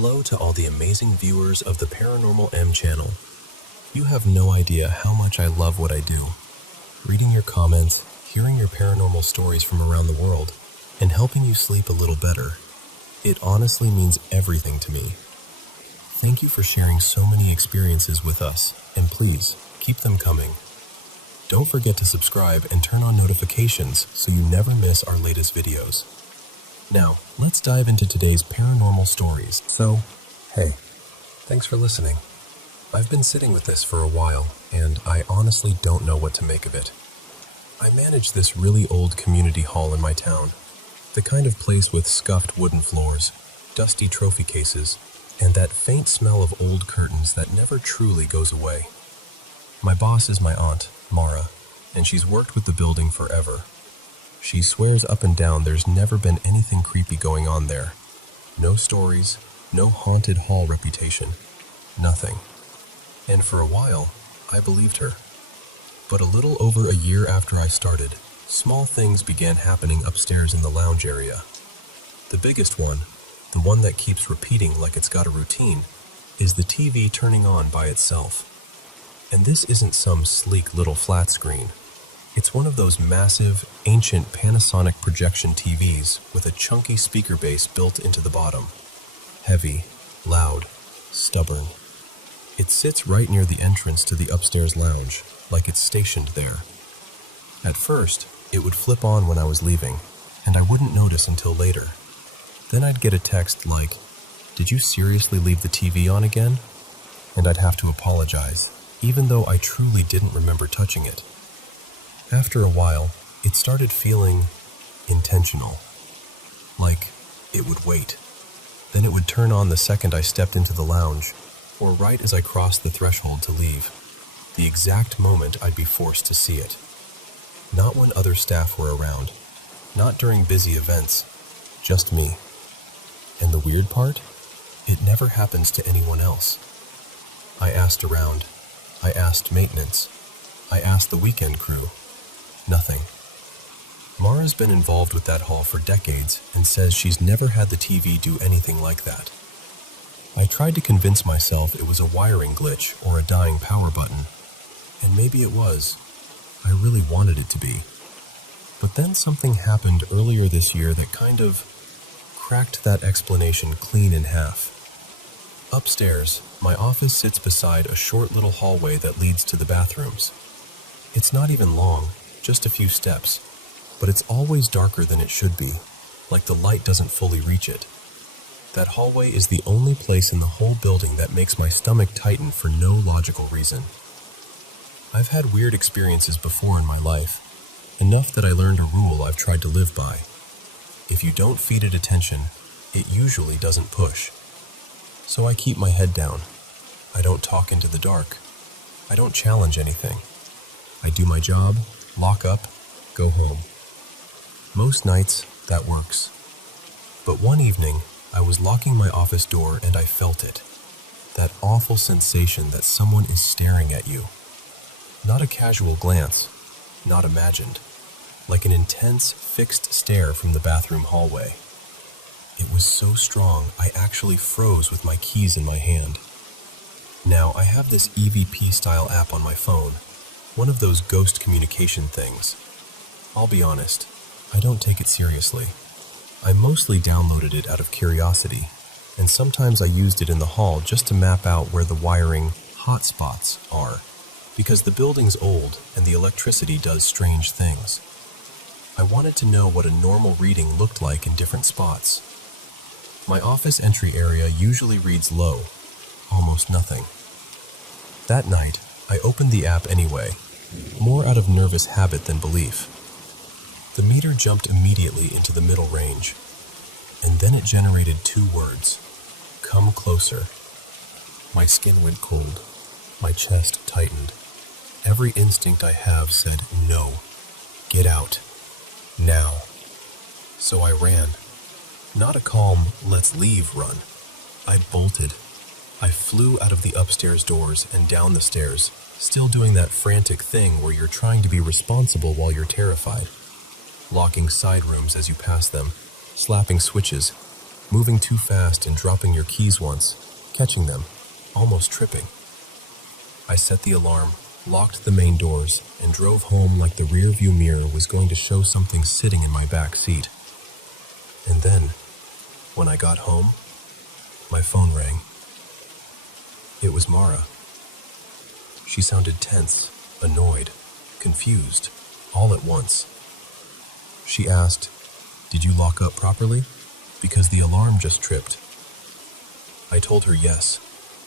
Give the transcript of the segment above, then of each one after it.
Hello to all the amazing viewers of the Paranormal M channel. You have no idea how much I love what I do. Reading your comments, hearing your paranormal stories from around the world, and helping you sleep a little better. It honestly means everything to me. Thank you for sharing so many experiences with us, and please, keep them coming. Don't forget to subscribe and turn on notifications so you never miss our latest videos. Now, let's dive into today's paranormal stories. So, hey, thanks for listening. I've been sitting with this for a while, and I honestly don't know what to make of it. I manage this really old community hall in my town, the kind of place with scuffed wooden floors, dusty trophy cases, and that faint smell of old curtains that never truly goes away. My boss is my aunt, Mara, and she's worked with the building forever. She swears up and down there's never been anything creepy going on there. No stories, no haunted hall reputation, nothing. And for a while, I believed her. But a little over a year after I started, small things began happening upstairs in the lounge area. The biggest one, the one that keeps repeating like it's got a routine, is the TV turning on by itself. And this isn't some sleek little flat screen. It's one of those massive, ancient Panasonic projection TVs with a chunky speaker base built into the bottom. Heavy, loud, stubborn. It sits right near the entrance to the upstairs lounge, like it's stationed there. At first, it would flip on when I was leaving, and I wouldn't notice until later. Then I'd get a text like, "Did you seriously leave the TV on again?" And I'd have to apologize, even though I truly didn't remember touching it. After a while, it started feeling intentional. Like it would wait. Then it would turn on the second I stepped into the lounge, or right as I crossed the threshold to leave, the exact moment I'd be forced to see it. Not when other staff were around, not during busy events, just me. And the weird part? It never happens to anyone else. I asked around. I asked maintenance. I asked the weekend crew. Nothing. Mara's been involved with that hall for decades and says she's never had the TV do anything like that. I tried to convince myself it was a wiring glitch or a dying power button, and maybe it was. I really wanted it to be. But then something happened earlier this year that kind of cracked that explanation clean in half. Upstairs, my office sits beside a short little hallway that leads to the bathrooms. It's not even long, just a few steps, but it's always darker than it should be, like the light doesn't fully reach it. That hallway is the only place in the whole building that makes my stomach tighten for no logical reason. I've had weird experiences before in my life, enough that I learned a rule I've tried to live by. If you don't feed it attention, it usually doesn't push. So I keep my head down. I don't talk into the dark. I don't challenge anything. I do my job, lock up, go home. Most nights, that works. But one evening, I was locking my office door and I felt it. That awful sensation that someone is staring at you. Not a casual glance, not imagined. Like an intense, fixed stare from the bathroom hallway. It was so strong, I actually froze with my keys in my hand. Now, I have this EVP-style app on my phone, one of those ghost communication things. I'll be honest, I don't take it seriously. I mostly downloaded it out of curiosity, and sometimes I used it in the hall just to map out where the wiring hotspots are, because the building's old and the electricity does strange things. I wanted to know what a normal reading looked like in different spots. My office entry area usually reads low, almost nothing. That night, I opened the app anyway, more out of nervous habit than belief. The meter jumped immediately into the middle range, and then it generated 2 words, "Come closer." My skin went cold, my chest tightened. Every instinct I have said, "No, get out, now." So I ran. Not a calm, "let's leave" run. I bolted. I flew out of the upstairs doors and down the stairs, still doing that frantic thing where you're trying to be responsible while you're terrified. Locking side rooms as you pass them, slapping switches, moving too fast and dropping your keys once, catching them, almost tripping. I set the alarm, locked the main doors, and drove home like the rear-view mirror was going to show something sitting in my back seat. And then, when I got home, my phone rang. It was Mara. She sounded tense, annoyed, confused, all at once. She asked, "Did you lock up properly? Because the alarm just tripped." I told her yes,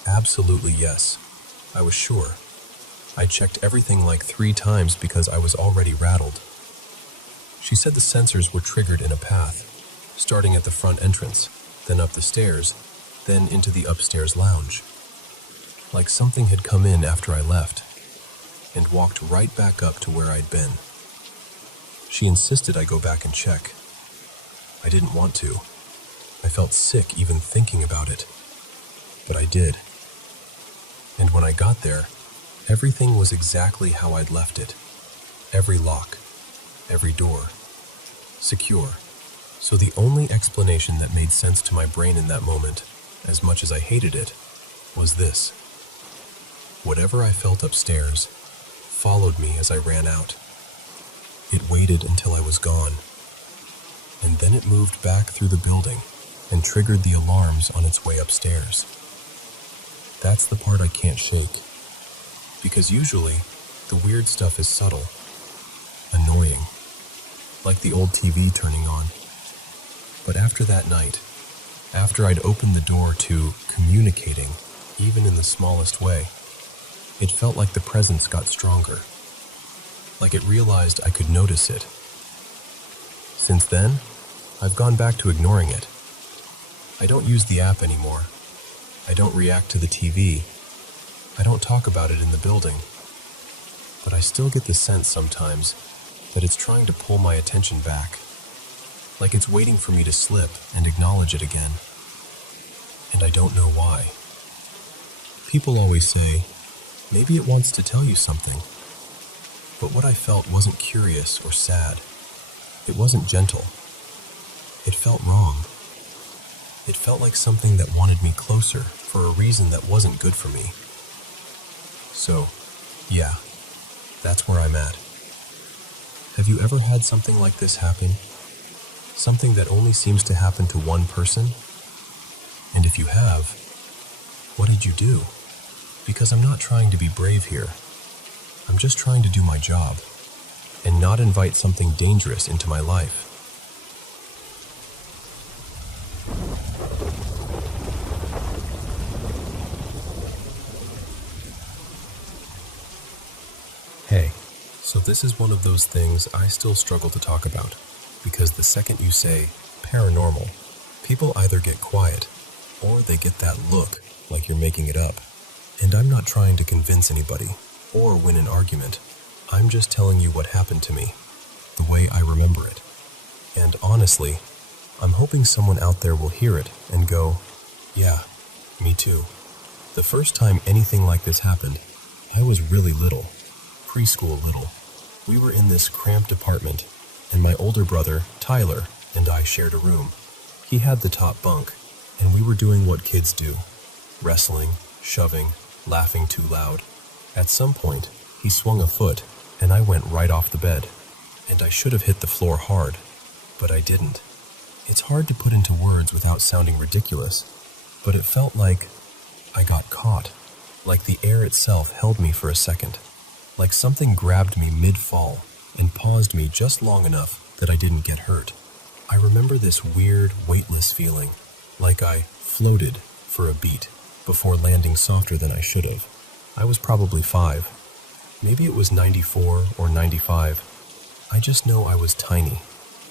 absolutely yes. I was sure. I checked everything like 3 times because I was already rattled. She said the sensors were triggered in a path, starting at the front entrance, then up the stairs, then into the upstairs lounge. Like something had come in after I left, and walked right back up to where I'd been. She insisted I go back and check. I didn't want to. I felt sick even thinking about it. But I did. And when I got there, everything was exactly how I'd left it. Every lock, every door, secure. So the only explanation that made sense to my brain in that moment, as much as I hated it, was this. Whatever I felt upstairs followed me as I ran out. It waited until I was gone, and then it moved back through the building and triggered the alarms on its way upstairs. That's the part I can't shake, because usually the weird stuff is subtle, annoying, like the old TV turning on. But after that night, after I'd opened the door to communicating, even in the smallest way, it felt like the presence got stronger, like it realized I could notice it. Since then, I've gone back to ignoring it. I don't use the app anymore. I don't react to the TV. I don't talk about it in the building. But I still get the sense sometimes that it's trying to pull my attention back, like it's waiting for me to slip and acknowledge it again. And I don't know why. People always say, maybe it wants to tell you something. But what I felt wasn't curious or sad. It wasn't gentle. It felt wrong. It felt like something that wanted me closer for a reason that wasn't good for me. So, yeah, that's where I'm at. Have you ever had something like this happen? Something that only seems to happen to one person? And if you have, what did you do? Because I'm not trying to be brave here. I'm just trying to do my job and not invite something dangerous into my life. Hey, so this is one of those things I still struggle to talk about, because the second you say paranormal, people either get quiet or they get that look like you're making it up. And I'm not trying to convince anybody or win an argument. I'm just telling you what happened to me, the way I remember it. And honestly, I'm hoping someone out there will hear it and go, yeah, me too. The first time anything like this happened, I was really little, preschool little. We were in this cramped apartment, and my older brother, Tyler, and I shared a room. He had the top bunk, and we were doing what kids do, wrestling, shoving, laughing too loud. At some point, he swung a foot, and I went right off the bed. And I should have hit the floor hard, but I didn't. It's hard to put into words without sounding ridiculous, but it felt like I got caught, like the air itself held me for a second, like something grabbed me mid-fall and paused me just long enough that I didn't get hurt. I remember this weird, weightless feeling, like I floated for a beat before landing softer than I should have. I was probably 5. Maybe it was 94 or 95. I just know I was tiny,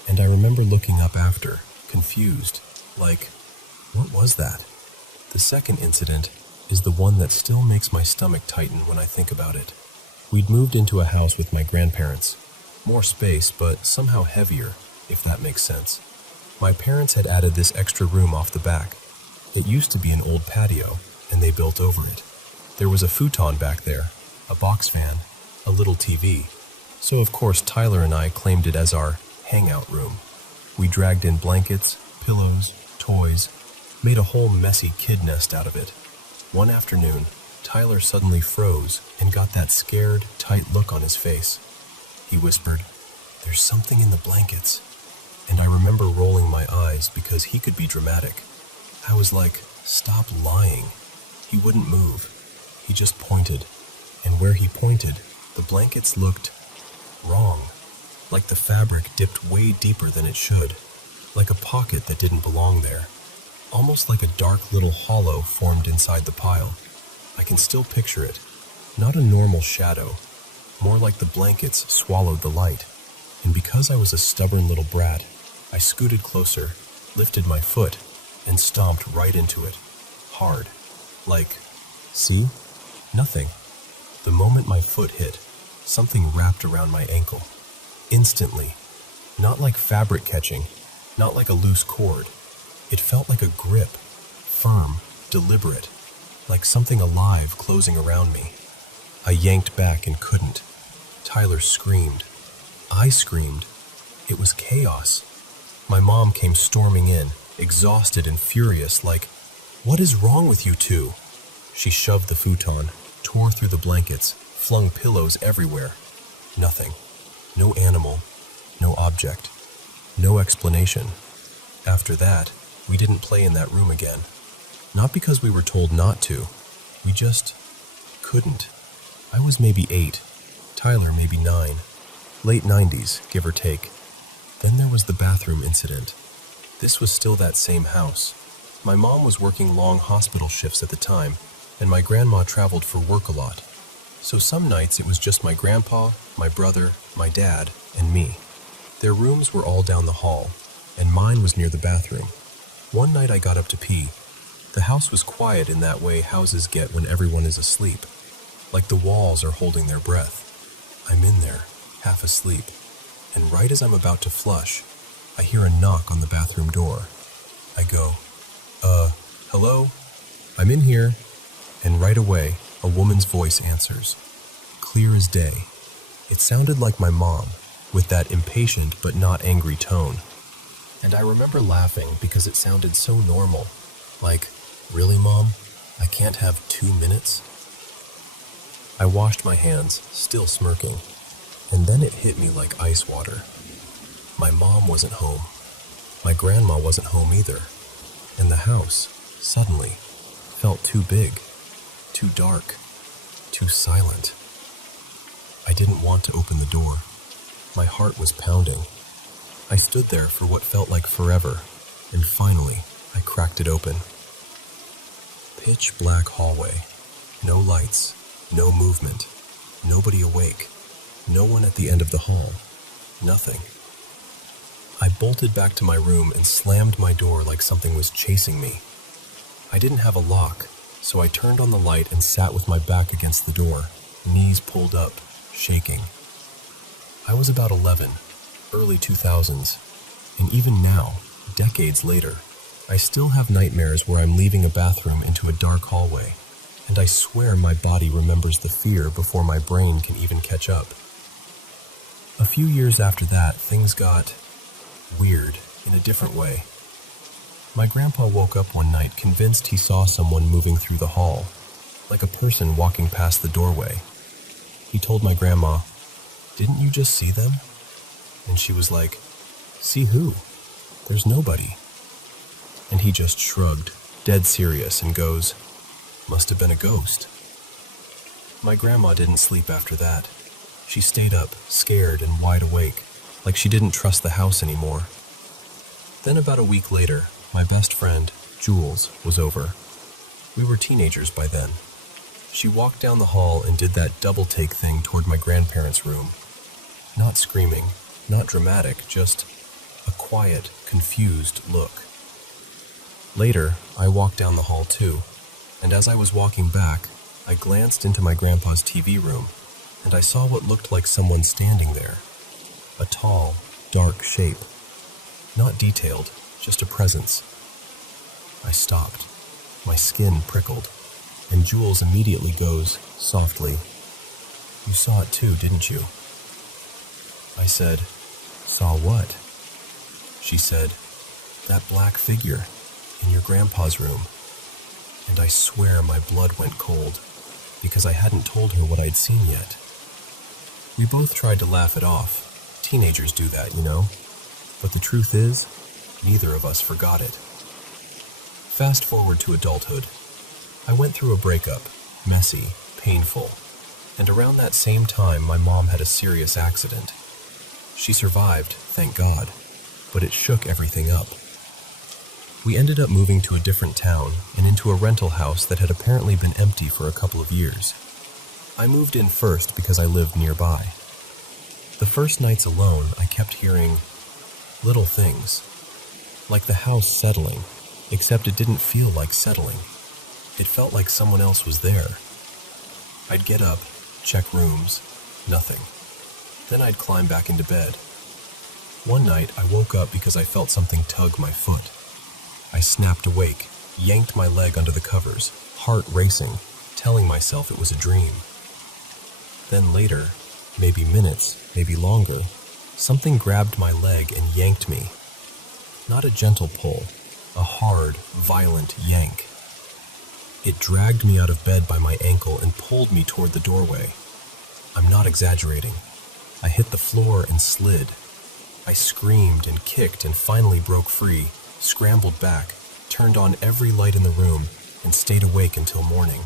and I remember looking up after, confused, like, what was that? The second incident is the one that still makes my stomach tighten when I think about it. We'd moved into a house with my grandparents. More space, but somehow heavier, if that makes sense. My parents had added this extra room off the back. It used to be an old patio, and they built over it. There was a futon back there, a box fan, a little TV. So of course Tyler and I claimed it as our hangout room. We dragged in blankets, pillows, toys, made a whole messy kid nest out of it. One afternoon, Tyler suddenly froze and got that scared, tight look on his face. He whispered, "There's something in the blankets." And I remember rolling my eyes because he could be dramatic. I was like, "Stop lying." He wouldn't move. He just pointed. And where he pointed, the blankets looked wrong. Like the fabric dipped way deeper than it should. Like a pocket that didn't belong there. Almost like a dark little hollow formed inside the pile. I can still picture it. Not a normal shadow. More like the blankets swallowed the light. And because I was a stubborn little brat, I scooted closer, lifted my foot, and stomped right into it. Hard. Like, see? Nothing. The moment my foot hit, something wrapped around my ankle. Instantly. Not like fabric catching, not like a loose cord. It felt like a grip. Firm, deliberate. Like something alive closing around me. I yanked back and couldn't. Tyler screamed. I screamed. It was chaos. My mom came storming in, exhausted and furious, like, "What is wrong with you two?" She shoved the futon, tore through the blankets, flung pillows everywhere. Nothing. No animal. No object. No explanation. After that, we didn't play in that room again. Not because we were told not to. We just couldn't. I was maybe 8. Tyler maybe 9. Late 90s, give or take. Then there was the bathroom incident. This was still that same house. My mom was working long hospital shifts at the time, and my grandma traveled for work a lot. So some nights it was just my grandpa, my brother, my dad, and me. Their rooms were all down the hall, and mine was near the bathroom. One night I got up to pee. The house was quiet in that way houses get when everyone is asleep. Like the walls are holding their breath. I'm in there, half asleep, and right as I'm about to flush, I hear a knock on the bathroom door. I go, hello? I'm in here. And right away, a woman's voice answers. Clear as day. It sounded like my mom, with that impatient but not angry tone. And I remember laughing because it sounded so normal. Like, "Really, Mom? I can't have 2 minutes?" I washed my hands, still smirking, and then it hit me like ice water. My mom wasn't home. My grandma wasn't home either. And the house, suddenly, felt too big, too dark, too silent. I didn't want to open the door. My heart was pounding. I stood there for what felt like forever, and finally, I cracked it open. Pitch black hallway. No lights, no movement, nobody awake, no one at the end of the hall, nothing. I bolted back to my room and slammed my door like something was chasing me. I didn't have a lock, so I turned on the light and sat with my back against the door, knees pulled up, shaking. I was about 11, early 2000s, and even now, decades later, I still have nightmares where I'm leaving a bathroom into a dark hallway, and I swear my body remembers the fear before my brain can even catch up. A few years after that, things got weird in a different way. My grandpa woke up one night convinced he saw someone moving through the hall, like a person walking past the doorway. He told my grandma, "Didn't you just see them?" And she was like, "See who? There's nobody." And he just shrugged, dead serious, and goes, "Must have been a ghost." My grandma didn't sleep after that. She stayed up, scared and wide awake, like she didn't trust the house anymore. Then about a week later, my best friend, Jules, was over. We were teenagers by then. She walked down the hall and did that double-take thing toward my grandparents' room. Not screaming, not dramatic, just a quiet, confused look. Later, I walked down the hall too, and as I was walking back, I glanced into my grandpa's TV room, and I saw what looked like someone standing there. A tall, dark shape. Not detailed, just a presence. I stopped. My skin prickled, and Jules immediately goes, softly, "You saw it too, didn't you?" I said, "Saw what?" She said, "That black figure, in your grandpa's room. And I swear my blood went cold, because I hadn't told her what I'd seen yet. We both tried to laugh it off. Teenagers do that, you know. But the truth is, neither of us forgot it. Fast forward to adulthood. I went through a breakup, messy, painful, and around that same time my mom had a serious accident. She survived, thank God, but it shook everything up. We ended up moving to a different town and into a rental house that had apparently been empty for a couple of years. I moved in first because I lived nearby. The first nights alone, I kept hearing little things, like the house settling, except it didn't feel like settling. It felt like someone else was there. I'd get up, check rooms, nothing. Then I'd climb back into bed. One night, I woke up because I felt something tug my foot. I snapped awake, yanked my leg under the covers, heart racing, telling myself it was a dream. Then later, maybe minutes, maybe longer, something grabbed my leg and yanked me. Not a gentle pull, a hard, violent yank. It dragged me out of bed by my ankle and pulled me toward the doorway. I'm not exaggerating. I hit the floor and slid. I screamed and kicked and finally broke free, scrambled back, turned on every light in the room, and stayed awake until morning.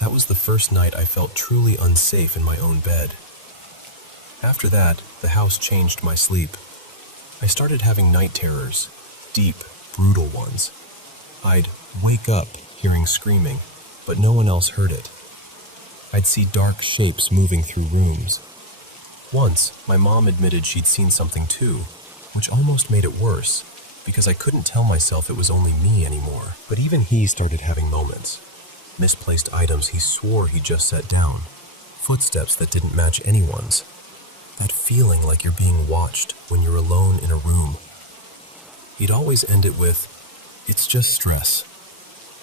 That was the first night I felt truly unsafe in my own bed. After that, the house changed my sleep. I started having night terrors, deep, brutal ones. I'd wake up hearing screaming, but no one else heard it. I'd see dark shapes moving through rooms. Once, my mom admitted she'd seen something too, which almost made it worse, because I couldn't tell myself it was only me anymore. But even he started having moments. Misplaced items he swore he just set down. Footsteps that didn't match anyone's. That feeling like you're being watched when you're alone in a room. He'd always end it with, "It's just stress."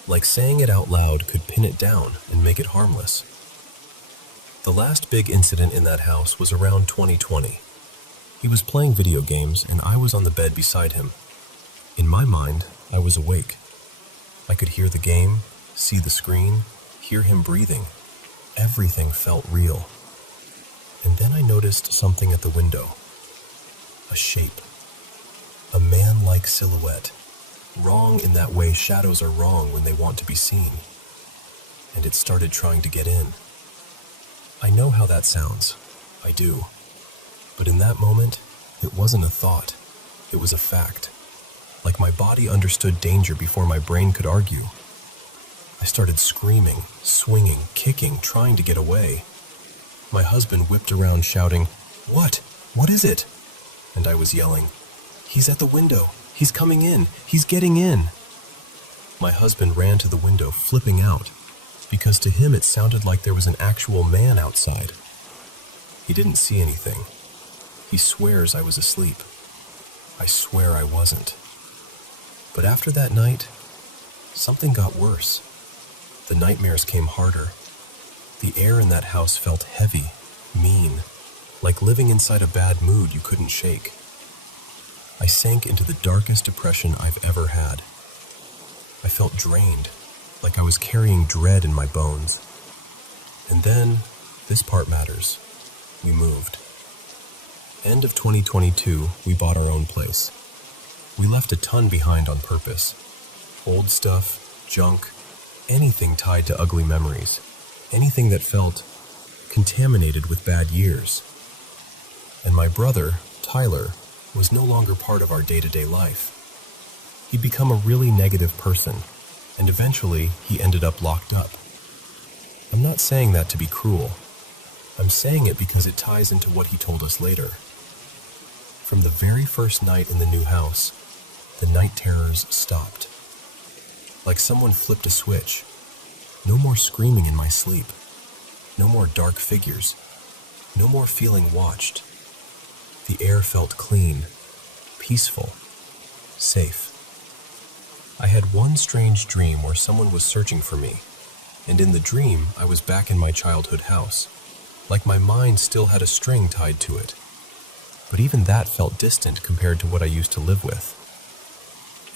Like saying it out loud could pin it down and make it harmless. The last big incident in that house was around 2020. He was playing video games and I was on the bed beside him. In my mind, I was awake. I could hear the game, see the screen, hear him breathing. Everything felt real. And then I noticed something at the window. A shape. A man-like silhouette. Wrong in that way shadows are wrong when they want to be seen. And it started trying to get in. I know how that sounds. I do. But in that moment, it wasn't a thought. It was a fact. Like my body understood danger before my brain could argue. I started screaming, swinging, kicking, trying to get away. My husband whipped around shouting, "What? What is it?" And I was yelling, "He's at the window. He's coming in. He's getting in." My husband ran to the window, flipping out, because to him it sounded like there was an actual man outside. He didn't see anything. He swears I was asleep. I swear I wasn't. But after that night, something got worse. The nightmares came harder. The air in that house felt heavy, mean, like living inside a bad mood you couldn't shake. I sank into the darkest depression I've ever had. I felt drained, like I was carrying dread in my bones. And then, this part matters. We moved. End of 2022, we bought our own place. We left a ton behind on purpose. Old stuff, junk, anything tied to ugly memories. Anything that felt contaminated with bad years. And my brother, Tyler, was no longer part of our day-to-day life. He'd become a really negative person, and eventually he ended up locked up. I'm not saying that to be cruel. I'm saying it because it ties into what he told us later. From the very first night in the new house, the night terrors stopped. Like someone flipped a switch. No more screaming in my sleep. No more dark figures. No more feeling watched. The air felt clean, peaceful, safe. I had one strange dream where someone was searching for me, and in the dream I was back in my childhood house, like my mind still had a string tied to it. But even that felt distant compared to what I used to live with.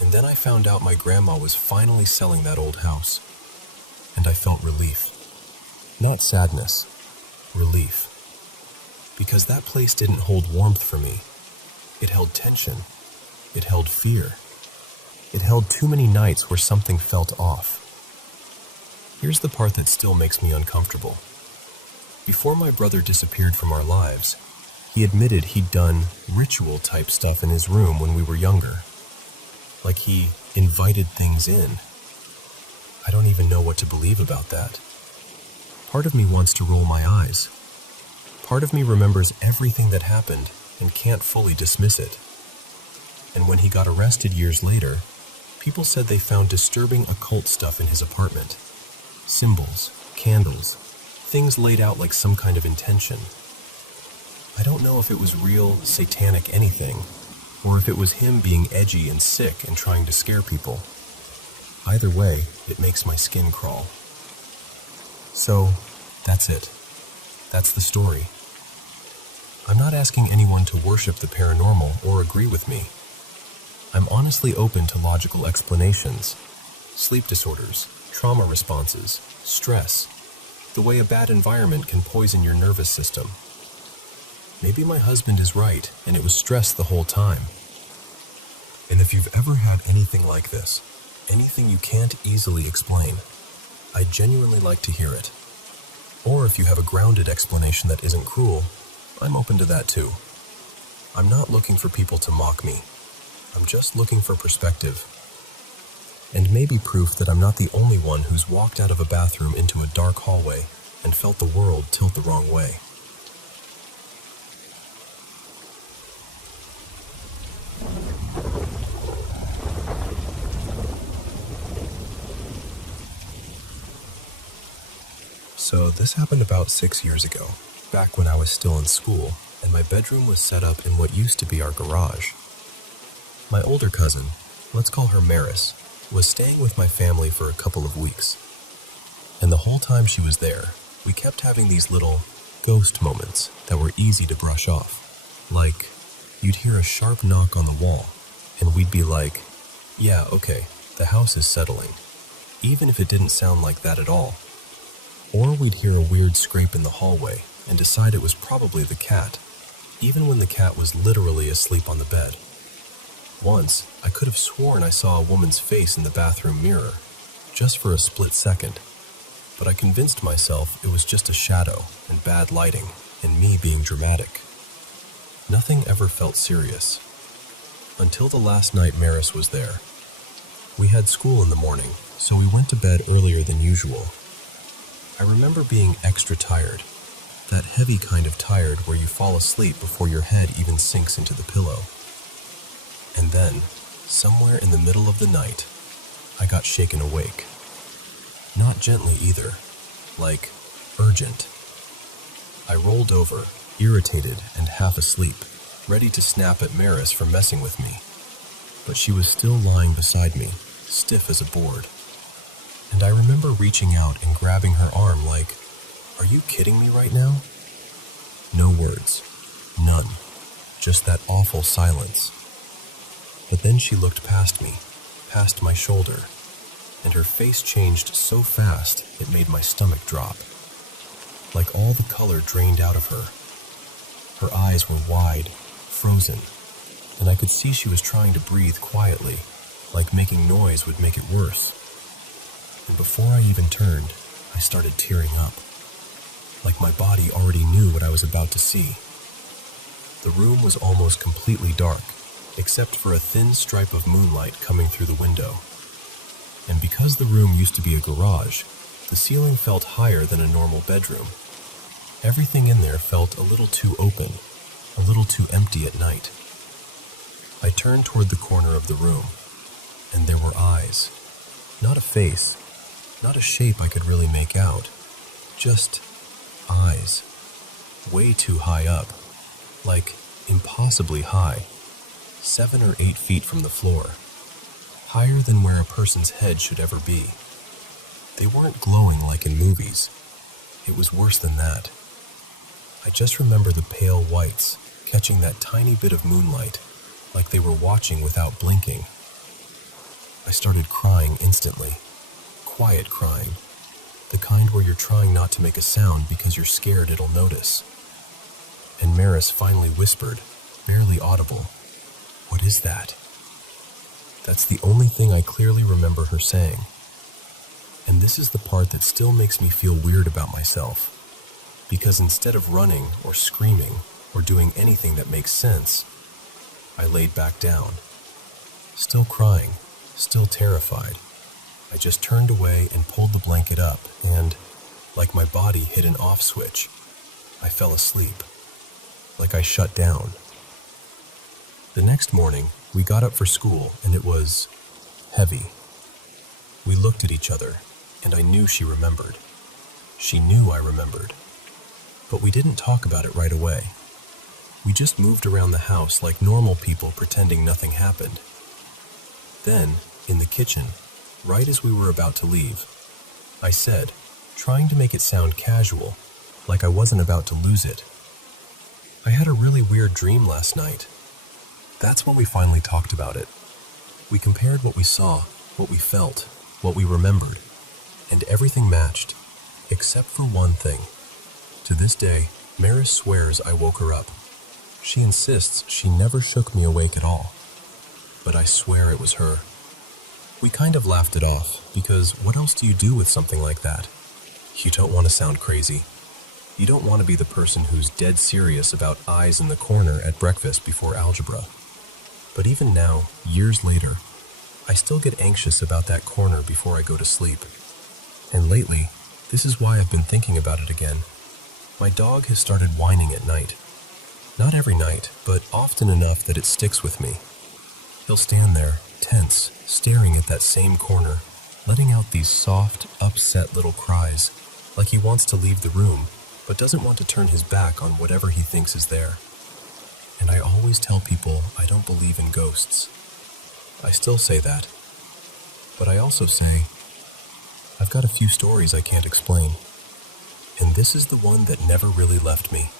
And then I found out my grandma was finally selling that old house. And I felt relief. Not sadness, relief. Because that place didn't hold warmth for me. It held tension. It held fear. It held too many nights where something felt off. Here's the part that still makes me uncomfortable. Before my brother disappeared from our lives, he admitted he'd done ritual-type stuff in his room when we were younger. Like he invited things in. I don't even know what to believe about that. Part of me wants to roll my eyes. Part of me remembers everything that happened and can't fully dismiss it. And when he got arrested years later, people said they found disturbing occult stuff in his apartment. Symbols, candles, things laid out like some kind of intention. I don't know if it was real, satanic anything, or if it was him being edgy and sick and trying to scare people. Either way, it makes my skin crawl. So, that's it. That's the story. I'm not asking anyone to worship the paranormal or agree with me. I'm honestly open to logical explanations. Sleep disorders, trauma responses, stress, the way a bad environment can poison your nervous system. Maybe my husband is right, and it was stress the whole time. And if you've ever had anything like this, anything you can't easily explain, I'd genuinely like to hear it. Or if you have a grounded explanation that isn't cruel, I'm open to that too. I'm not looking for people to mock me. I'm just looking for perspective. And maybe proof that I'm not the only one who's walked out of a bathroom into a dark hallway and felt the world tilt the wrong way. So this happened about 6 years ago, back when I was still in school, and my bedroom was set up in what used to be our garage. My older cousin, let's call her Maris, was staying with my family for a couple of weeks. And the whole time she was there, we kept having these little ghost moments that were easy to brush off. Like, you'd hear a sharp knock on the wall, and we'd be like, yeah, okay, the house is settling, even if it didn't sound like that at all. Or we'd hear a weird scrape in the hallway and decide it was probably the cat, even when the cat was literally asleep on the bed. Once, I could have sworn I saw a woman's face in the bathroom mirror, just for a split second, but I convinced myself it was just a shadow and bad lighting and me being dramatic. Nothing ever felt serious, until the last night Maris was there. We had school in the morning, so we went to bed earlier than usual. I remember being extra tired, that heavy kind of tired where you fall asleep before your head even sinks into the pillow. And then, somewhere in the middle of the night, I got shaken awake. Not gently either, like urgent. I rolled over, irritated and half asleep, ready to snap at Maris for messing with me. But she was still lying beside me, stiff as a board. And I remember reaching out and grabbing her arm like, "Are you kidding me right now?" No words. None. Just that awful silence. But then she looked past me, past my shoulder, and her face changed so fast it made my stomach drop. Like all the color drained out of her. Her eyes were wide, frozen, and I could see she was trying to breathe quietly, like making noise would make it worse. And before I even turned, I started tearing up, like my body already knew what I was about to see. The room was almost completely dark, except for a thin stripe of moonlight coming through the window. And because the room used to be a garage, the ceiling felt higher than a normal bedroom. Everything in there felt a little too open, a little too empty at night. I turned toward the corner of the room, and there were eyes. Not a face, not a shape I could really make out, just eyes. Way too high up, like impossibly high, 7 or 8 feet from the floor, higher than where a person's head should ever be. They weren't glowing like in movies. It was worse than that. I just remember the pale whites catching that tiny bit of moonlight, like they were watching without blinking. I started crying instantly. Quiet crying. The kind where you're trying not to make a sound because you're scared it'll notice. And Maris finally whispered, barely audible, "What is that?" That's the only thing I clearly remember her saying. And this is the part that still makes me feel weird about myself. Because instead of running or screaming or doing anything that makes sense, I laid back down. Still crying, still terrified. I just turned away and pulled the blanket up and, like my body hit an off switch, I fell asleep. Like I shut down. The next morning, we got up for school and it was heavy. We looked at each other and I knew she remembered. She knew I remembered. But we didn't talk about it right away. We just moved around the house like normal people pretending nothing happened. Then, in the kitchen, right as we were about to leave, I said, trying to make it sound casual, like I wasn't about to lose it, "I had a really weird dream last night." That's when we finally talked about it. We compared what we saw, what we felt, what we remembered, and everything matched, except for one thing. To this day, Maris swears I woke her up. She insists she never shook me awake at all. But I swear it was her. We kind of laughed it off, because what else do you do with something like that? You don't want to sound crazy. You don't want to be the person who's dead serious about eyes in the corner at breakfast before algebra. But even now, years later, I still get anxious about that corner before I go to sleep. And lately, this is why I've been thinking about it again. My dog has started whining at night. Not every night, but often enough that it sticks with me. He'll stand there, tense, staring at that same corner, letting out these soft, upset little cries, like he wants to leave the room, but doesn't want to turn his back on whatever he thinks is there. And I always tell people I don't believe in ghosts. I still say that. But I also say, I've got a few stories I can't explain. And this is the one that never really left me.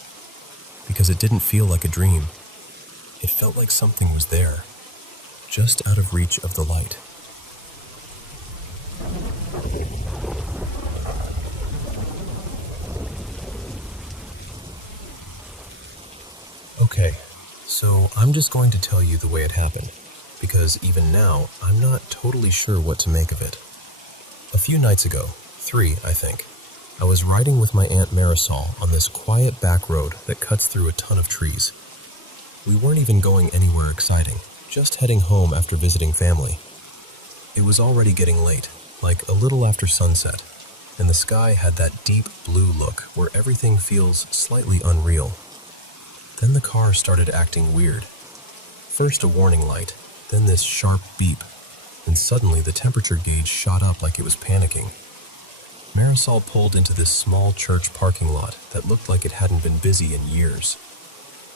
Because it didn't feel like a dream. It felt like something was there, just out of reach of the light. Okay, so I'm just going to tell you the way it happened, because even now, I'm not totally sure what to make of it. A few nights ago, 3, I think, I was riding with my Aunt Marisol on this quiet back road that cuts through a ton of trees. We weren't even going anywhere exciting, just heading home after visiting family. It was already getting late, like a little after sunset, and the sky had that deep blue look where everything feels slightly unreal. Then the car started acting weird. First a warning light, then this sharp beep, and suddenly the temperature gauge shot up like it was panicking. Marisol pulled into this small church parking lot that looked like it hadn't been busy in years.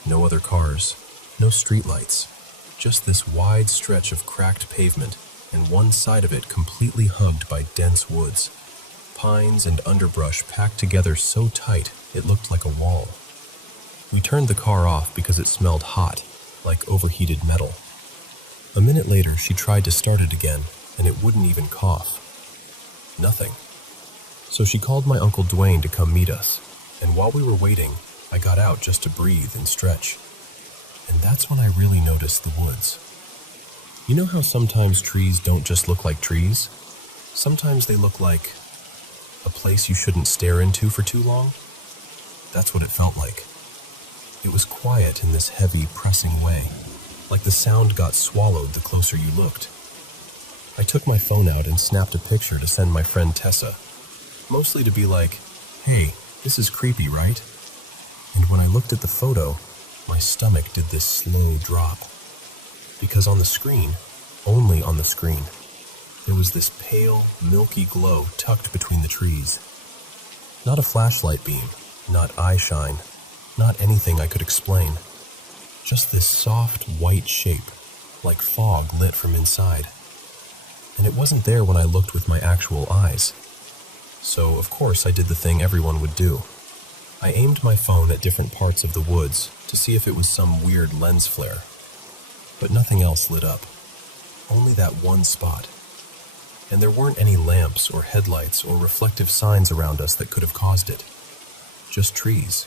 No other cars, no streetlights, just this wide stretch of cracked pavement, and one side of it completely hugged by dense woods. Pines and underbrush packed together so tight it looked like a wall. We turned the car off because it smelled hot, like overheated metal. A minute later, she tried to start it again, and it wouldn't even cough. Nothing. So she called my Uncle Dwayne to come meet us, and while we were waiting, I got out just to breathe and stretch. And that's when I really noticed the woods. You know how sometimes trees don't just look like trees? Sometimes they look like a place you shouldn't stare into for too long? That's what it felt like. It was quiet in this heavy, pressing way, like the sound got swallowed the closer you looked. I took my phone out and snapped a picture to send my friend Tessa, mostly to be like, "Hey, this is creepy, right?" And when I looked at the photo, my stomach did this slow drop. Because on the screen, only on the screen, there was this pale, milky glow tucked between the trees. Not a flashlight beam, not eye shine, not anything I could explain. Just this soft, white shape, like fog lit from inside. And it wasn't there when I looked with my actual eyes. So, of course, I did the thing everyone would do. I aimed my phone at different parts of the woods to see if it was some weird lens flare. But nothing else lit up. Only that one spot, and there weren't any lamps or headlights or reflective signs around us that could have caused it. Just trees.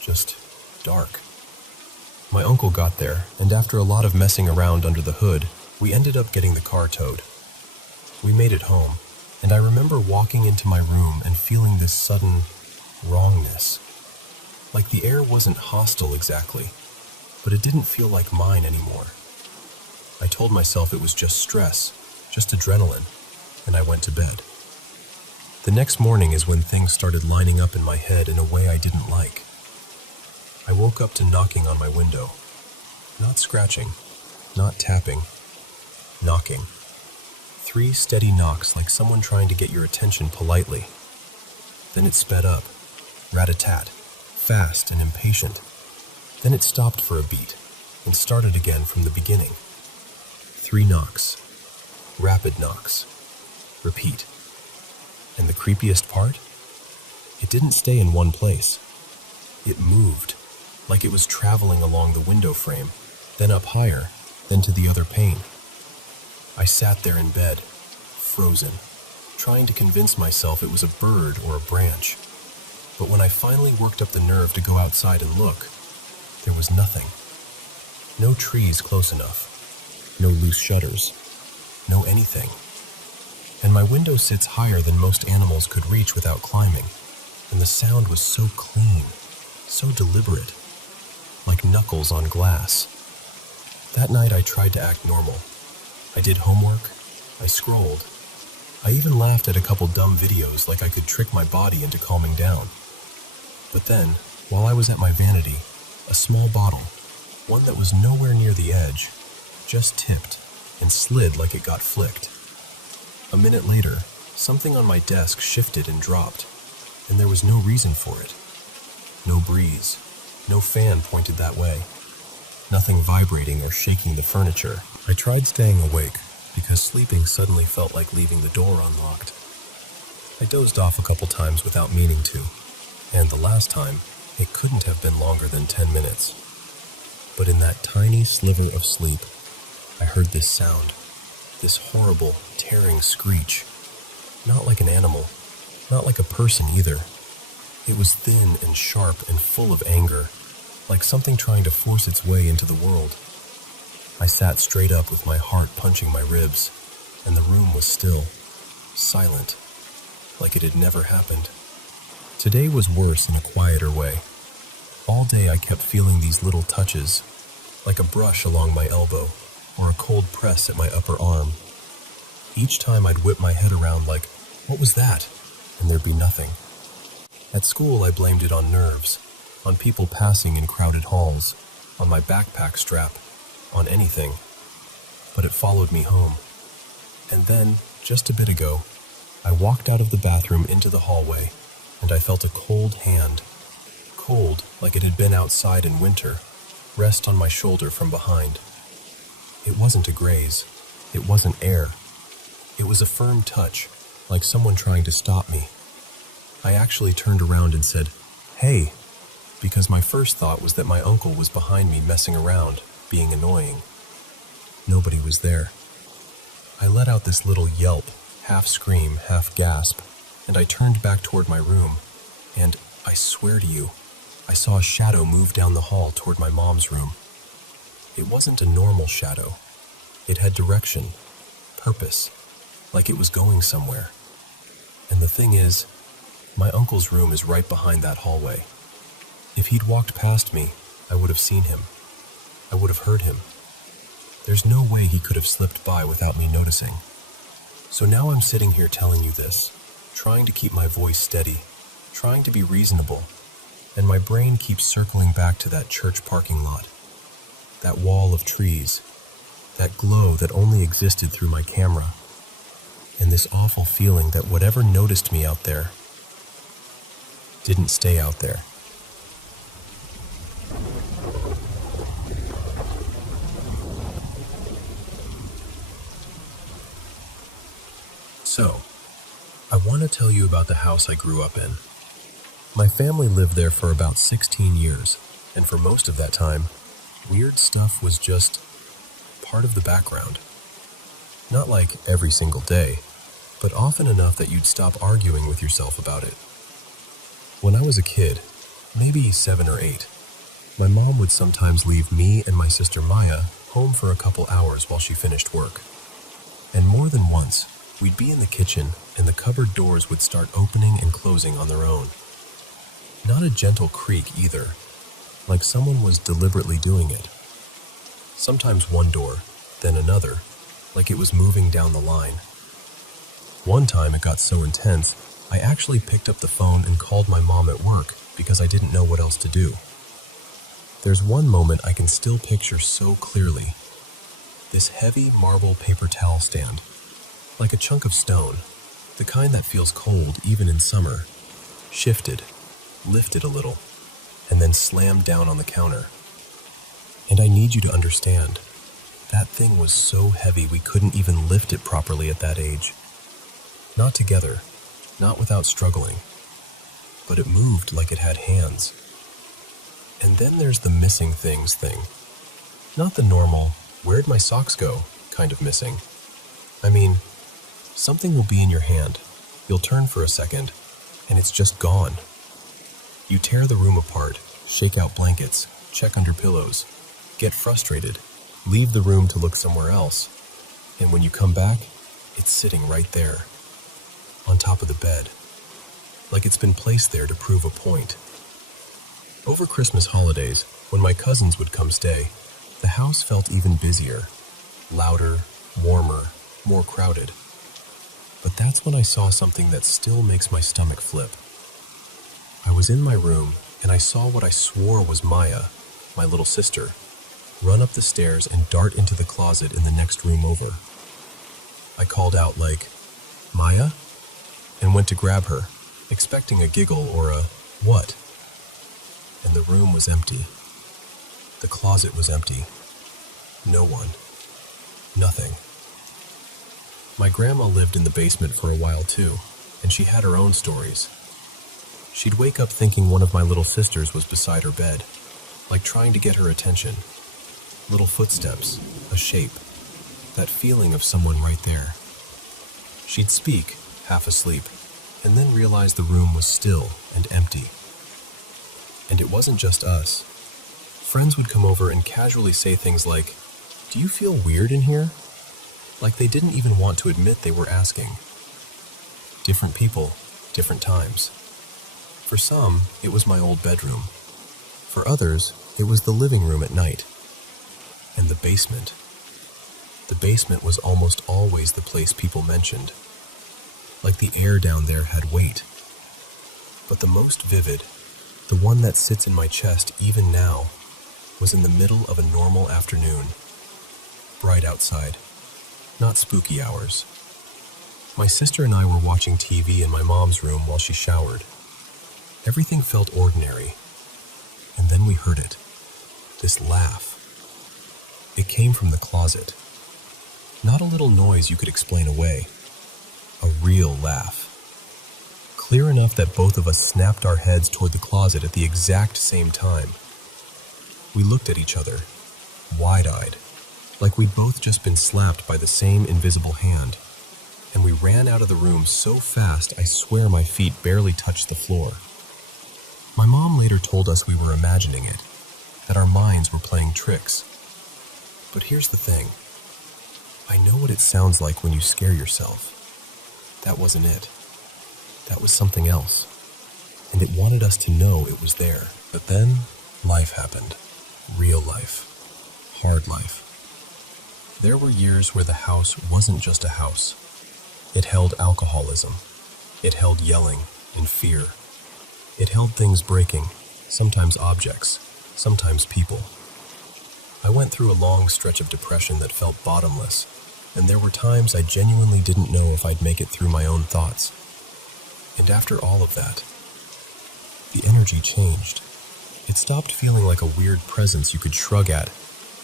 Just dark. My uncle got there, and after a lot of messing around under the hood, we ended up getting the car towed. We made it home, and I remember walking into my room and feeling this sudden wrongness. Like the air wasn't hostile exactly, but it didn't feel like mine anymore. I told myself it was just stress, just adrenaline, and I went to bed. The next morning is when things started lining up in my head in a way I didn't like. I woke up to knocking on my window. Not scratching, not tapping, knocking. 3 steady knocks like someone trying to get your attention politely. Then it sped up, rat-a-tat, fast and impatient. Then it stopped for a beat and started again from the beginning. 3 knocks, rapid knocks, repeat. And the creepiest part? It didn't stay in one place. It moved, like it was traveling along the window frame, then up higher, then to the other pane. I sat there in bed, frozen, trying to convince myself it was a bird or a branch. But when I finally worked up the nerve to go outside and look, there was nothing. No trees close enough. No loose shutters. No anything. And my window sits higher than most animals could reach without climbing, and the sound was so clean, so deliberate, like knuckles on glass. That night I tried to act normal. I did homework, I scrolled. I even laughed at a couple dumb videos like I could trick my body into calming down. But then, while I was at my vanity, a small bottle, one that was nowhere near the edge, just tipped and slid like it got flicked. A minute later, something on my desk shifted and dropped, and there was no reason for it. No breeze, no fan pointed that way. Nothing vibrating or shaking the furniture. I tried staying awake because sleeping suddenly felt like leaving the door unlocked. I dozed off a couple times without meaning to, and the last time, it couldn't have been longer than 10 minutes. But in that tiny sliver of sleep, I heard this sound, this horrible, tearing screech. Not like an animal, not like a person either. It was thin and sharp and full of anger, like something trying to force its way into the world. I sat straight up with my heart punching my ribs, and the room was still, silent, like it had never happened. Today was worse in a quieter way. All day I kept feeling these little touches, like a brush along my elbow, or a cold press at my upper arm. Each time I'd whip my head around like, what was that? And there'd be nothing. At school I blamed it on nerves, on people passing in crowded halls, on my backpack strap, on anything. But it followed me home. And then, just a bit ago, I walked out of the bathroom into the hallway, and I felt a cold hand, cold like it had been outside in winter, rest on my shoulder from behind. It wasn't a graze. It wasn't air. It was a firm touch, like someone trying to stop me. I actually turned around and said, "Hey," because my first thought was that my uncle was behind me messing around, being annoying. Nobody was there. I let out this little yelp, half scream, half gasp, and I turned back toward my room, and, I swear to you, I saw a shadow move down the hall toward my mom's room. It wasn't a normal shadow. It had direction, purpose, like it was going somewhere. And the thing is, my uncle's room is right behind that hallway. If he'd walked past me, I would have seen him. I would have heard him. There's no way he could have slipped by without me noticing. So now I'm sitting here telling you this, trying to keep my voice steady, trying to be reasonable, and my brain keeps circling back to that church parking lot, that wall of trees, that glow that only existed through my camera, and this awful feeling that whatever noticed me out there didn't stay out there. So, I want to tell you about the house I grew up in. My family lived there for about 16 years, and for most of that time, weird stuff was just part of the background. Not like every single day, but often enough that you'd stop arguing with yourself about it. When I was a kid, maybe 7 or 8, my mom would sometimes leave me and my sister Maya home for a couple hours while she finished work. And more than once, we'd be in the kitchen and the cupboard doors would start opening and closing on their own. Not a gentle creak either, like someone was deliberately doing it. Sometimes one door, then another, like it was moving down the line. One time it got so intense, I actually picked up the phone and called my mom at work because I didn't know what else to do. There's one moment I can still picture so clearly. This heavy marble paper towel stand, like a chunk of stone, the kind that feels cold even in summer, shifted, lifted a little, and then slammed down on the counter. And I need you to understand, that thing was so heavy we couldn't even lift it properly at that age. Not together, not without struggling, but it moved like it had hands. And then there's the missing things thing. Not the normal, where'd my socks go kind of missing. I mean, something will be in your hand, you'll turn for a second, and it's just gone. You tear the room apart, shake out blankets, check under pillows, get frustrated, leave the room to look somewhere else, and when you come back, it's sitting right there, on top of the bed, like it's been placed there to prove a point. Over Christmas holidays, when my cousins would come stay, the house felt even busier, louder, warmer, more crowded. But that's when I saw something that still makes my stomach flip. I was in my room, and I saw what I swore was Maya, my little sister, run up the stairs and dart into the closet in the next room over. I called out like, "Maya?" and went to grab her, expecting a giggle or a "what?" And the room was empty. The closet was empty. No one. Nothing. My grandma lived in the basement for a while too, and she had her own stories. She'd wake up thinking one of my little sisters was beside her bed, like trying to get her attention. Little footsteps, a shape, that feeling of someone right there. She'd speak, half asleep, and then realize the room was still and empty. And it wasn't just us. Friends would come over and casually say things like, "Do you feel weird in here?" Like they didn't even want to admit they were asking. Different people, different times. For some, it was my old bedroom. For others, it was the living room at night. And the basement. The basement was almost always the place people mentioned. Like the air down there had weight. But the most vivid, the one that sits in my chest even now, was in the middle of a normal afternoon. Bright outside. Not spooky hours. My sister and I were watching TV in my mom's room while she showered. Everything felt ordinary. And then we heard it. This laugh. It came from the closet. Not a little noise you could explain away. A real laugh. Clear enough that both of us snapped our heads toward the closet at the exact same time. We looked at each other, wide-eyed, like we'd both just been slapped by the same invisible hand, and we ran out of the room so fast I swear my feet barely touched the floor. My mom later told us we were imagining it, that our minds were playing tricks. But here's the thing. I know what it sounds like when you scare yourself. That wasn't it. That was something else. And it wanted us to know it was there. But then, life happened. Real life. Hard life. There were years where the house wasn't just a house. It held alcoholism. It held yelling and fear. It held things breaking, sometimes objects, sometimes people. I went through a long stretch of depression that felt bottomless, and there were times I genuinely didn't know if I'd make it through my own thoughts. And after all of that, the energy changed. It stopped feeling like a weird presence you could shrug at,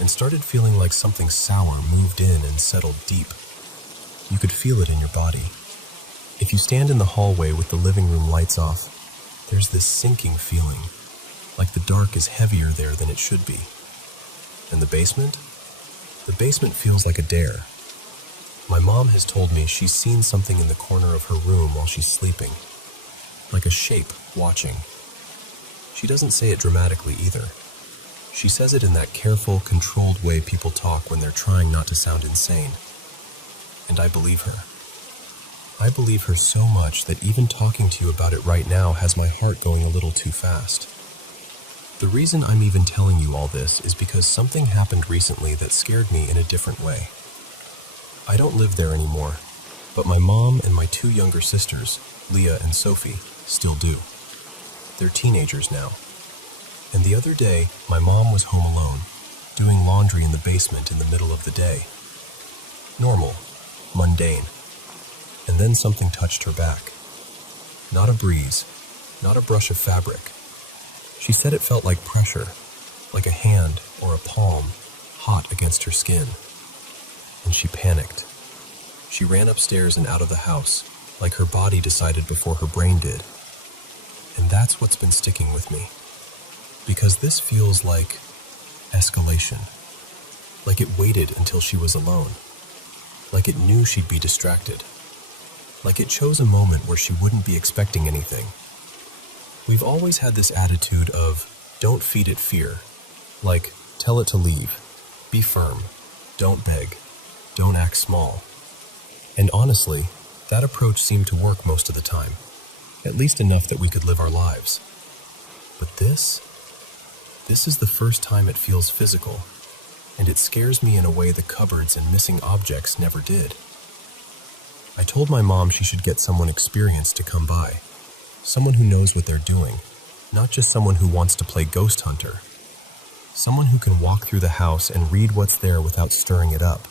and started feeling like something sour moved in and settled deep. You could feel it in your body. If you stand in the hallway with the living room lights off, there's this sinking feeling, like the dark is heavier there than it should be. And the basement? The basement feels like a dare. My mom has told me she's seen something in the corner of her room while she's sleeping, like a shape watching. She doesn't say it dramatically either. She says it in that careful, controlled way people talk when they're trying not to sound insane. And I believe her. I believe her so much that even talking to you about it right now has my heart going a little too fast. The reason I'm even telling you all this is because something happened recently that scared me in a different way. I don't live there anymore, but my mom and my two younger sisters, Leah and Sophie, still do. They're teenagers now. And the other day, my mom was home alone, doing laundry in the basement in the middle of the day. Normal, mundane. And then something touched her back. Not a breeze, not a brush of fabric. She said it felt like pressure, like a hand or a palm hot against her skin. And she panicked. She ran upstairs and out of the house, like her body decided before her brain did. And that's what's been sticking with me. Because this feels like escalation. Like it waited until she was alone. Like it knew she'd be distracted. Like it chose a moment where she wouldn't be expecting anything. We've always had this attitude of, don't feed it fear. Like, tell it to leave. Be firm. Don't beg. Don't act small. And honestly, that approach seemed to work most of the time. At least enough that we could live our lives. But this is the first time it feels physical, and it scares me in a way the cupboards and missing objects never did. I told my mom she should get someone experienced to come by, someone who knows what they're doing, not just someone who wants to play ghost hunter, someone who can walk through the house and read what's there without stirring it up.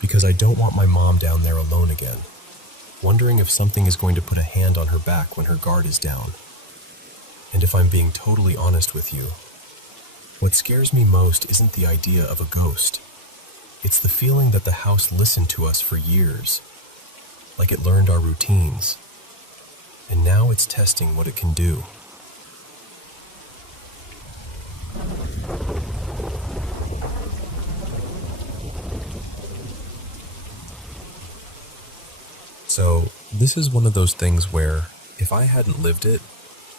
Because I don't want my mom down there alone again, wondering if something is going to put a hand on her back when her guard is down. And if I'm being totally honest with you, what scares me most isn't the idea of a ghost. It's the feeling that the house listened to us for years, like it learned our routines, and now it's testing what it can do. So, this is one of those things where, if I hadn't lived it,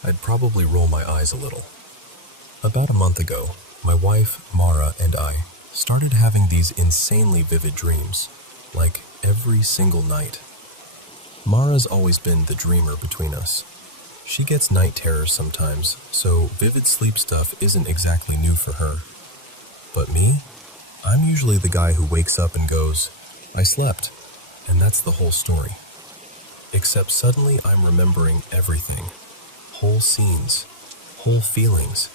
I'd probably roll my eyes a little. About a month ago, my wife, Mara, and I started having these insanely vivid dreams, like every single night. Mara's always been the dreamer between us. She gets night terrors sometimes, so vivid sleep stuff isn't exactly new for her. But me? I'm usually the guy who wakes up and goes, I slept, and that's the whole story. Except suddenly I'm remembering everything. Whole scenes, whole feelings,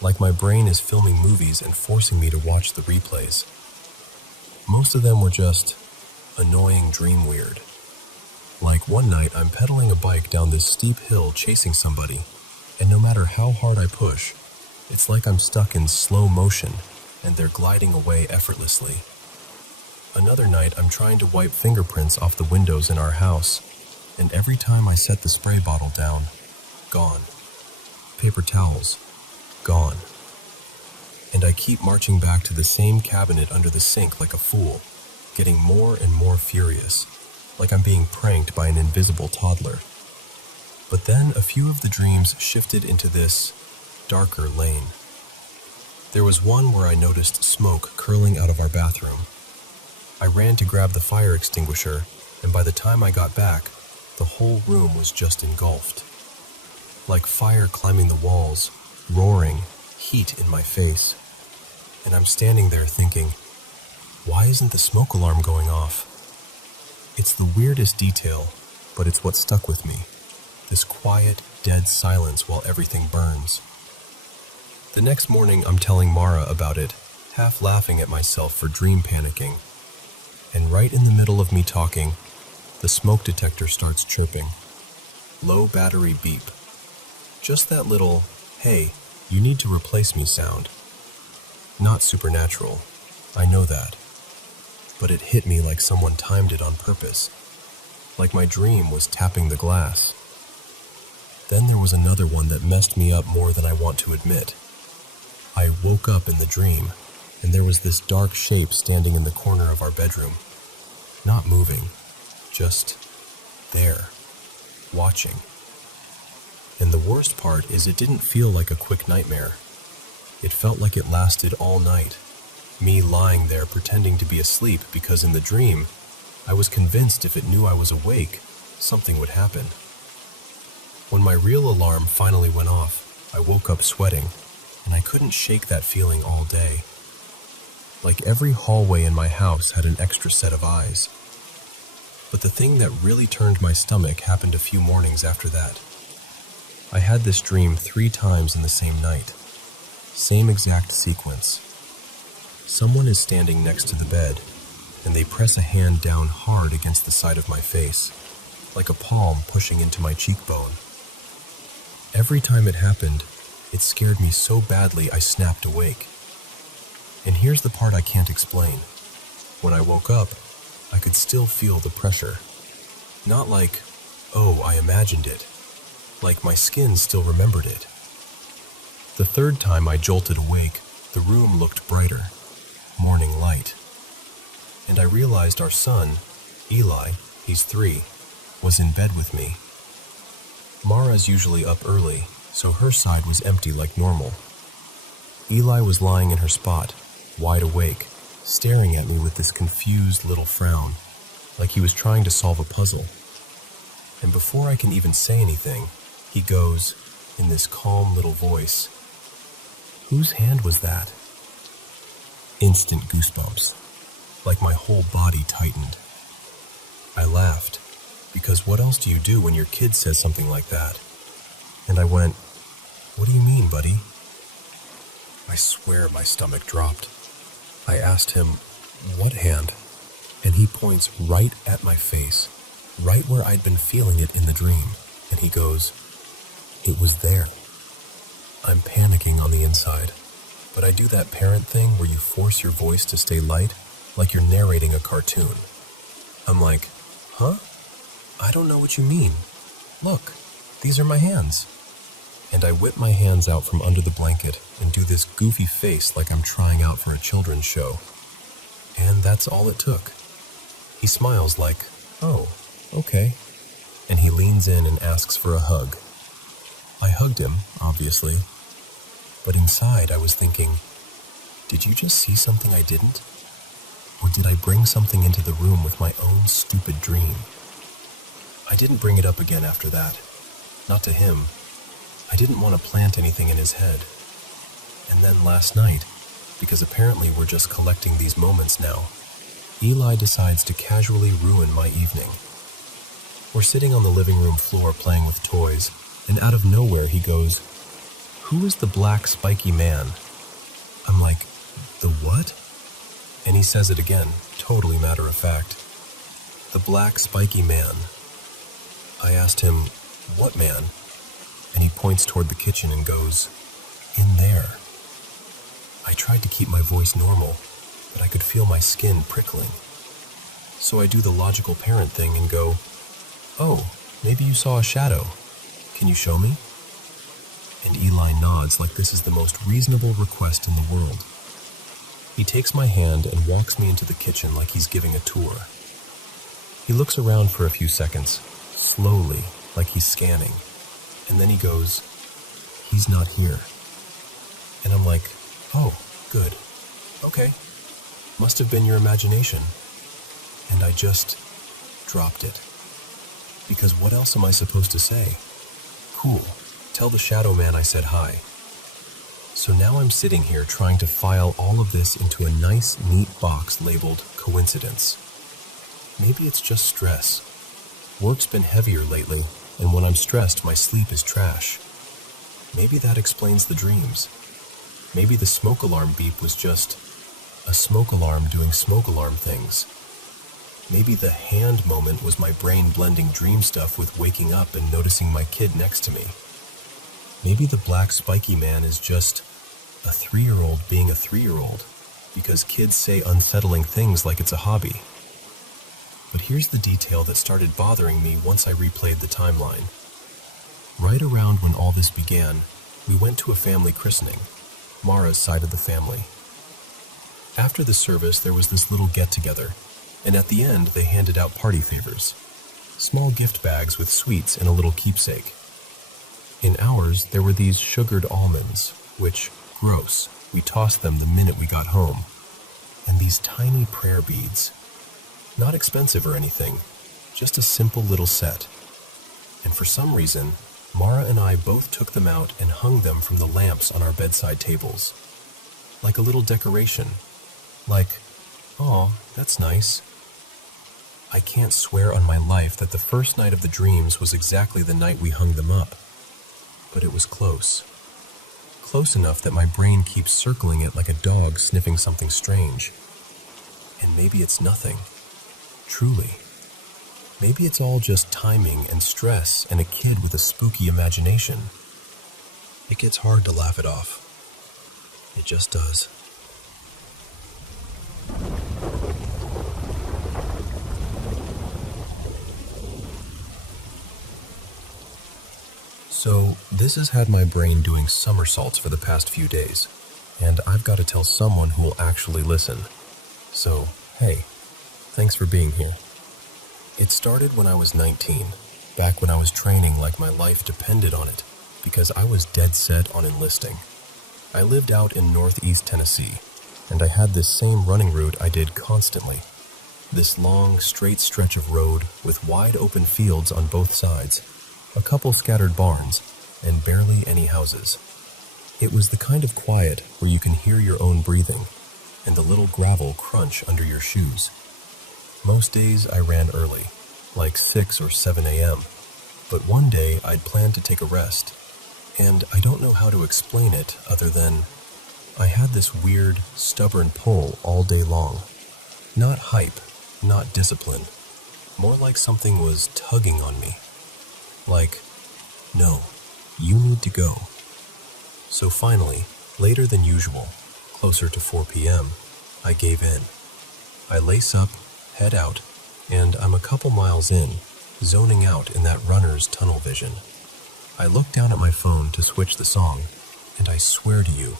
like my brain is filming movies and forcing me to watch the replays. Most of them were just annoying dream weird. Like one night I'm pedaling a bike down this steep hill chasing somebody, and no matter how hard I push, it's like I'm stuck in slow motion and they're gliding away effortlessly. Another night I'm trying to wipe fingerprints off the windows in our house, and every time I set the spray bottle down, gone. Paper towels, gone. And I keep marching back to the same cabinet under the sink like a fool, getting more and more furious, like I'm being pranked by an invisible toddler. But then a few of the dreams shifted into this darker lane. There was one where I noticed smoke curling out of our bathroom. I ran to grab the fire extinguisher, and by the time I got back, the whole room was just engulfed. Like fire climbing the walls, roaring, heat in my face. And I'm standing there thinking, why isn't the smoke alarm going off? It's the weirdest detail, but it's what stuck with me. This quiet, dead silence while everything burns. The next morning I'm telling Mara about it, half laughing at myself for dream panicking. And right in the middle of me talking, the smoke detector starts chirping. Low battery beep. Just that little, hey, you need to replace me sound. Not supernatural, I know that. But it hit me like someone timed it on purpose. Like my dream was tapping the glass. Then there was another one that messed me up more than I want to admit. I woke up in the dream, and there was this dark shape standing in the corner of our bedroom. Not moving, just there, watching. And the worst part is it didn't feel like a quick nightmare. It felt like it lasted all night. Me lying there pretending to be asleep because in the dream, I was convinced if it knew I was awake, something would happen. When my real alarm finally went off, I woke up sweating, and I couldn't shake that feeling all day. Like every hallway in my house had an extra set of eyes. But the thing that really turned my stomach happened a few mornings after that. I had this dream 3 times in the same night. Same exact sequence. Someone is standing next to the bed, and they press a hand down hard against the side of my face, like a palm pushing into my cheekbone. Every time it happened, it scared me so badly I snapped awake. And here's the part I can't explain. When I woke up, I could still feel the pressure. Not like, oh, I imagined it. Like my skin still remembered it. The 3rd time I jolted awake, the room looked brighter, morning light. And I realized our son, Eli, he's 3, was in bed with me. Mara's usually up early, so her side was empty like normal. Eli was lying in her spot, wide awake, staring at me with this confused little frown, like he was trying to solve a puzzle. And before I can even say anything, he goes, in this calm little voice, "Whose hand was that?" Instant goosebumps, like my whole body tightened. I laughed, because what else do you do when your kid says something like that? And I went, "What do you mean, buddy?" I swear my stomach dropped. I asked him, "What hand?" And he points right at my face, right where I'd been feeling it in the dream, and he goes, "It was there." I'm panicking on the inside, but I do that parent thing where you force your voice to stay light, like you're narrating a cartoon. I'm like, "Huh? I don't know what you mean. Look, these are my hands." And I whip my hands out from under the blanket and do this goofy face like I'm trying out for a children's show. And that's all it took. He smiles like, "Oh, okay." And he leans in and asks for a hug. I hugged him, obviously. But inside I was thinking, did you just see something I didn't? Or did I bring something into the room with my own stupid dream? I didn't bring it up again after that. Not to him. I didn't want to plant anything in his head. And then last night, because apparently we're just collecting these moments now, Eli decides to casually ruin my evening. We're sitting on the living room floor playing with toys, and out of nowhere he goes, "Who is the black spiky man?" I'm like, "The what?" And he says it again, totally matter of fact. "The black spiky man." I asked him, "What man?" And he points toward the kitchen and goes, "In there." I tried to keep my voice normal, but I could feel my skin prickling. So I do the logical parent thing and go, "Oh, maybe you saw a shadow. Can you show me?" And Eli nods like this is the most reasonable request in the world. He takes my hand and walks me into the kitchen like he's giving a tour. He looks around for a few seconds, slowly, like he's scanning. And then he goes, "He's not here." And I'm like, "Oh, good. Okay. Must have been your imagination." And I just dropped it. Because what else am I supposed to say? Cool. Tell the shadow man I said hi. So now I'm sitting here trying to file all of this into a nice, neat box labeled coincidence. Maybe it's just stress. Work's been heavier lately, and when I'm stressed, my sleep is trash. Maybe that explains the dreams. Maybe the smoke alarm beep was just a smoke alarm doing smoke alarm things. Maybe the hand moment was my brain blending dream stuff with waking up and noticing my kid next to me. Maybe the black spiky man is just a 3-year-old being a 3-year-old, because kids say unsettling things like it's a hobby. But here's the detail that started bothering me once I replayed the timeline. Right around when all this began, we went to a family christening, Mara's side of the family. After the service, there was this little get-together, and at the end they handed out party favors. Small gift bags with sweets and a little keepsake. In ours, there were these sugared almonds, which, gross, we tossed them the minute we got home. And these tiny prayer beads. Not expensive or anything, just a simple little set. And for some reason, Mara and I both took them out and hung them from the lamps on our bedside tables. Like a little decoration. Like, "Aw, that's nice." I can't swear on my life that the first night of the dreams was exactly the night we hung them up. But it was close. Close enough that my brain keeps circling it like a dog sniffing something strange. And maybe it's nothing. Truly. Maybe it's all just timing and stress and a kid with a spooky imagination. It gets hard to laugh it off. It just does. So, this has had my brain doing somersaults for the past few days, and I've got to tell someone who will actually listen. So, hey, thanks for being here. It started when I was 19, back when I was training like my life depended on it, because I was dead set on enlisting. I lived out in northeast Tennessee, and I had this same running route I did constantly. This long, straight stretch of road with wide open fields on both sides, a couple scattered barns, and barely any houses. It was the kind of quiet where you can hear your own breathing, and the little gravel crunch under your shoes. Most days I ran early, like 6 or 7 a.m., but one day I'd planned to take a rest, and I don't know how to explain it other than I had this weird, stubborn pull all day long. Not hype, not discipline, more like something was tugging on me. Like, no, you need to go. So finally, later than usual, closer to 4 p.m., I gave in. I lace up, head out, and I'm a couple miles in, zoning out in that runner's tunnel vision. I look down at my phone to switch the song, and I swear to you,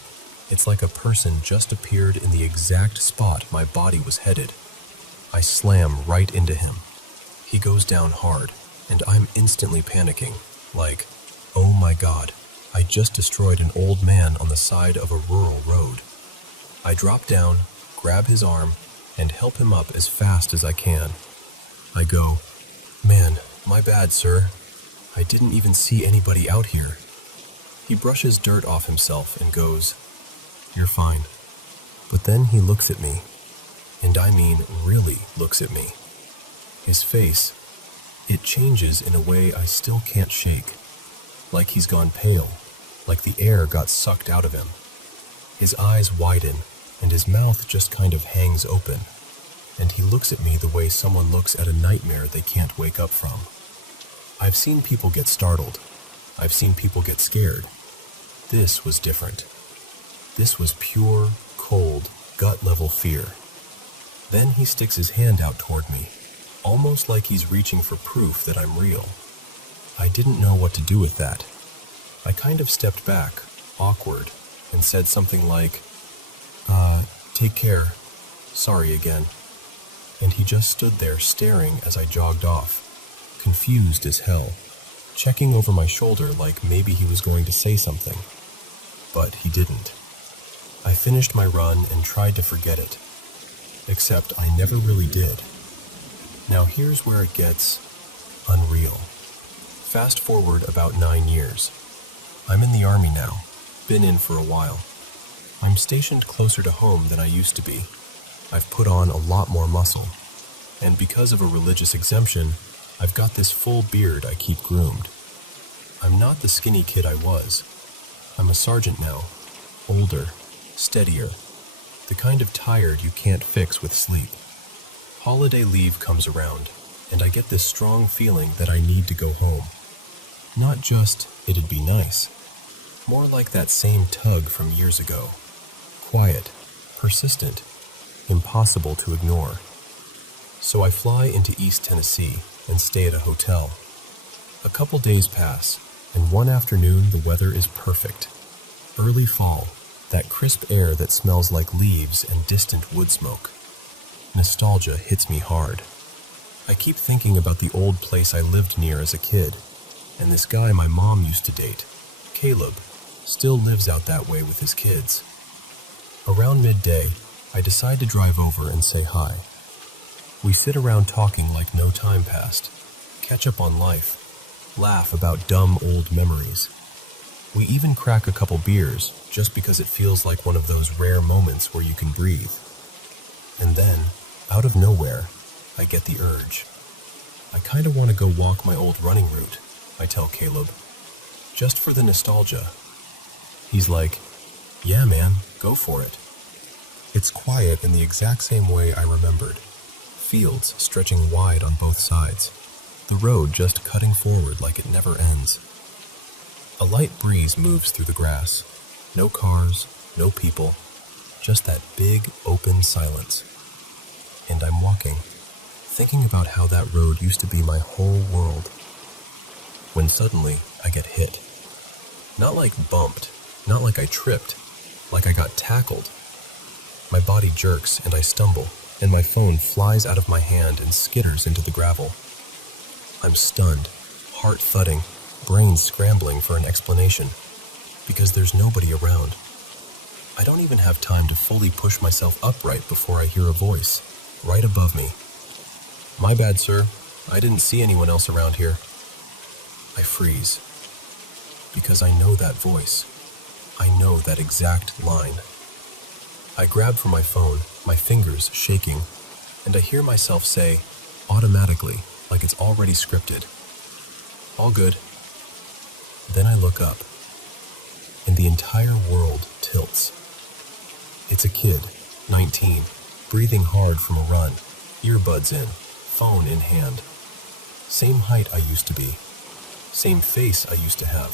it's like a person just appeared in the exact spot my body was headed. I slam right into him. He goes down hard, and I'm instantly panicking, like, oh my God, I just destroyed an old man on the side of a rural road. I drop down, grab his arm, and help him up as fast as I can. I go, "Man, my bad, sir. I didn't even see anybody out here." He brushes dirt off himself and goes, "You're fine." But then he looks at me, and I mean really looks at me. His face, it changes in a way I still can't shake. Like he's gone pale, like the air got sucked out of him. His eyes widen, and his mouth just kind of hangs open. And he looks at me the way someone looks at a nightmare they can't wake up from. I've seen people get startled. I've seen people get scared. This was different. This was pure, cold, gut-level fear. Then he sticks his hand out toward me, almost like he's reaching for proof that I'm real. I didn't know what to do with that. I kind of stepped back, awkward, and said something like, "Take care. Sorry again." And he just stood there staring as I jogged off, confused as hell, checking over my shoulder like maybe he was going to say something. But he didn't. I finished my run and tried to forget it. Except I never really did. Now here's where it gets unreal. Fast forward about 9 years. I'm in the Army now, been in for a while. I'm stationed closer to home than I used to be. I've put on a lot more muscle. And because of a religious exemption, I've got this full beard I keep groomed. I'm not the skinny kid I was. I'm a sergeant now, older, steadier, the kind of tired you can't fix with sleep. Holiday leave comes around, and I get this strong feeling that I need to go home. Not just, it'd be nice. More like that same tug from years ago. Quiet, persistent, impossible to ignore. So I fly into East Tennessee and stay at a hotel. A couple days pass, and one afternoon the weather is perfect. Early fall, that crisp air that smells like leaves and distant wood smoke. Nostalgia hits me hard. I keep thinking about the old place I lived near as a kid, and this guy my mom used to date, Caleb, still lives out that way with his kids. Around midday, I decide to drive over and say hi. We sit around talking like no time passed, catch up on life, laugh about dumb old memories. We even crack a couple beers just because it feels like one of those rare moments where you can breathe. And then, out of nowhere, I get the urge. I kind of want to go walk my old running route, I tell Caleb, just for the nostalgia. He's like, yeah man, go for it. It's quiet in the exact same way I remembered. Fields stretching wide on both sides. The road just cutting forward like it never ends. A light breeze moves through the grass. No cars, no people, just that big, open silence. And I'm walking, thinking about how that road used to be my whole world. When suddenly, I get hit. Not like bumped, not like I tripped, like I got tackled. My body jerks and I stumble, and my phone flies out of my hand and skitters into the gravel. I'm stunned, heart thudding, brain scrambling for an explanation, because there's nobody around. I don't even have time to fully push myself upright before I hear a voice, right above me. My bad, sir. I didn't see anyone else around here. I freeze, because I know that voice. I know that exact line. I grab for my phone, my fingers shaking, and I hear myself say, automatically, like it's already scripted, all good. Then I look up, and the entire world tilts. It's a kid, 19, breathing hard from a run, earbuds in, phone in hand. Same height I used to be, same face I used to have,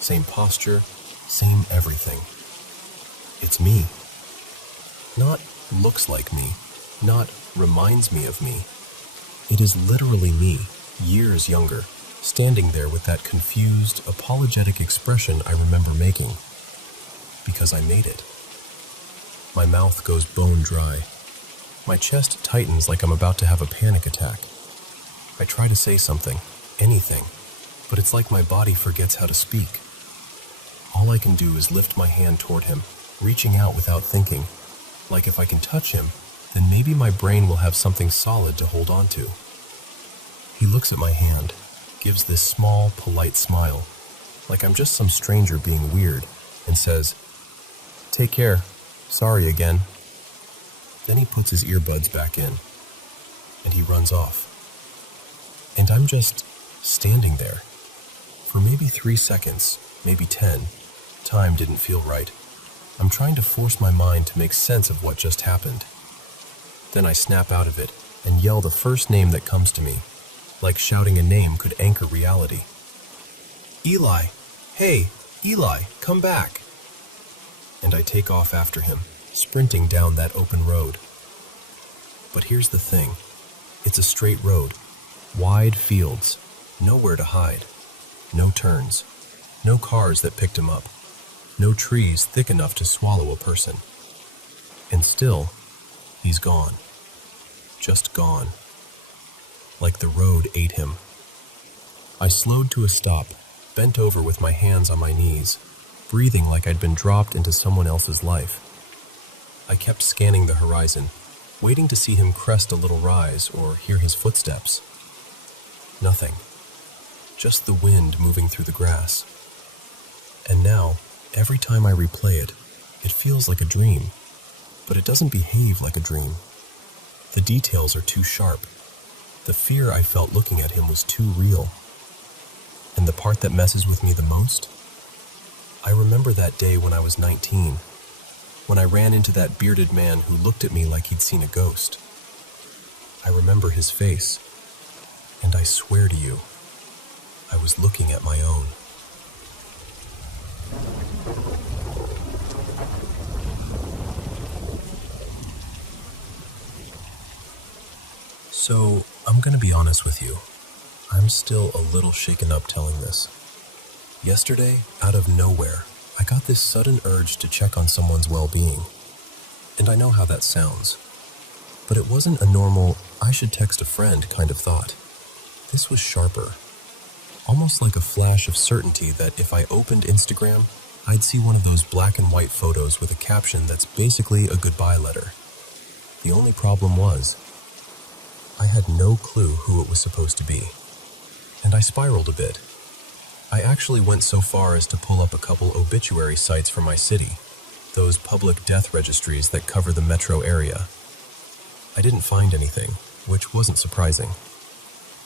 same posture, same everything. It's me. Not looks like me, not reminds me of me. It is literally me, years younger, standing there with that confused, apologetic expression I remember making. Because I made it. My mouth goes bone dry. My chest tightens like I'm about to have a panic attack. I try to say something, anything, but it's like my body forgets how to speak. All I can do is lift my hand toward him, reaching out without thinking, like if I can touch him, then maybe my brain will have something solid to hold on to. He looks at my hand, gives this small, polite smile, like I'm just some stranger being weird, and says, "Take care, sorry again." Then he puts his earbuds back in, and he runs off. And I'm just standing there. For maybe 3 seconds, maybe 10, time didn't feel right. I'm trying to force my mind to make sense of what just happened. Then I snap out of it and yell the first name that comes to me, like shouting a name could anchor reality. "Eli! Hey, Eli, come back!" And I take off after him, sprinting down that open road. But here's the thing. It's a straight road, wide fields, nowhere to hide, no turns, no cars that picked him up, no trees thick enough to swallow a person. And still, he's gone. Just gone. Like the road ate him. I slowed to a stop, bent over with my hands on my knees, breathing like I'd been dropped into someone else's life. I kept scanning the horizon, waiting to see him crest a little rise or hear his footsteps. Nothing. Just the wind moving through the grass. And now, every time I replay it, it feels like a dream, but it doesn't behave like a dream. The details are too sharp. The fear I felt looking at him was too real. And the part that messes with me the most? I remember that day when I was 19, when I ran into that bearded man who looked at me like he'd seen a ghost. I remember his face, and I swear to you, I was looking at my own. So, I'm gonna be honest with you. I'm still a little shaken up telling this. Yesterday, out of nowhere, I got this sudden urge to check on someone's well-being. And I know how that sounds. But it wasn't a normal, I should text a friend kind of thought. This was sharper. Almost like a flash of certainty that if I opened Instagram, I'd see one of those black and white photos with a caption that's basically a goodbye letter. The only problem was, I had no clue who it was supposed to be. And I spiraled a bit. I actually went so far as to pull up a couple obituary sites for my city, those public death registries that cover the metro area. I didn't find anything, which wasn't surprising.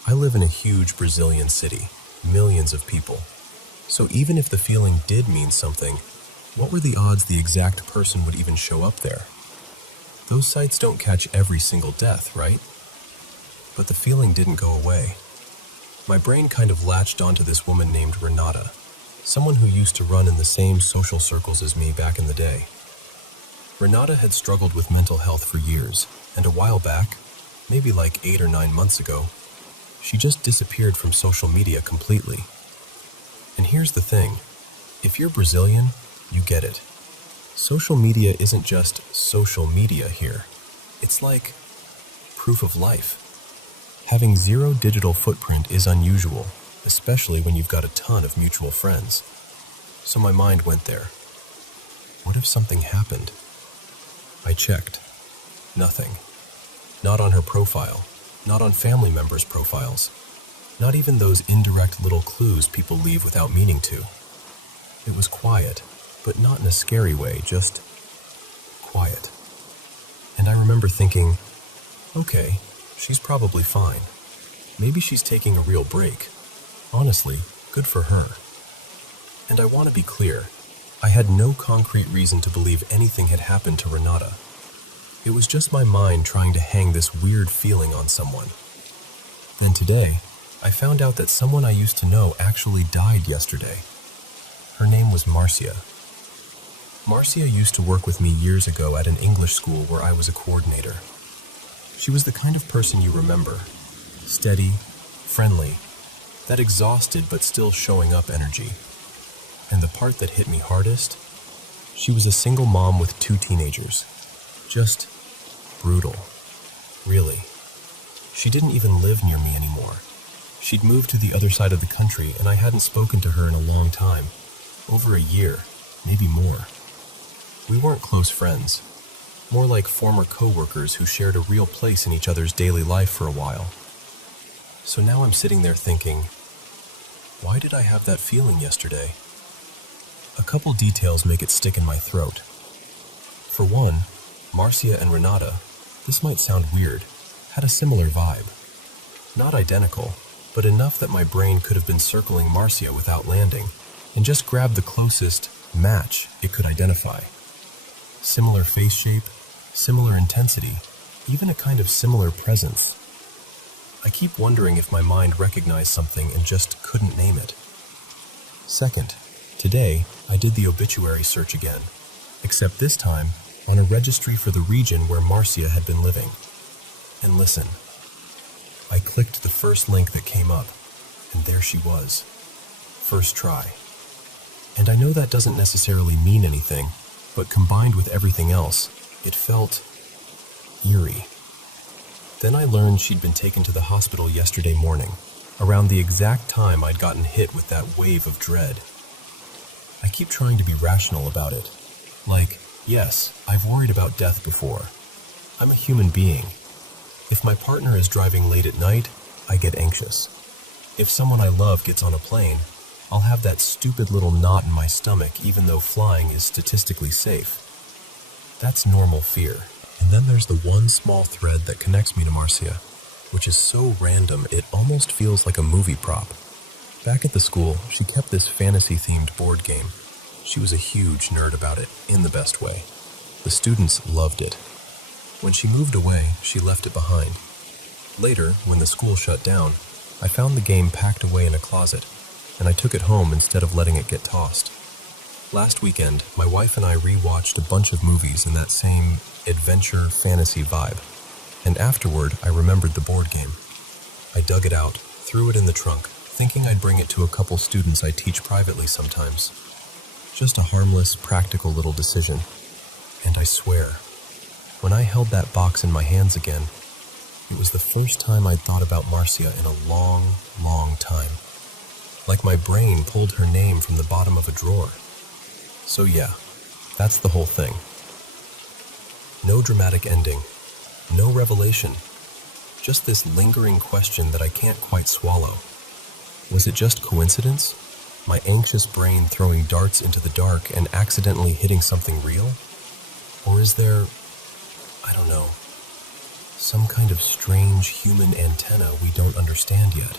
I live in a huge Brazilian city, millions of people. So even if the feeling did mean something, what were the odds the exact person would even show up there? Those sites don't catch every single death, right? But the feeling didn't go away. My brain kind of latched onto this woman named Renata, someone who used to run in the same social circles as me back in the day. Renata had struggled with mental health for years, and a while back, maybe like 8 or 9 months ago, she just disappeared from social media completely. And here's the thing, if you're Brazilian, you get it. Social media isn't just social media here. It's like proof of life. Having zero digital footprint is unusual, especially when you've got a ton of mutual friends. So my mind went there. What if something happened? I checked. Nothing. Not on her profile, not on family members' profiles, not even those indirect little clues people leave without meaning to. It was quiet, but not in a scary way, just quiet. And I remember thinking, okay, she's probably fine. Maybe she's taking a real break. Honestly, good for her. And I want to be clear, I had no concrete reason to believe anything had happened to Renata. It was just my mind trying to hang this weird feeling on someone. Then today, I found out that someone I used to know actually died yesterday. Her name was Marcia. Marcia used to work with me years ago at an English school where I was a coordinator. She was the kind of person you remember. Steady, friendly, that exhausted but still showing up energy. And the part that hit me hardest? She was a single mom with 2 teenagers. Just brutal. Really. She didn't even live near me anymore. She'd moved to the other side of the country and I hadn't spoken to her in a long time. Over a year, maybe more. We weren't close friends. More like former co-workers who shared a real place in each other's daily life for a while. So now I'm sitting there thinking, why did I have that feeling yesterday? A couple details make it stick in my throat. For one, Marcia and Renata, this might sound weird, had a similar vibe. Not identical, but enough that my brain could have been circling Marcia without landing, and just grabbed the closest match it could identify. Similar face shape, similar intensity, even a kind of similar presence. I keep wondering if my mind recognized something and just couldn't name it. Second, today I did the obituary search again, except this time on a registry for the region where Marcia had been living. And listen, I clicked the first link that came up, and there she was. First try. And I know that doesn't necessarily mean anything, but combined with everything else, it felt eerie. Then I learned she'd been taken to the hospital yesterday morning, around the exact time I'd gotten hit with that wave of dread. I keep trying to be rational about it. Like, yes, I've worried about death before. I'm a human being. If my partner is driving late at night, I get anxious. If someone I love gets on a plane, I'll have that stupid little knot in my stomach even though flying is statistically safe. That's normal fear. And then there's the one small thread that connects me to Marcia, which is so random it almost feels like a movie prop. Back at the school, she kept this fantasy-themed board game. She was a huge nerd about it, in the best way. The students loved it. When she moved away, she left it behind. Later, when the school shut down, I found the game packed away in a closet, and I took it home instead of letting it get tossed. Last weekend, my wife and I re-watched a bunch of movies in that same adventure fantasy vibe, and afterward I remembered the board game. I dug it out, threw it in the trunk, thinking I'd bring it to a couple students I teach privately sometimes. Just a harmless, practical little decision. And I swear, When I held that box in my hands again, it was the first time I'd thought about Marcia in a long, long time. Like my brain pulled her name from the bottom of a drawer. So yeah, that's the whole thing. No dramatic ending, no revelation, just this lingering question that I can't quite swallow. Was it just coincidence? My anxious brain throwing darts into the dark and accidentally hitting something real? Or is there, I don't know, some kind of strange human antenna we don't understand yet?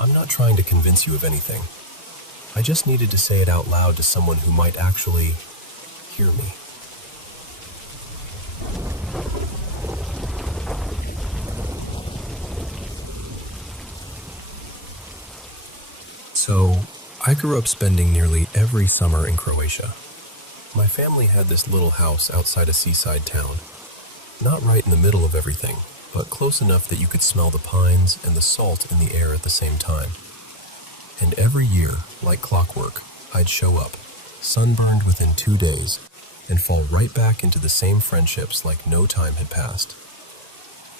I'm not trying to convince you of anything. I just needed to say it out loud to someone who might actually hear me. So, I grew up spending nearly every summer in Croatia. My family had this little house outside a seaside town. Not right in the middle of everything, but close enough that you could smell the pines and the salt in the air at the same time. And every year, like clockwork, I'd show up, sunburned within 2 days, and fall right back into the same friendships like no time had passed.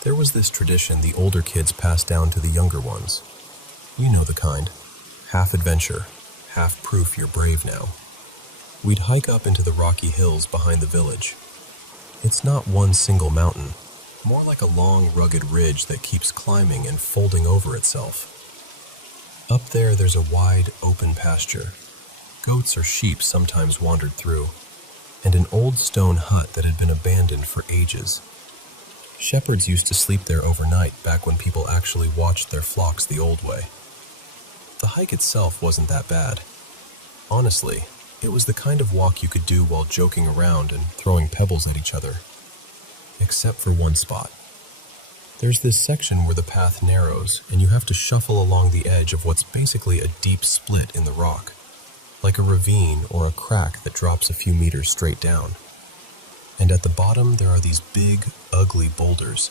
There was this tradition the older kids passed down to the younger ones. You know the kind. Half adventure, half proof you're brave now. We'd hike up into the rocky hills behind the village. It's not one single mountain, more like a long, rugged ridge that keeps climbing and folding over itself. Up there, there's a wide, open pasture. Goats or sheep sometimes wandered through, and an old stone hut that had been abandoned for ages. Shepherds used to sleep there overnight back when people actually watched their flocks the old way. The hike itself wasn't that bad. Honestly, it was the kind of walk you could do while joking around and throwing pebbles at each other. Except for one spot. There's this section where the path narrows and you have to shuffle along the edge of what's basically a deep split in the rock, like a ravine or a crack that drops a few meters straight down. And at the bottom there are these big, ugly boulders,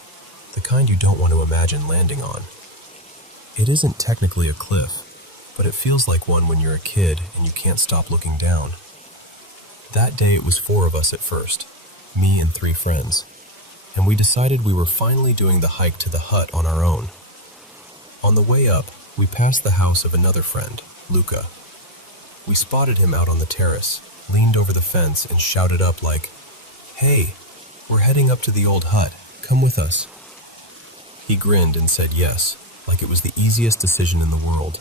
the kind you don't want to imagine landing on. It isn't technically a cliff, but it feels like one when you're a kid and you can't stop looking down. That day it was 4 of us at first, me and 3 friends, and we decided we were finally doing the hike to the hut on our own. On the way up, we passed the house of another friend, Luca. We spotted him out on the terrace, leaned over the fence and shouted up like, "Hey, we're heading up to the old hut, come with us." He grinned and said yes, like it was the easiest decision in the world.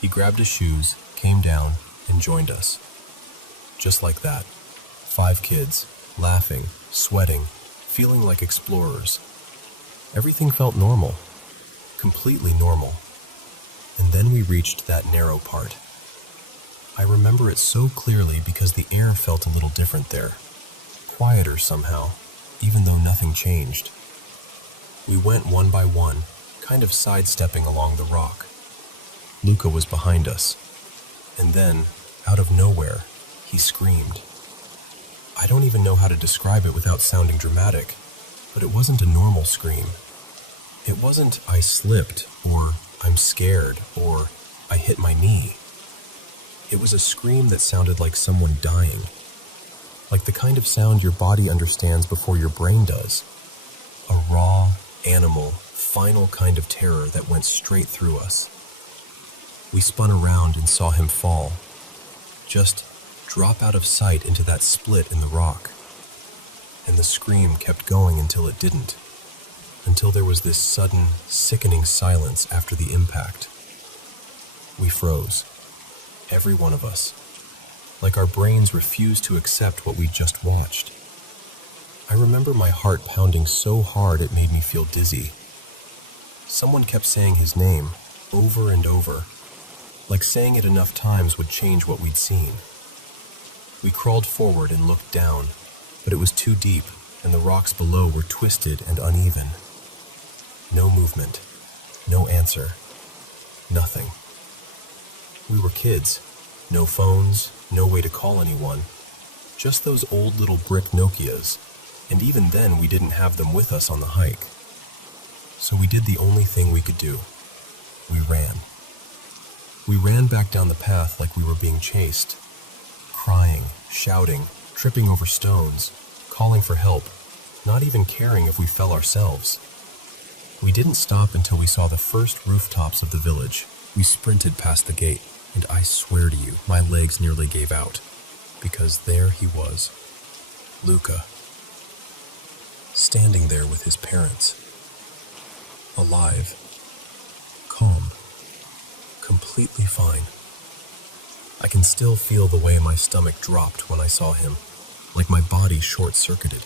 He grabbed his shoes, came down, and joined us. Just like that. 5 kids, laughing, sweating, feeling like explorers. Everything felt normal. Completely normal. And then we reached that narrow part. I remember it so clearly because the air felt a little different there. Quieter somehow, even though nothing changed. We went one by one, kind of sidestepping along the rock. Luca was behind us, and then, out of nowhere, he screamed. I don't even know how to describe it without sounding dramatic, but it wasn't a normal scream. It wasn't "I slipped," or "I'm scared," or "I hit my knee." It was a scream that sounded like someone dying, like the kind of sound your body understands before your brain does. A raw, animal, final kind of terror that went straight through us. We spun around and saw him fall, just drop out of sight into that split in the rock. And the scream kept going until it didn't, until there was this sudden, sickening silence after the impact. We froze, every one of us, like our brains refused to accept what we just watched. I remember my heart pounding so hard it made me feel dizzy. Someone kept saying his name, over and over, like saying it enough times would change what we'd seen. We crawled forward and looked down, but it was too deep, and the rocks below were twisted and uneven. No movement, no answer, nothing. We were kids, no phones, no way to call anyone, just those old little brick Nokias, and even then we didn't have them with us on the hike. So we did the only thing we could do. We ran. We ran back down the path like we were being chased, crying, shouting, tripping over stones, calling for help, not even caring if we fell ourselves. We didn't stop until we saw the first rooftops of the village. We sprinted past the gate, and I swear to you, my legs nearly gave out, because there he was, Luca, standing there with his parents, alive, calm, completely fine. I can still feel the way my stomach dropped when I saw him, like my body short-circuited.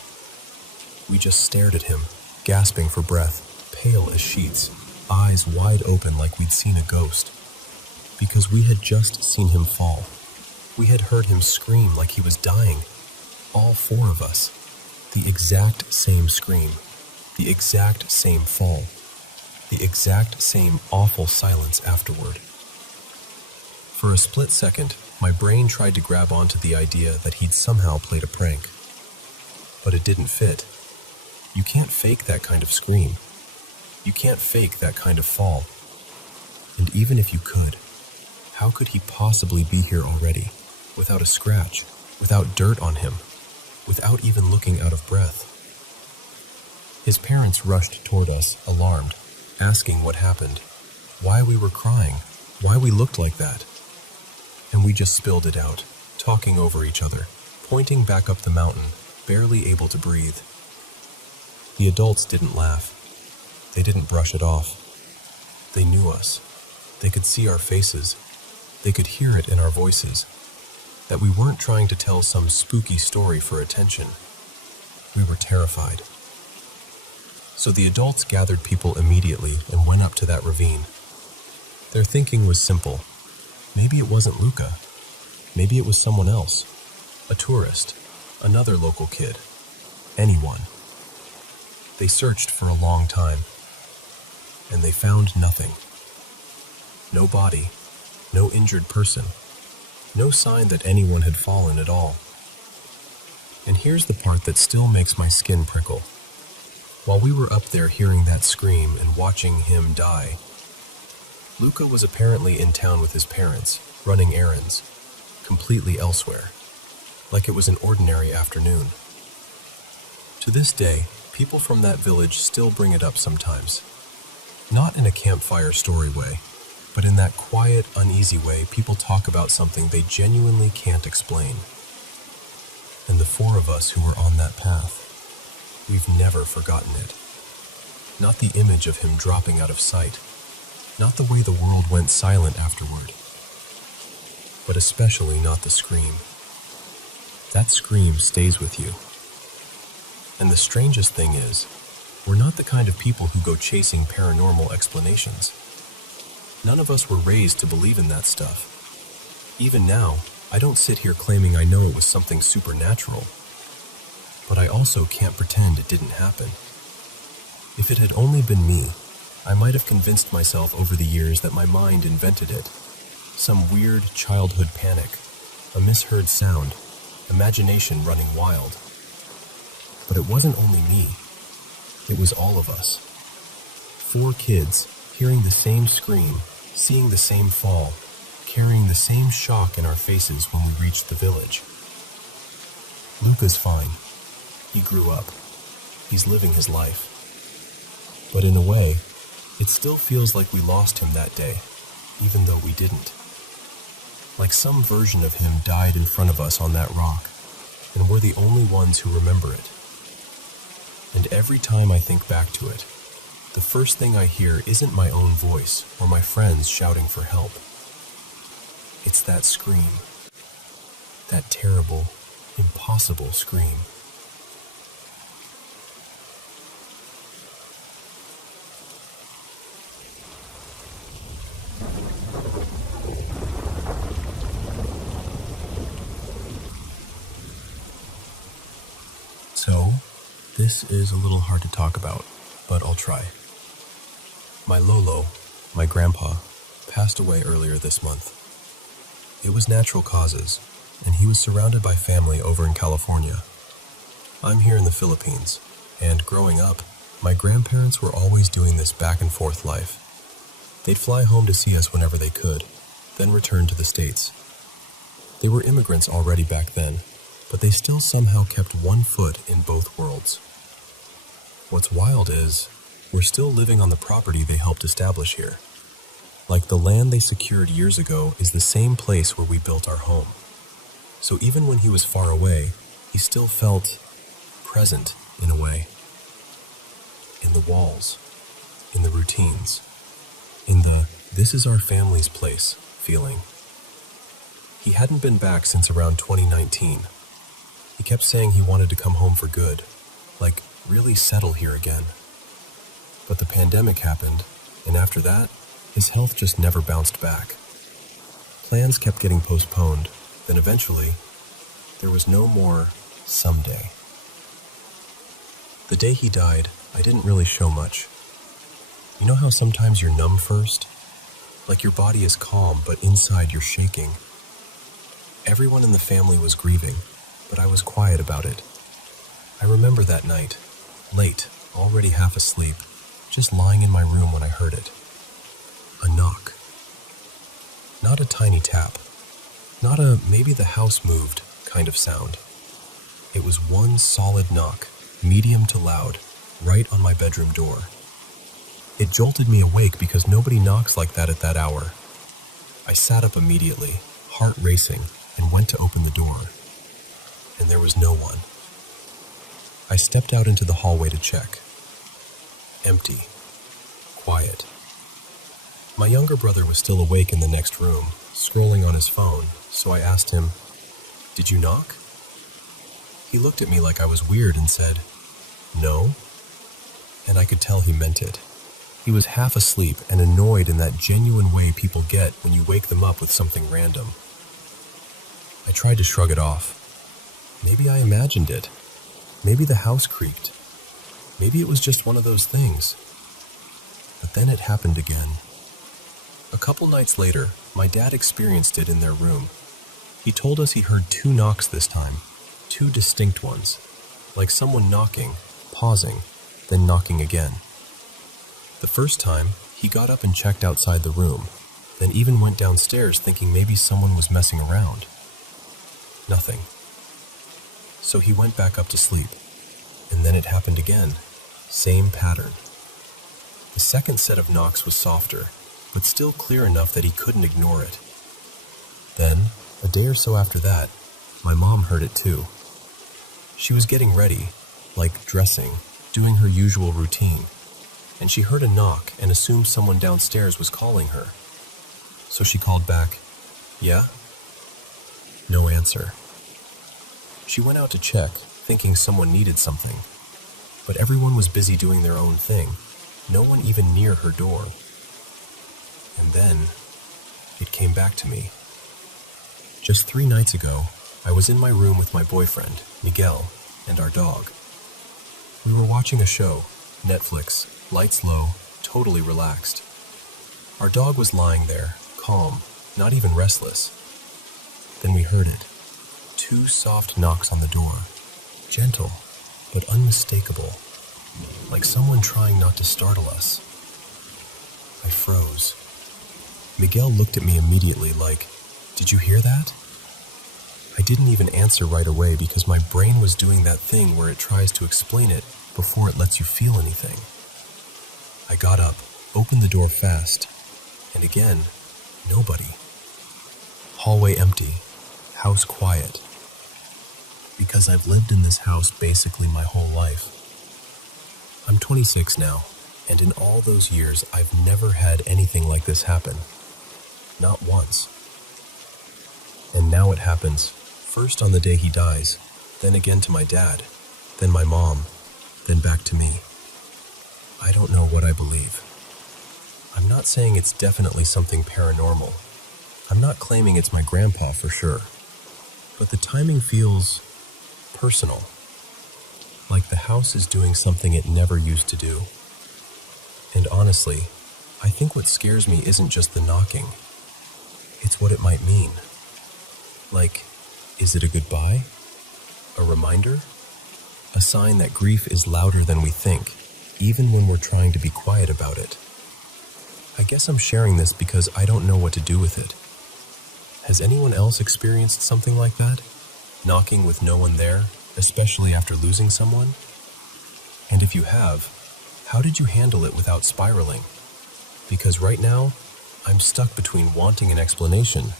We just stared at him, gasping for breath, pale as sheets, eyes wide open like we'd seen a ghost. Because we had just seen him fall. We had heard him scream like he was dying. All four of us. The exact same scream. The exact same fall. The exact same awful silence afterward. For a split second, my brain tried to grab onto the idea that he'd somehow played a prank. But it didn't fit. You can't fake that kind of scream. You can't fake that kind of fall. And even if you could, how could he possibly be here already, without a scratch, without dirt on him, without even looking out of breath? His parents rushed toward us, alarmed, asking what happened, why we were crying, why we looked like that. And we just spilled it out, talking over each other, pointing back up the mountain, barely able to breathe. The adults didn't laugh. They didn't brush it off. They knew us. They could see our faces. They could hear it in our voices. That we weren't trying to tell some spooky story for attention. We were terrified. So the adults gathered people immediately and went up to that ravine. Their thinking was simple. Maybe it wasn't Luca. Maybe it was someone else. A tourist. Another local kid. Anyone. They searched for a long time. And they found nothing. No body. No injured person. No sign that anyone had fallen at all. And here's the part that still makes my skin prickle. While we were up there hearing that scream and watching him die, Luca was apparently in town with his parents, running errands, completely elsewhere, like it was an ordinary afternoon. To this day, people from that village still bring it up sometimes. Not in a campfire story way, but in that quiet, uneasy way people talk about something they genuinely can't explain. And the four of us who were on that path, we've never forgotten it. Not the image of him dropping out of sight, not the way the world went silent afterward, but especially not the scream. That scream stays with you. And the strangest thing is, we're not the kind of people who go chasing paranormal explanations. None of us were raised to believe in that stuff. Even now, I don't sit here claiming I know it was something supernatural. But I also can't pretend it didn't happen. If it had only been me, I might have convinced myself over the years that my mind invented it. Some weird childhood panic, a misheard sound, imagination running wild. But it wasn't only me. It was all of us. 4 kids, hearing the same scream, seeing the same fall, carrying the same shock in our faces when we reached the village. Luca's fine. He grew up. He's living his life. But in a way, it still feels like we lost him that day, even though we didn't. Like some version of him died in front of us on that rock, and we're the only ones who remember it. And every time I think back to it, the first thing I hear isn't my own voice or my friends shouting for help. It's that scream. That terrible, impossible scream. So, this is a little hard to talk about, but I'll try. My Lolo, my grandpa, passed away earlier this month. It was natural causes, and he was surrounded by family over in California. I'm here in the Philippines, and growing up, my grandparents were always doing this back and forth life. They'd fly home to see us whenever they could, then return to the States. They were immigrants already back then, but they still somehow kept one foot in both worlds. What's wild is, we're still living on the property they helped establish here. Like the land they secured years ago is the same place where we built our home. So even when he was far away, he still felt present in a way. In the walls, in the routines, in the "this is our family's place" feeling. He hadn't been back since around 2019. He kept saying he wanted to come home for good, like really settle here again. But the pandemic happened, and after that, his health just never bounced back. Plans kept getting postponed, then eventually, there was no more someday. The day he died, I didn't really show much. You know how sometimes you're numb first? Like your body is calm, but inside you're shaking. Everyone in the family was grieving, but I was quiet about it. I remember that night, late, already half asleep, just lying in my room when I heard it. A knock. Not a tiny tap. Not a "maybe the house moved" kind of sound. It was one solid knock, medium to loud, right on my bedroom door. It jolted me awake because nobody knocks like that at that hour. I sat up immediately, heart racing, and went to open the door. And there was no one. I stepped out into the hallway to check. Empty. Quiet. My younger brother was still awake in the next room, scrolling on his phone, so I asked him, "Did you knock?" He looked at me like I was weird and said, "No." And I could tell he meant it. He was half asleep and annoyed in that genuine way people get when you wake them up with something random. I tried to shrug it off. Maybe I imagined it. Maybe the house creaked. Maybe it was just one of those things. But then it happened again. A couple nights later, my dad experienced it in their room. He told us he heard 2 knocks this time, 2 distinct ones, like someone knocking, pausing, then knocking again. The first time, he got up and checked outside the room, then even went downstairs thinking maybe someone was messing around. Nothing. So he went back up to sleep, and then it happened again, same pattern. The second set of knocks was softer, but still clear enough that he couldn't ignore it. Then, a day or so after that, my mom heard it too. She was getting ready, like dressing, doing her usual routine, and she heard a knock and assumed someone downstairs was calling her. So she called back, "Yeah?" No answer. She went out to check, thinking someone needed something, but everyone was busy doing their own thing, no one even near her door. And then, it came back to me. Just 3 nights ago, I was in my room with my boyfriend, Miguel, and our dog. We were watching a show, Netflix, lights low, totally relaxed. Our dog was lying there, calm, not even restless. Then we heard it. 2 soft knocks on the door, gentle, but unmistakable, like someone trying not to startle us. I froze. Miguel looked at me immediately like, "Did you hear that?" I didn't even answer right away because my brain was doing that thing where it tries to explain it before it lets you feel anything. I got up, opened the door fast, and again, nobody. Hallway empty, house quiet. Because I've lived in this house basically my whole life. I'm 26 now, and in all those years, I've never had anything like this happen. Not once. And now it happens, first on the day he dies, then again to my dad, then my mom, then back to me. I don't know what I believe. I'm not saying it's definitely something paranormal. I'm not claiming it's my grandpa for sure. But the timing feels personal. Like the house is doing something it never used to do. And honestly, I think what scares me isn't just the knocking. It's what it might mean. Like, is it a goodbye? A reminder? A sign that grief is louder than we think, even when we're trying to be quiet about it. I guess I'm sharing this because I don't know what to do with it. Has anyone else experienced something like that? knocking with no one there, especially after losing someone? And if you have, how did you handle it without spiraling? Because right now, I'm stuck between wanting an explanation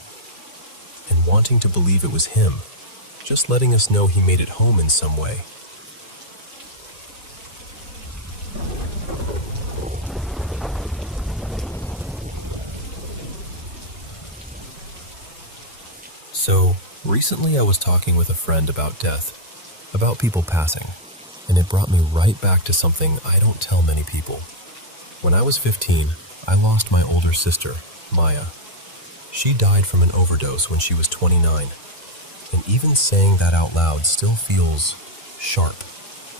and wanting to believe it was him, just letting us know he made it home in some way. So, recently I was talking with a friend about death, about people passing, and it brought me right back to something I don't tell many people. When I was 15, I lost my older sister, Maya. She died from an overdose when she was 29, and even saying that out loud still feels sharp,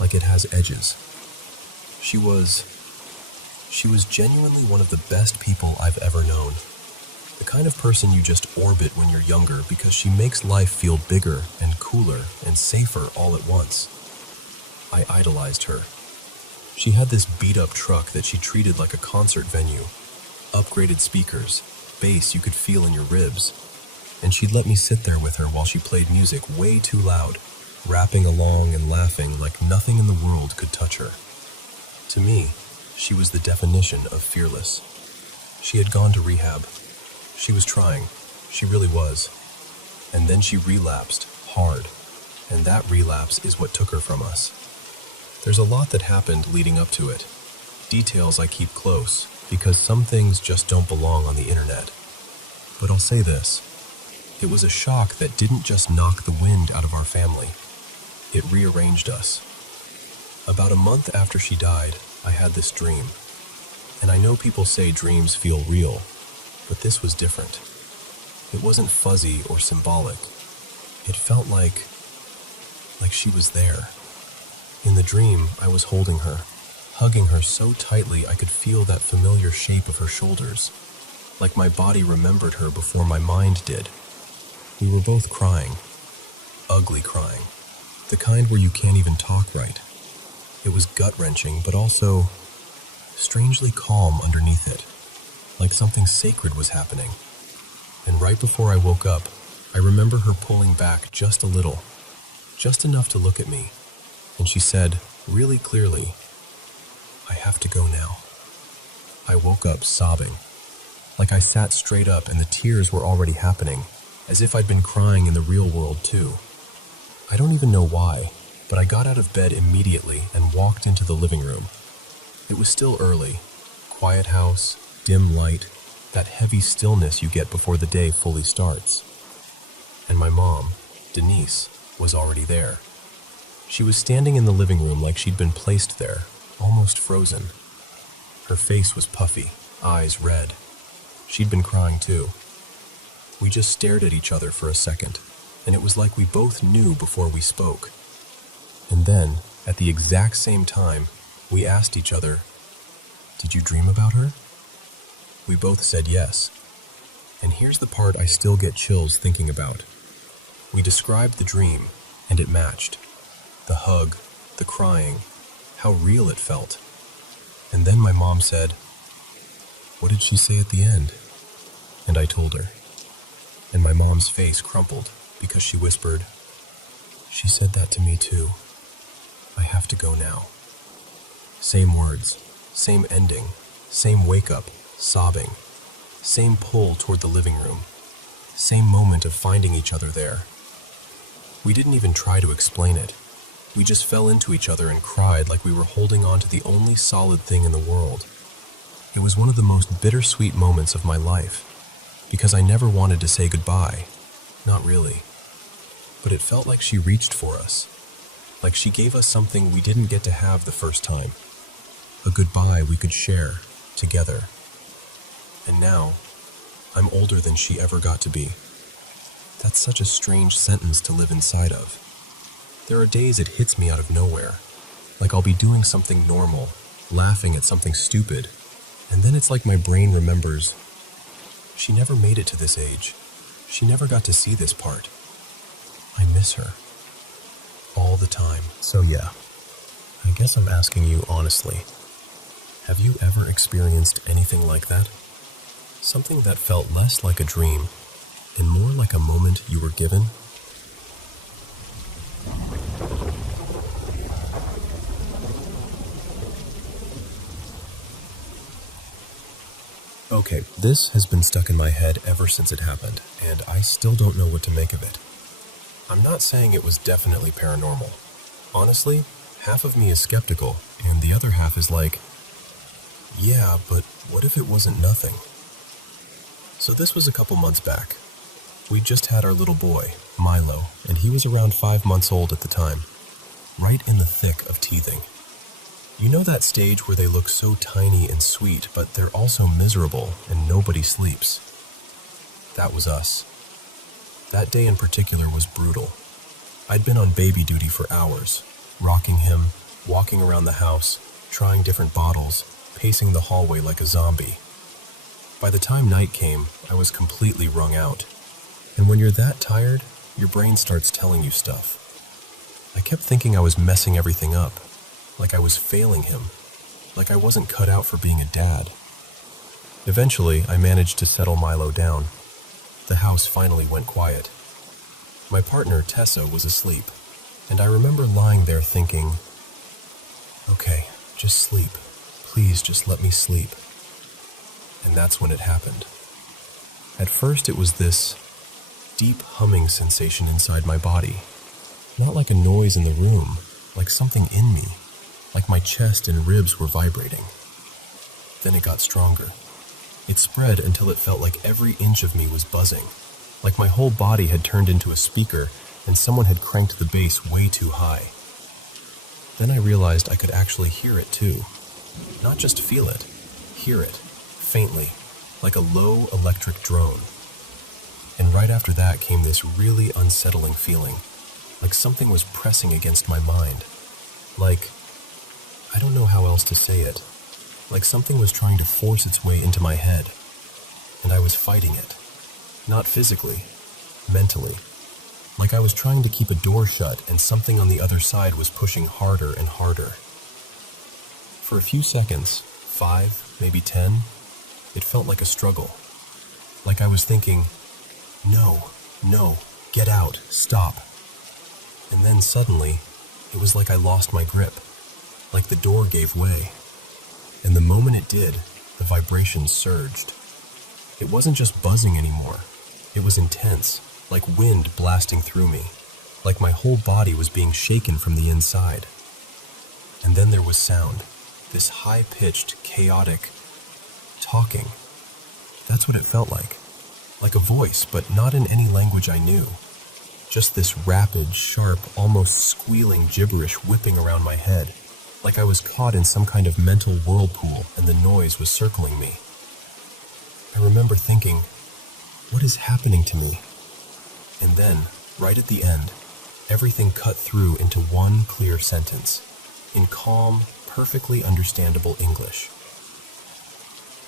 like it has edges. She was genuinely one of the best people I've ever known. The kind of person you just orbit when you're younger because she makes life feel bigger and cooler and safer all at once. I idolized her. She had this beat-up truck that she treated like a concert venue. Upgraded speakers, bass you could feel in your ribs. And she'd let me sit there with her while she played music way too loud, rapping along and laughing like nothing in the world could touch her. To me, she was the definition of fearless. She had gone to rehab. She was trying. She really was. And then she relapsed, hard. And that relapse is what took her from us. There's a lot that happened leading up to it. Details I keep close, because some things just don't belong on the internet. But I'll say this. It was a shock that didn't just knock the wind out of our family. It rearranged us. About a month after she died, I had this dream. And I know people say dreams feel real, but this was different. It wasn't fuzzy or symbolic. It felt like she was there. In the dream, I was holding her, hugging her so tightly I could feel that familiar shape of her shoulders, like my body remembered her before my mind did. We were both crying, ugly crying, the kind where you can't even talk right. It was gut-wrenching, but also strangely calm underneath it, like something sacred was happening. And right before I woke up, I remember her pulling back just a little, just enough to look at me, and she said, really clearly, "I have to go now." I woke up sobbing, like I sat straight up and the tears were already happening, as if I'd been crying in the real world too. I don't even know why, but I got out of bed immediately and walked into the living room. It was still early, quiet house, dim light, that heavy stillness you get before the day fully starts. And my mom, Denise, was already there. She was standing in the living room like she'd been placed there, almost frozen. Her face was puffy, eyes red. She'd been crying too. We just stared at each other for a second, and it was like we both knew before we spoke. And then, at the exact same time, we asked each other, "Did you dream about her?" We both said yes. And here's the part I still get chills thinking about. We described the dream, and it matched. The hug, the crying, how real it felt. And then my mom said, "What did she say at the end?" And I told her. And my mom's face crumpled because she whispered, "She said that to me too. I have to go now." Same words, same ending, same wake-up, sobbing, same pull toward the living room, same moment of finding each other there. We didn't even try to explain it. We just fell into each other and cried like we were holding on to the only solid thing in the world. It was one of the most bittersweet moments of my life, because I never wanted to say goodbye, not really. But it felt like she reached for us, like she gave us something we didn't get to have the first time, a goodbye we could share together. And now, I'm older than she ever got to be. That's such a strange sentence to live inside of. There are days it hits me out of nowhere, like I'll be doing something normal, laughing at something stupid, and then it's like my brain remembers, she never made it to this age. She never got to see this part. I miss her. All the time. So yeah, I guess I'm asking you honestly, have you ever experienced anything like that? Something that felt less like a dream and more like a moment you were given? Okay, this has been stuck in my head ever since it happened, and I still don't know what to make of it. I'm not saying it was definitely paranormal. Honestly, half of me is skeptical, and the other half is like, yeah, but what if it wasn't nothing? So this was a couple months back. We just had our little boy, Milo, and he was around 5 months old at the time, right in the thick of teething. You know that stage where they look so tiny and sweet, but they're also miserable and nobody sleeps? That was us. That day in particular was brutal. I'd been on baby duty for hours, rocking him, walking around the house, trying different bottles, pacing the hallway like a zombie. By the time night came, I was completely wrung out. And when you're that tired, your brain starts telling you stuff. I kept thinking I was messing everything up, like I was failing him, like I wasn't cut out for being a dad. Eventually, I managed to settle Milo down. The house finally went quiet. My partner, Tessa, was asleep, and I remember lying there thinking, okay, just sleep. Please just let me sleep. And that's when it happened. At first, it was this deep humming sensation inside my body. Not like a noise in the room, like something in me. Like my chest and ribs were vibrating. Then it got stronger. It spread until it felt like every inch of me was buzzing, like my whole body had turned into a speaker and someone had cranked the bass way too high. Then I realized I could actually hear it too. Not just feel it, hear it, faintly, like a low electric drone. And right after that came this really unsettling feeling, like something was pressing against my mind. Like, I don't know how else to say it. Like something was trying to force its way into my head. And I was fighting it. Not physically, mentally. Like I was trying to keep a door shut and something on the other side was pushing harder and harder. For a few seconds, 5, maybe 10, it felt like a struggle. Like I was thinking, no, get out, stop. And then suddenly, it was like I lost my grip. Like the door gave way. And the moment it did, the vibration surged. It wasn't just buzzing anymore. It was intense, like wind blasting through me. Like my whole body was being shaken from the inside. And then there was sound. This high-pitched, chaotic talking. That's what it felt like. Like a voice, but not in any language I knew. Just this rapid, sharp, almost squealing gibberish whipping around my head. Like I was caught in some kind of mental whirlpool and the noise was circling me. I remember thinking, what is happening to me? And then, right at the end, everything cut through into one clear sentence, in calm, perfectly understandable English.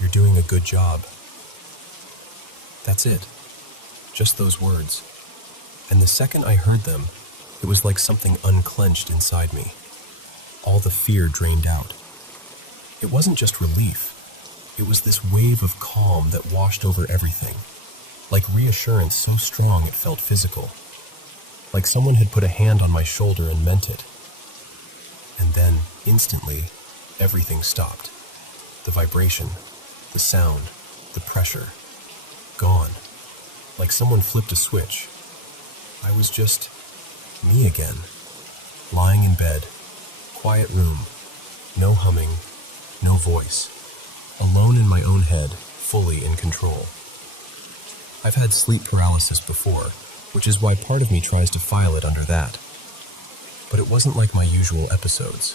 You're doing a good job. That's it. Just those words. And the second I heard them, it was like something unclenched inside me. All the fear drained out. It wasn't just relief. It was this wave of calm that washed over everything. Like reassurance so strong it felt physical. Like someone had put a hand on my shoulder and meant it. And then, instantly, everything stopped. The vibration, the sound, the pressure. Gone. Like someone flipped a switch. I was just me again. Lying in bed. Quiet room, no humming, no voice, alone in my own head, fully in control. I've had sleep paralysis before, which is why part of me tries to file it under that. But it wasn't like my usual episodes.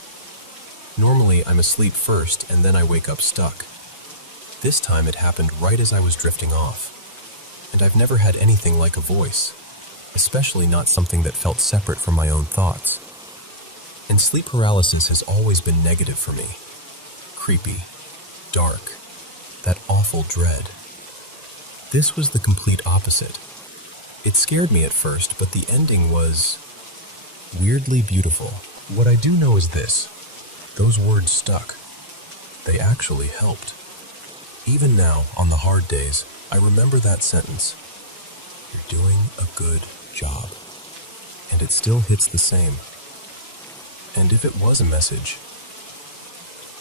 Normally, I'm asleep first and then I wake up stuck. This time it happened right as I was drifting off. And I've never had anything like a voice, especially not something that felt separate from my own thoughts. And sleep paralysis has always been negative for me. Creepy, dark, that awful dread. This was the complete opposite. It scared me at first, but the ending was weirdly beautiful. What I do know is this. Those words stuck. They actually helped. Even now, on the hard days, I remember that sentence. You're doing a good job. and it still hits the same. And if it was a message,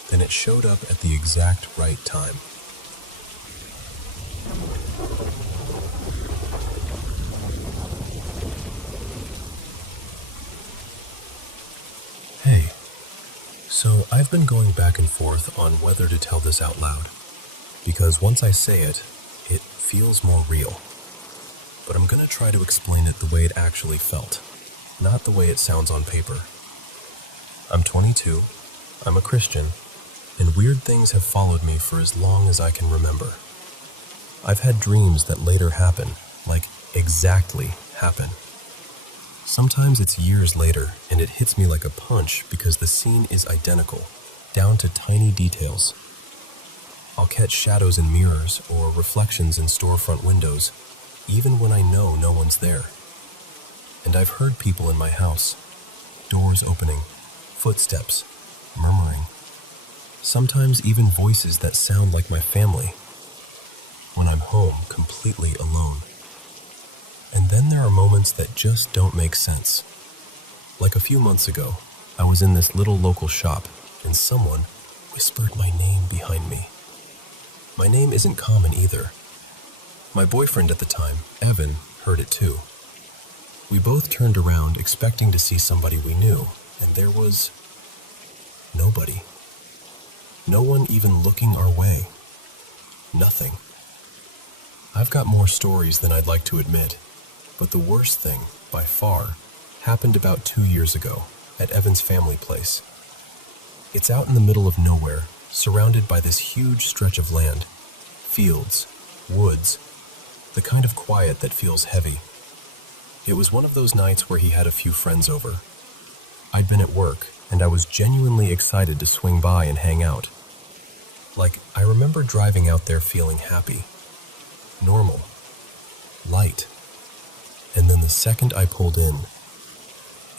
then it showed up at the exact right time. Hey, so I've been going back and forth on whether to tell this out loud, because once I say it, it feels more real. But I'm gonna try to explain it the way it actually felt, not the way it sounds on paper. I'm 22, I'm a Christian, and weird things have followed me for as long as I can remember. I've had dreams that later happen, like exactly happen. Sometimes it's years later, and it hits me like a punch because the scene is identical, down to tiny details. I'll catch shadows in mirrors or reflections in storefront windows, even when I know no one's there. And I've heard people in my house, doors opening, footsteps, murmuring. Sometimes even voices that sound like my family, when I'm home completely alone. And then there are moments that just don't make sense. Like a few months ago, I was in this little local shop, and someone whispered my name behind me. My name isn't common either. My boyfriend at the time, Evan, heard it too. We both turned around expecting to see somebody we knew, and there was nobody. No one even looking our way. Nothing. I've got more stories than I'd like to admit, but the worst thing, by far, happened about 2 years ago at Evan's family place. It's out in the middle of nowhere, surrounded by this huge stretch of land, fields, woods, the kind of quiet that feels heavy. It was one of those nights where he had a few friends over. I'd been at work, and I was genuinely excited to swing by and hang out. Like, I remember driving out there feeling happy, normal, light. And then the second I pulled in,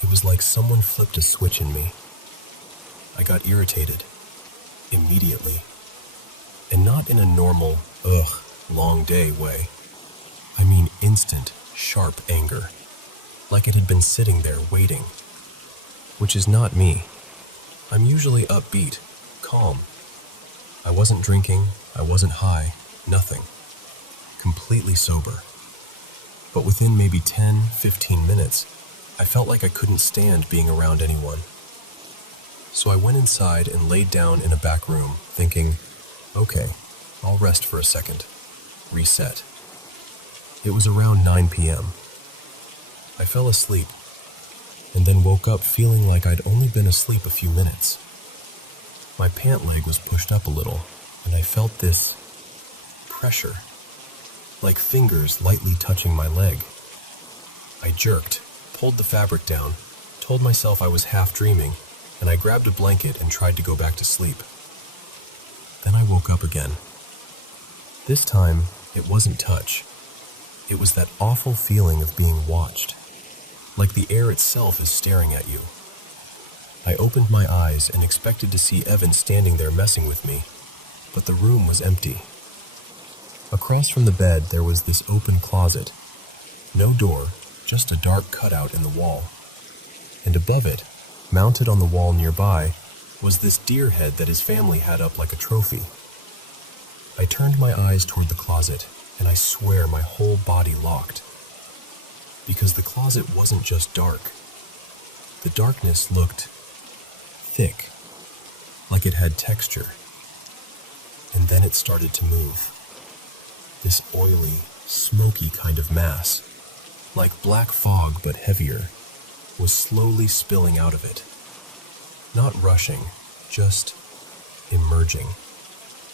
it was like someone flipped a switch in me. I got irritated, immediately. And not in a normal, long day way. I mean instant, sharp anger. Like it had been sitting there waiting. Which is not me. I'm usually upbeat, calm. I wasn't drinking, I wasn't high, nothing. Completely sober. But within maybe 10, 15 minutes, I felt like I couldn't stand being around anyone. So I went inside and laid down in a back room, thinking, okay, I'll rest for a second. Reset. It was around 9 p.m. I fell asleep, and then woke up feeling like I'd only been asleep a few minutes. My pant leg was pushed up a little, and I felt this pressure, like fingers lightly touching my leg. I jerked, pulled the fabric down, told myself I was half dreaming, and I grabbed a blanket and tried to go back to sleep. Then I woke up again. This time, it wasn't touch. It was that awful feeling of being watched, like the air itself is staring at you. I opened my eyes and expected to see Evan standing there messing with me, but the room was empty. Across from the bed, there was this open closet. No door, just a dark cutout in the wall. And above it, mounted on the wall nearby, was this deer head that his family had up like a trophy. I turned my eyes toward the closet, and I swear my whole body locked. Because the closet wasn't just dark. The darkness looked thick, like it had texture. And then it started to move. This oily, smoky kind of mass, like black fog but heavier, was slowly spilling out of it. Not rushing, just emerging,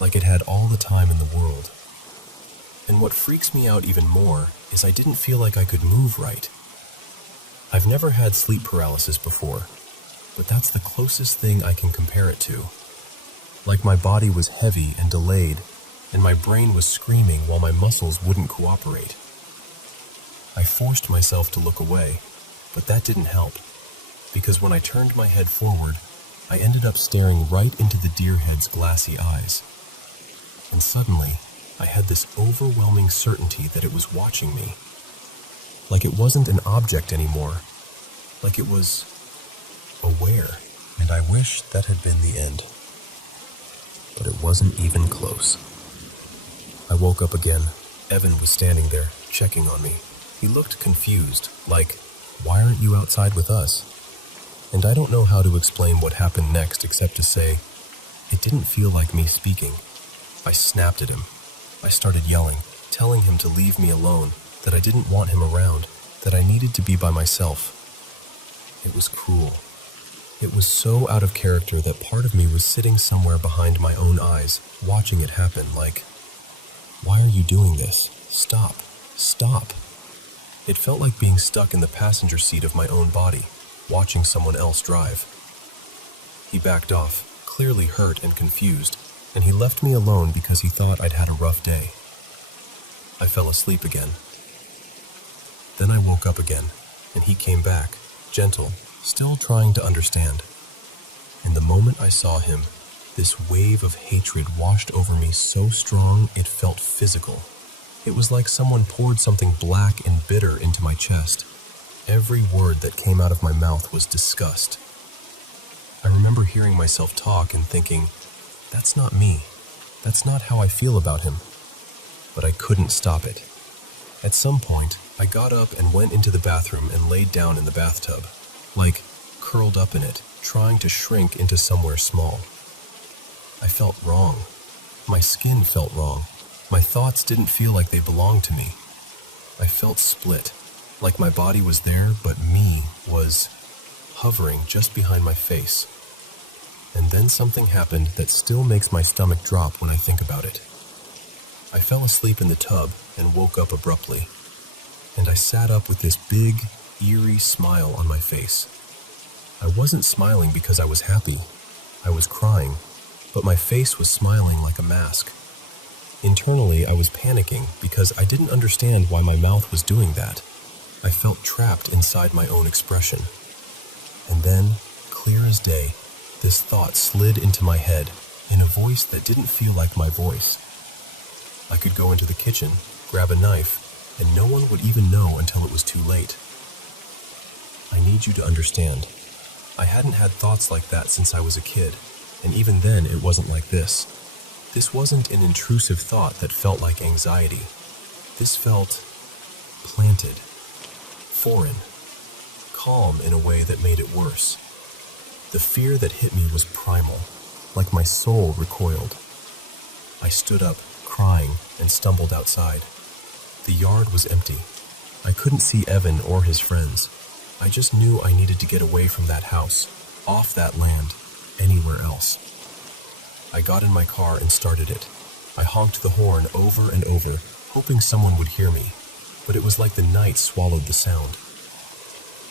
like it had all the time in the world. And what freaks me out even more is I didn't feel like I could move right. I've never had sleep paralysis before, but that's the closest thing I can compare it to. Like my body was heavy and delayed, and my brain was screaming while my muscles wouldn't cooperate. I forced myself to look away, but that didn't help, because when I turned my head forward, I ended up staring right into the deer head's glassy eyes. And suddenly, I had this overwhelming certainty that it was watching me. Like it wasn't an object anymore, like it was aware, and I wish that had been the end. But it wasn't even close. I woke up again. Evan was standing there, checking on me. He looked confused, like, "Why aren't you outside with us?" And I don't know how to explain what happened next except to say, it didn't feel like me speaking. I snapped at him. I started yelling, telling him to leave me alone, that I didn't want him around, that I needed to be by myself. It was cruel. It was so out of character that part of me was sitting somewhere behind my own eyes, watching it happen, like, "Why are you doing this? Stop. Stop." It felt like being stuck in the passenger seat of my own body, watching someone else drive. He backed off, clearly hurt and confused, and he left me alone because he thought I'd had a rough day. I fell asleep again. Then I woke up again, and he came back, gentle, still trying to understand. And the moment I saw him, this wave of hatred washed over me so strong it felt physical. It was like someone poured something black and bitter into my chest. Every word that came out of my mouth was disgust. I remember hearing myself talk and thinking, that's not me. That's not how I feel about him. But I couldn't stop it. At some point, I got up and went into the bathroom and laid down in the bathtub, like curled up in it, trying to shrink into somewhere small. I felt wrong. My skin felt wrong. My thoughts didn't feel like they belonged to me. I felt split, like my body was there, but me was hovering just behind my face. And then something happened that still makes my stomach drop when I think about it. I fell asleep in the tub and woke up abruptly, and I sat up with this big, eerie smile on my face. I wasn't smiling because I was happy. I was crying, but my face was smiling like a mask. Internally, I was panicking because I didn't understand why my mouth was doing that. I felt trapped inside my own expression. And then, clear as day, this thought slid into my head in a voice that didn't feel like my voice. I could go into the kitchen, grab a knife, and no one would even know until it was too late. I need you to understand. I hadn't had thoughts like that since I was a kid, and even then it wasn't like this. This wasn't an intrusive thought that felt like anxiety. This felt planted, foreign, calm in a way that made it worse. The fear that hit me was primal, like my soul recoiled. I stood up, crying, and stumbled outside. The yard was empty. I couldn't see Evan or his friends. I just knew I needed to get away from that house, off that land, anywhere else. I got in my car and started it. I honked the horn over and over, hoping someone would hear me, but it was like the night swallowed the sound.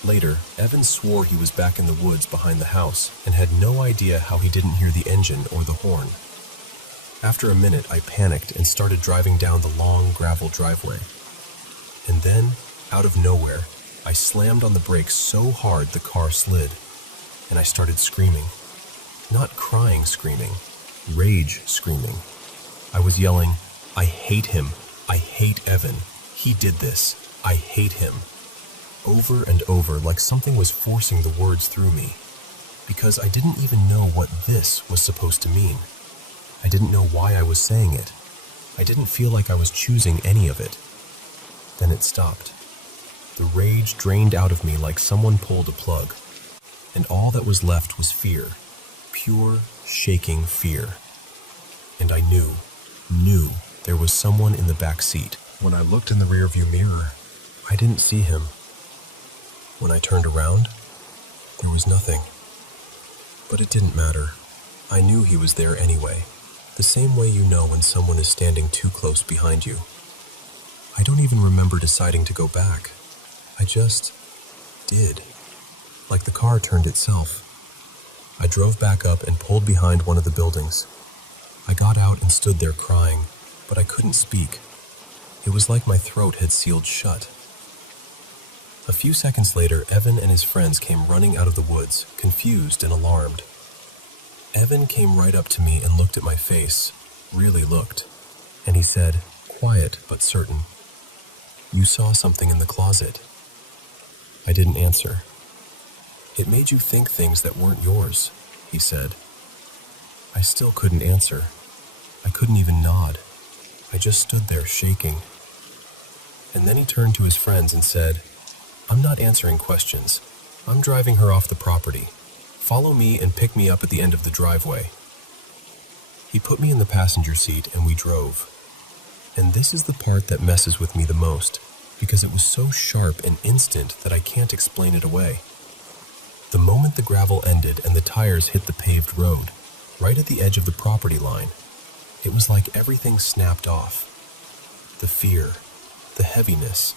Later, Evan swore he was back in the woods behind the house and had no idea how he didn't hear the engine or the horn. After a minute, I panicked and started driving down the long gravel driveway. And then, out of nowhere, I slammed on the brakes so hard the car slid, and I started screaming. Not crying screaming, rage screaming. I was yelling, "I hate him. I hate Evan. He did this. I hate him." Over and over, like something was forcing the words through me, because I didn't even know what this was supposed to mean. I didn't know why I was saying it. I didn't feel like I was choosing any of it. Then it stopped. The rage drained out of me like someone pulled a plug, and all that was left was fear, pure, shaking fear. And I knew there was someone in the back seat. When I looked in the rearview mirror, I didn't see him. When I turned around, there was nothing. But it didn't matter. I knew he was there anyway, the same way you know when someone is standing too close behind you. I don't even remember deciding to go back. I just did. Like the car turned itself. I drove back up and pulled behind one of the buildings. I got out and stood there crying, but I couldn't speak. It was like my throat had sealed shut. A few seconds later, Evan and his friends came running out of the woods, confused and alarmed. Evan came right up to me and looked at my face, really looked, and he said, quiet but certain, "You saw something in the closet." I didn't answer. It made you think things that weren't yours, he said. I still couldn't answer. I couldn't even nod. I just stood there shaking. And then he turned to his friends and said, I'm not answering questions. I'm driving her off the property. Follow me and pick me up at the end of the driveway. He put me in the passenger seat and we drove. And this is the part that messes with me the most, because it was so sharp and instant that I can't explain it away. The moment the gravel ended and the tires hit the paved road, right at the edge of the property line, it was like everything snapped off. The fear, the heaviness,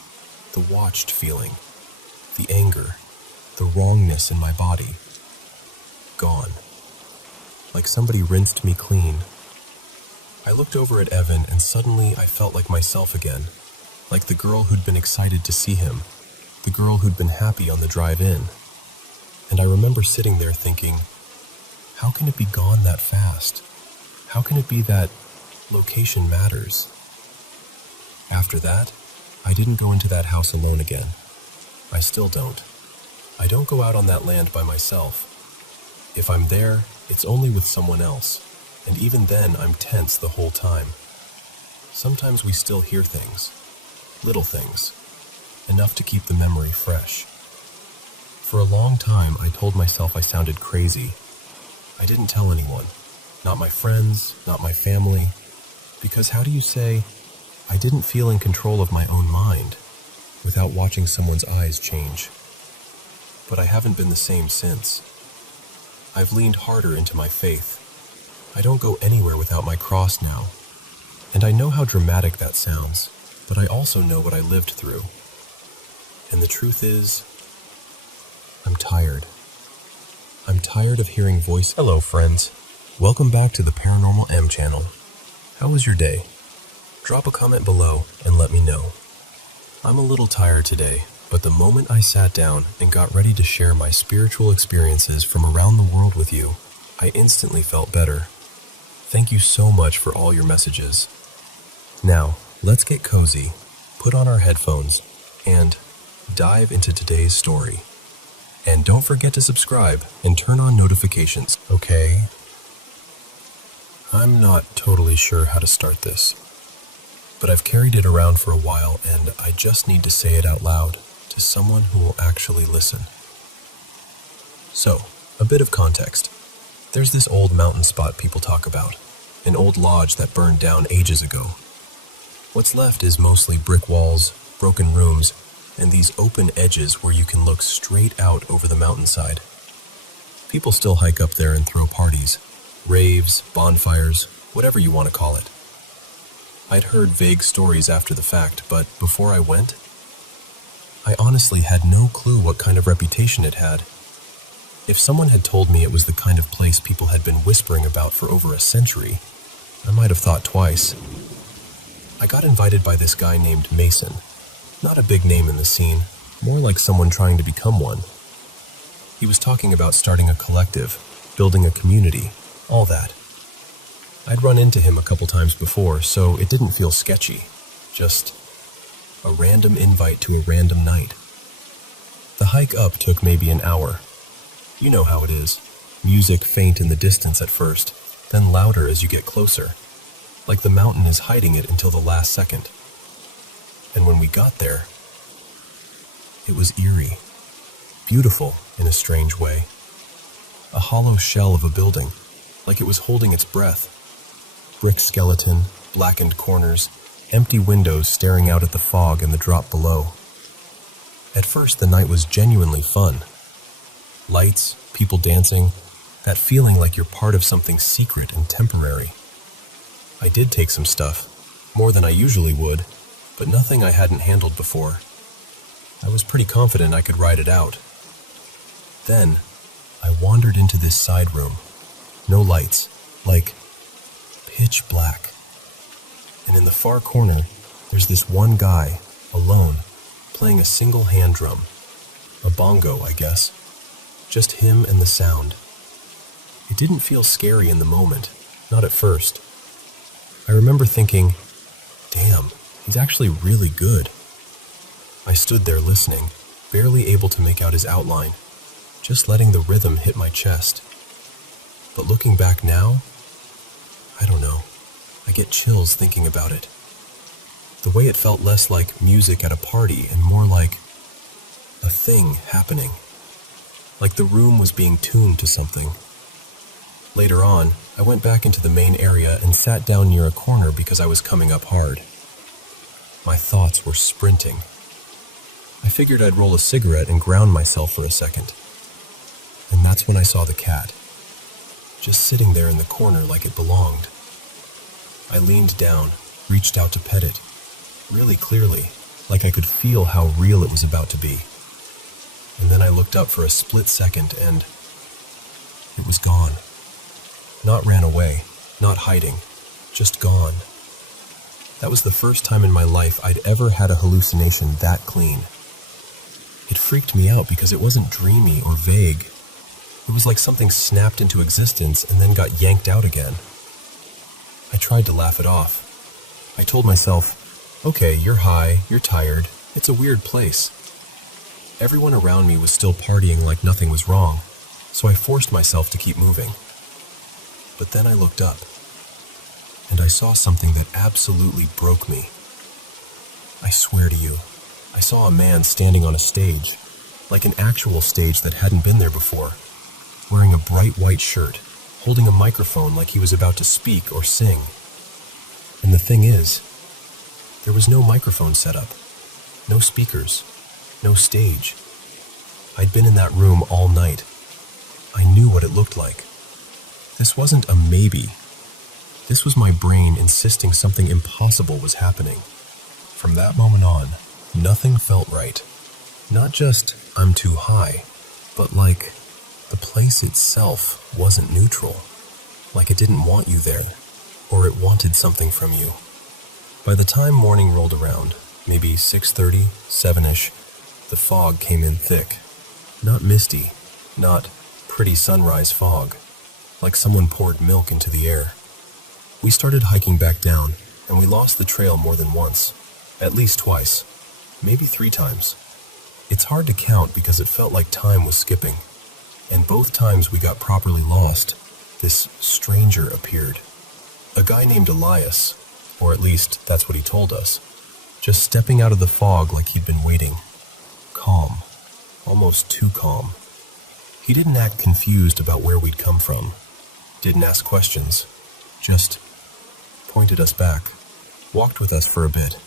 the watched feeling, the anger, the wrongness in my body. Gone. Like somebody rinsed me clean. I looked over at Evan and suddenly I felt like myself again. Like the girl who'd been excited to see him. The girl who'd been happy on the drive in. And I remember sitting there thinking, how can it be gone that fast? How can it be that location matters? After that, I didn't go into that house alone again. I still don't. I don't go out on that land by myself. If I'm there, it's only with someone else, and even then I'm tense the whole time. Sometimes we still hear things, little things, enough to keep the memory fresh. For a long time, I told myself I sounded crazy. I didn't tell anyone, not my friends, not my family, because how do you say, I didn't feel in control of my own mind without watching someone's eyes change? But I haven't been the same since. I've leaned harder into my faith. I don't go anywhere without my cross now. And I know how dramatic that sounds, but I also know what I lived through. And the truth is, I'm tired. I'm tired of hearing voices. Hello, friends. Welcome back to the Paranormal M channel. How was your day? Drop a comment below and let me know. I'm a little tired today, but the moment I sat down and got ready to share my spiritual experiences from around the world with you, I instantly felt better. Thank you so much for all your messages. Now, let's get cozy, put on our headphones, and dive into today's story. And don't forget to subscribe and turn on notifications, okay? I'm not totally sure how to start this, but I've carried it around for a while and I just need to say it out loud to someone who will actually listen. So, a bit of context. There's this old mountain spot people talk about, an old lodge that burned down ages ago. What's left is mostly brick walls, broken rooms, and these open edges where you can look straight out over the mountainside. People still hike up there and throw parties, raves, bonfires, whatever you want to call it. I'd heard vague stories after the fact, but before I went, I honestly had no clue what kind of reputation it had. If someone had told me it was the kind of place people had been whispering about for over a century, I might have thought twice. I got invited by this guy named Mason. Not a big name in the scene, more like someone trying to become one. He was talking about starting a collective, building a community, all that. I'd run into him a couple times before, so it didn't feel sketchy. Just a random invite to a random night. The hike up took maybe an hour. You know how it is. Music faint in the distance at first, then louder as you get closer. Like the mountain is hiding it until the last second. And when we got there, it was eerie. Beautiful in a strange way. A hollow shell of a building, like it was holding its breath. Brick skeleton, blackened corners, empty windows staring out at the fog and the drop below. At first, the night was genuinely fun. Lights, people dancing, that feeling like you're part of something secret and temporary. I did take some stuff, more than I usually would, but nothing I hadn't handled before. I was pretty confident I could ride it out. Then, I wandered into this side room. No lights, like pitch black. And in the far corner, there's this one guy, alone, playing a single hand drum. A bongo, I guess. Just him and the sound. It didn't feel scary in the moment, not at first. I remember thinking, damn, he's actually really good. I stood there listening, barely able to make out his outline, just letting the rhythm hit my chest. But looking back now, I don't know, I get chills thinking about it. The way it felt less like music at a party and more like a thing happening. Like the room was being tuned to something. Later on, I went back into the main area and sat down near a corner because I was coming up hard. My thoughts were sprinting. I figured I'd roll a cigarette and ground myself for a second. And that's when I saw the cat, just sitting there in the corner like it belonged. I leaned down, reached out to pet it, really clearly, like I could feel how real it was about to be. And then I looked up for a split second and it was gone. Not ran away, not hiding, just gone. That was the first time in my life I'd ever had a hallucination that clean. It freaked me out because it wasn't dreamy or vague. It was like something snapped into existence and then got yanked out again. I tried to laugh it off. I told myself, okay, you're high, you're tired, it's a weird place. Everyone around me was still partying like nothing was wrong, so I forced myself to keep moving. But then I looked up, and I saw something that absolutely broke me. I swear to you, I saw a man standing on a stage, like an actual stage that hadn't been there before, wearing a bright white shirt, holding a microphone like he was about to speak or sing. And the thing is, there was no microphone set up, no speakers, no stage. I'd been in that room all night. I knew what it looked like. This wasn't a maybe. This was my brain insisting something impossible was happening. From that moment on, nothing felt right. Not just, I'm too high, but like the place itself wasn't neutral. Like it didn't want you there, or it wanted something from you. By the time morning rolled around, maybe 6:30, 7-ish, the fog came in thick. Not misty, not pretty sunrise fog, like someone poured milk into the air. We started hiking back down, and we lost the trail more than once, at least twice, maybe 3 times. It's hard to count because it felt like time was skipping, and both times we got properly lost, this stranger appeared. A guy named Elias, or at least that's what he told us, just stepping out of the fog like he'd been waiting. Calm, almost too calm. He didn't act confused about where we'd come from, didn't ask questions, just pointed us back, walked with us for a bit,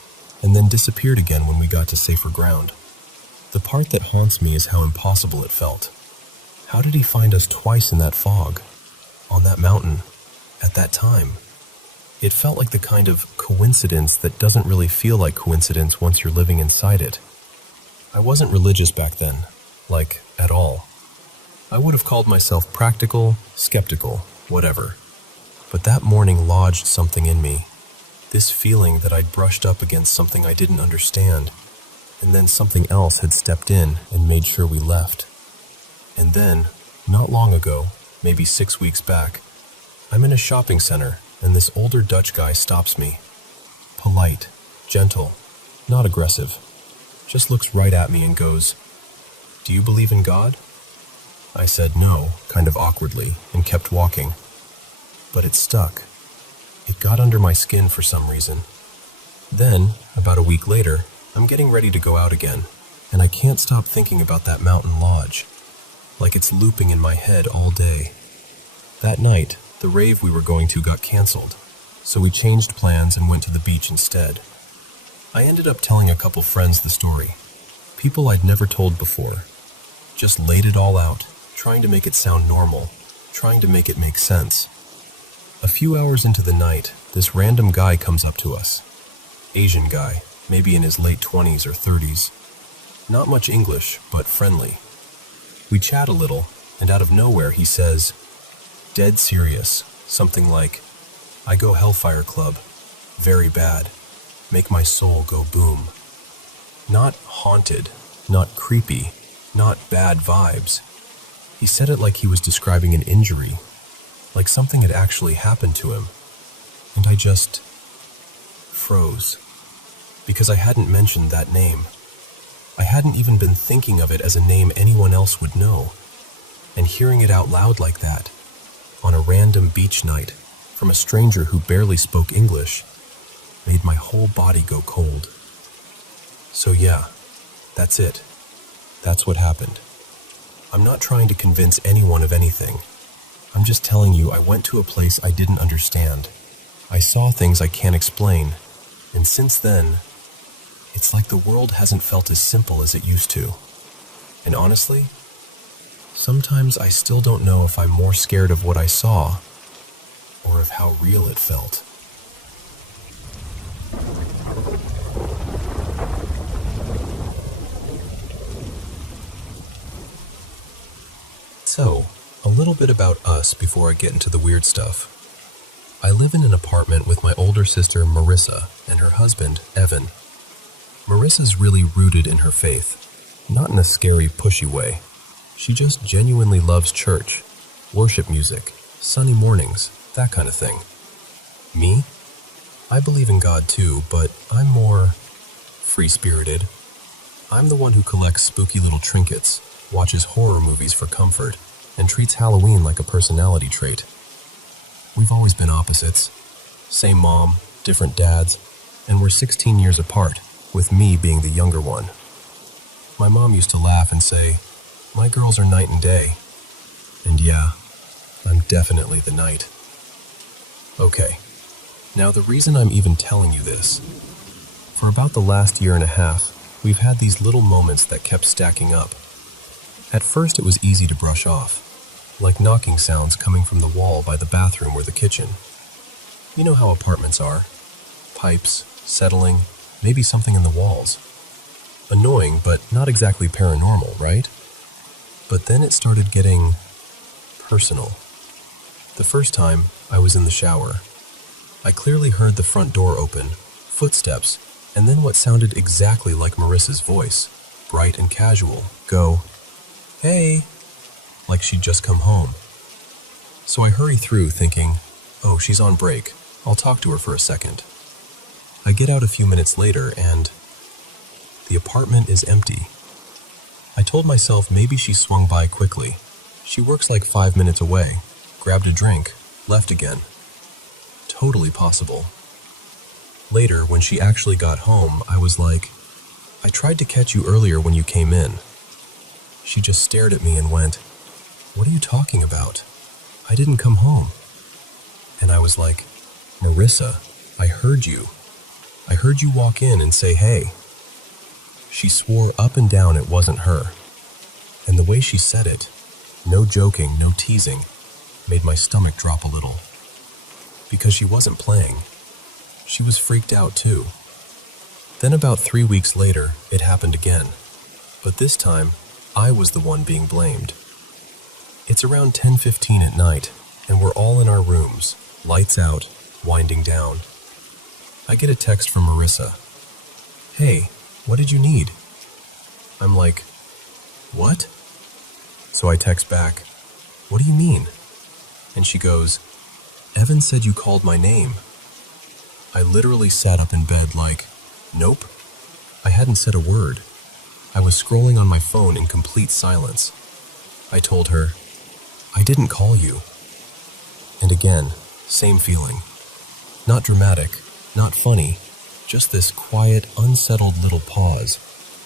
and then disappeared again when we got to safer ground. The part that haunts me is how impossible it felt. How did he find us twice in that fog, on that mountain, at that time? It felt like the kind of coincidence that doesn't really feel like coincidence once you're living inside it. I wasn't religious back then, like, at all. I would have called myself practical, skeptical, whatever. But that morning lodged something in me. This feeling that I'd brushed up against something I didn't understand, and then something else had stepped in and made sure we left. And then, not long ago, maybe 6 weeks back, I'm in a shopping center, and this older Dutch guy stops me. Polite, gentle, not aggressive. Just looks right at me and goes, "Do you believe in God?" I said no, kind of awkwardly, and kept walking. But it stuck. It got under my skin for some reason. Then, about a week later, I'm getting ready to go out again, and I can't stop thinking about that mountain lodge, like it's looping in my head all day. That night, the rave we were going to got canceled, so we changed plans and went to the beach instead. I ended up telling a couple friends the story, people I'd never told before. Just laid it all out, trying to make it sound normal, trying to make it make sense. A few hours into the night, this random guy comes up to us. Asian guy, maybe in his late 20s or 30s. Not much English, but friendly. We chat a little, and out of nowhere he says, dead serious, something like, "I go Hellfire Club, very bad, make my soul go boom." Not haunted, not creepy, not bad vibes. He said it like he was describing an injury, like something had actually happened to him. And I just froze, because I hadn't mentioned that name. I hadn't even been thinking of it as a name anyone else would know. And hearing it out loud like that, on a random beach night, from a stranger who barely spoke English, made my whole body go cold. So yeah, that's it. That's what happened. I'm not trying to convince anyone of anything. I'm just telling you I went to a place I didn't understand. I saw things I can't explain, and since then, it's like the world hasn't felt as simple as it used to. And honestly, sometimes I still don't know if I'm more scared of what I saw or of how real it felt. So, a little bit about us before I get into the weird stuff. I live in an apartment with my older sister Marissa and her husband Evan. Marissa's really rooted in her faith, not in a scary, pushy way. She just genuinely loves church, worship music, sunny mornings, that kind of thing. Me? I believe in God too, but I'm more free-spirited. I'm the one who collects spooky little trinkets, watches horror movies for comfort, and treats Halloween like a personality trait. We've always been opposites. Same mom, different dads, and we're 16 years apart, with me being the younger one. My mom used to laugh and say, "My girls are night and day." And yeah, I'm definitely the night. Okay, now the reason I'm even telling you this, for about the last year and a half, we've had these little moments that kept stacking up. At first it was easy to brush off, like knocking sounds coming from the wall by the bathroom or the kitchen. You know how apartments are. Pipes, settling, maybe something in the walls. Annoying, but not exactly paranormal, right? But then it started getting personal. The first time, I was in the shower. I clearly heard the front door open, footsteps, and then what sounded exactly like Marissa's voice, bright and casual, go, "Hey," like she'd just come home. So I hurry through thinking, oh, she's on break. I'll talk to her for a second. I get out a few minutes later and the apartment is empty. I told myself maybe she swung by quickly. She works like 5 minutes away, grabbed a drink, left again. Totally possible. Later, when she actually got home, I was like, "I tried to catch you earlier when you came in." She just stared at me and went, "What are you talking about? I didn't come home." And I was like, "Marissa, I heard you. I heard you walk in and say hey." She swore up and down it wasn't her. And the way she said it, no joking, no teasing, made my stomach drop a little. Because she wasn't playing. She was freaked out too. Then about 3 weeks later, it happened again. But this time, I was the one being blamed. It's around 10:15 at night, and we're all in our rooms, lights out, winding down. I get a text from Marissa. "Hey, what did you need?" I'm like, "What?" So I text back, "What do you mean?" And she goes, "Evan said you called my name." I literally sat up in bed like, nope. I hadn't said a word. I was scrolling on my phone in complete silence. I told her, "I didn't call you." And again, same feeling. Not dramatic, not funny, just this quiet, unsettled little pause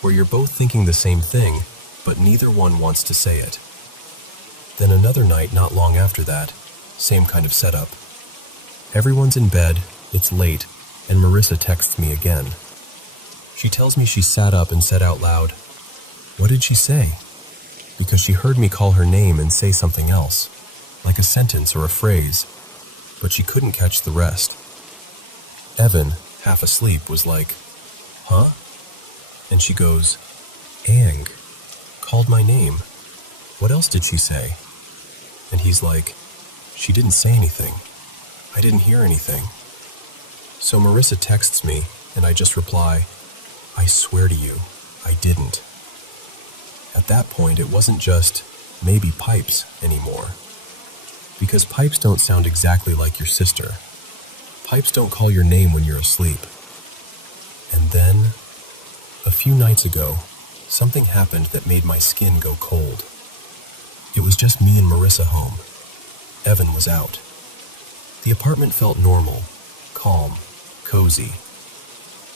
where you're both thinking the same thing, but neither one wants to say it. Then another night not long after that, same kind of setup. Everyone's in bed, it's late, and Marissa texts me again. She tells me she sat up and said out loud, "What did she say?" Because she heard me call her name and say something else, like a sentence or a phrase, but she couldn't catch the rest. Evan, half asleep, was like, "Huh?" And she goes, "Ang, called my name. What else did she say?" And he's like, "She didn't say anything. I didn't hear anything." So Marissa texts me, and I just reply, "I swear to you, I didn't." At that point, it wasn't just maybe pipes anymore. Because pipes don't sound exactly like your sister. Pipes don't call your name when you're asleep. And then, a few nights ago, something happened that made my skin go cold. It was just me and Marissa home. Evan was out. The apartment felt normal, calm, cozy.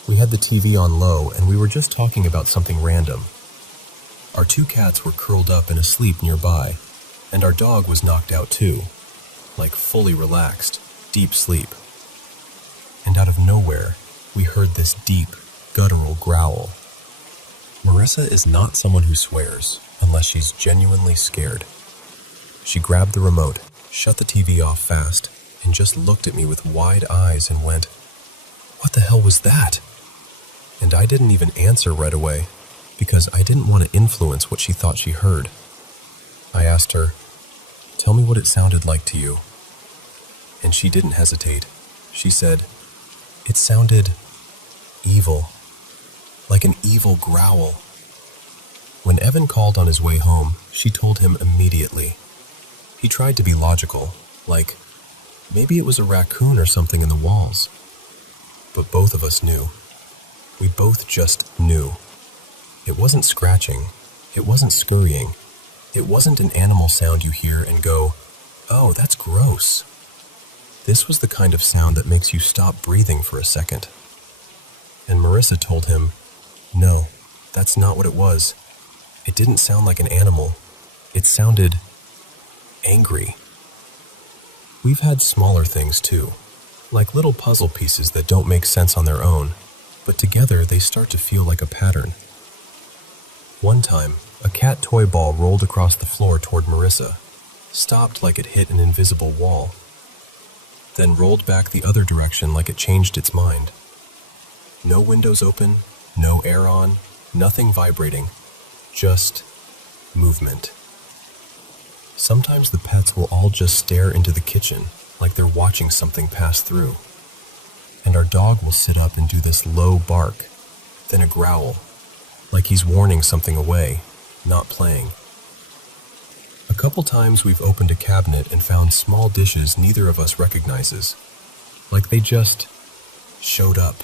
We had the TV on low and we were just talking about something random. Our 2 cats were curled up and asleep nearby, and our dog was knocked out too, like fully relaxed, deep sleep. And out of nowhere, we heard this deep, guttural growl. Marissa is not someone who swears unless she's genuinely scared. She grabbed the remote, shut the TV off fast, and just looked at me with wide eyes and went, "What the hell was that?" And I didn't even answer right away, because I didn't want to influence what she thought she heard. I asked her, "Tell me what it sounded like to you." And she didn't hesitate. She said, "It sounded evil, like an evil growl." When Evan called on his way home, she told him immediately. He tried to be logical, like, maybe it was a raccoon or something in the walls. But both of us knew. We both just knew. It wasn't scratching. It wasn't scurrying. It wasn't an animal sound you hear and go, "Oh, that's gross." This was the kind of sound that makes you stop breathing for a second. And Marissa told him, "No, that's not what it was. It didn't sound like an animal. It sounded angry." We've had smaller things too, like little puzzle pieces that don't make sense on their own, but together they start to feel like a pattern. One time, a cat toy ball rolled across the floor toward Marissa, stopped like it hit an invisible wall, then rolled back the other direction like it changed its mind. No windows open, no air on, nothing vibrating, just movement. Sometimes the pets will all just stare into the kitchen like they're watching something pass through. And our dog will sit up and do this low bark, then a growl, like he's warning something away, not playing. A couple times we've opened a cabinet and found small dishes neither of us recognizes, like they just showed up.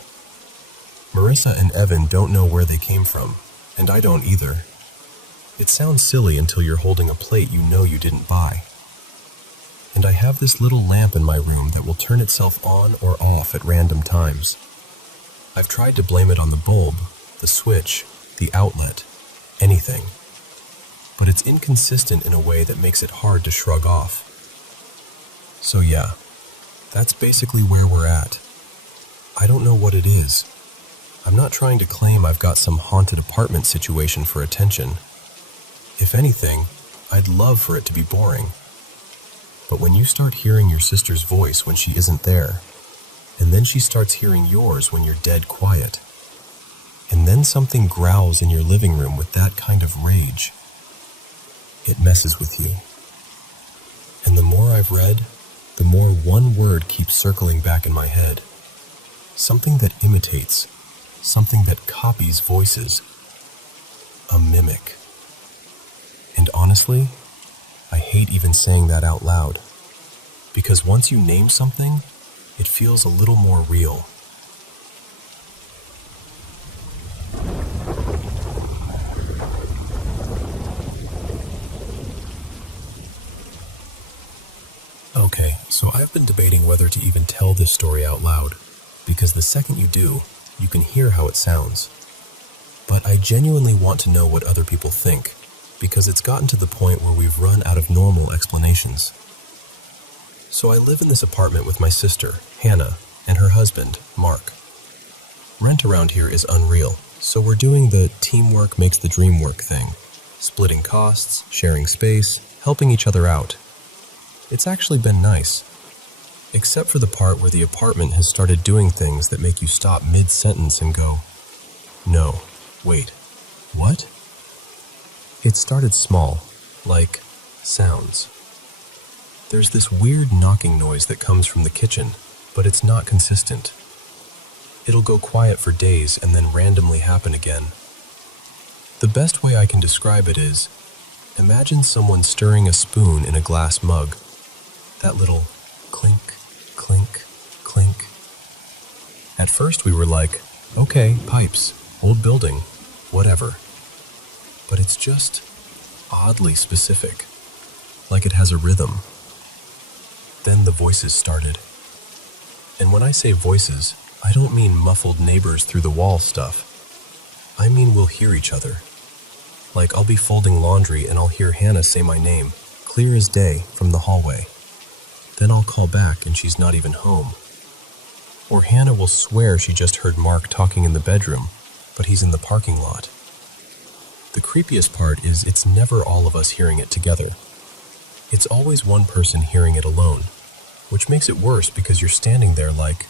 Marissa and Evan don't know where they came from, and I don't either. It sounds silly until you're holding a plate you know you didn't buy. And I have this little lamp in my room that will turn itself on or off at random times. I've tried to blame it on the bulb, the switch, the outlet, anything. But it's inconsistent in a way that makes it hard to shrug off. So yeah, that's basically where we're at. I don't know what it is. I'm not trying to claim I've got some haunted apartment situation for attention. If anything, I'd love for it to be boring. But when you start hearing your sister's voice when she isn't there, and then she starts hearing yours when you're dead quiet, and then something growls in your living room with that kind of rage, it messes with you. And the more I've read, the more one word keeps circling back in my head. Something that imitates, something that copies voices. A mimic. And honestly, I hate even saying that out loud, because once you name something, it feels a little more real. Okay, so I've been debating whether to even tell this story out loud, because the second you do, you can hear how it sounds. But I genuinely want to know what other people think, because it's gotten to the point where we've run out of normal explanations. So I live in this apartment with my sister, Hannah, and her husband, Mark. Rent around here is unreal, so we're doing the teamwork makes the dream work thing, splitting costs, sharing space, helping each other out. It's actually been nice, except for the part where the apartment has started doing things that make you stop mid-sentence and go, "No, wait, what?" It started small, like sounds. There's this weird knocking noise that comes from the kitchen, but it's not consistent. It'll go quiet for days and then randomly happen again. The best way I can describe it is, imagine someone stirring a spoon in a glass mug. That little clink, clink, clink. At first we were like, okay, pipes, old building, whatever. But it's just oddly specific, like it has a rhythm. Then the voices started. And when I say voices, I don't mean muffled neighbors through the wall stuff. I mean we'll hear each other. Like I'll be folding laundry and I'll hear Hannah say my name, clear as day, from the hallway. Then I'll call back and she's not even home. Or Hannah will swear she just heard Mark talking in the bedroom, but he's in the parking lot. The creepiest part is it's never all of us hearing it together. It's always one person hearing it alone, which makes it worse because you're standing there like,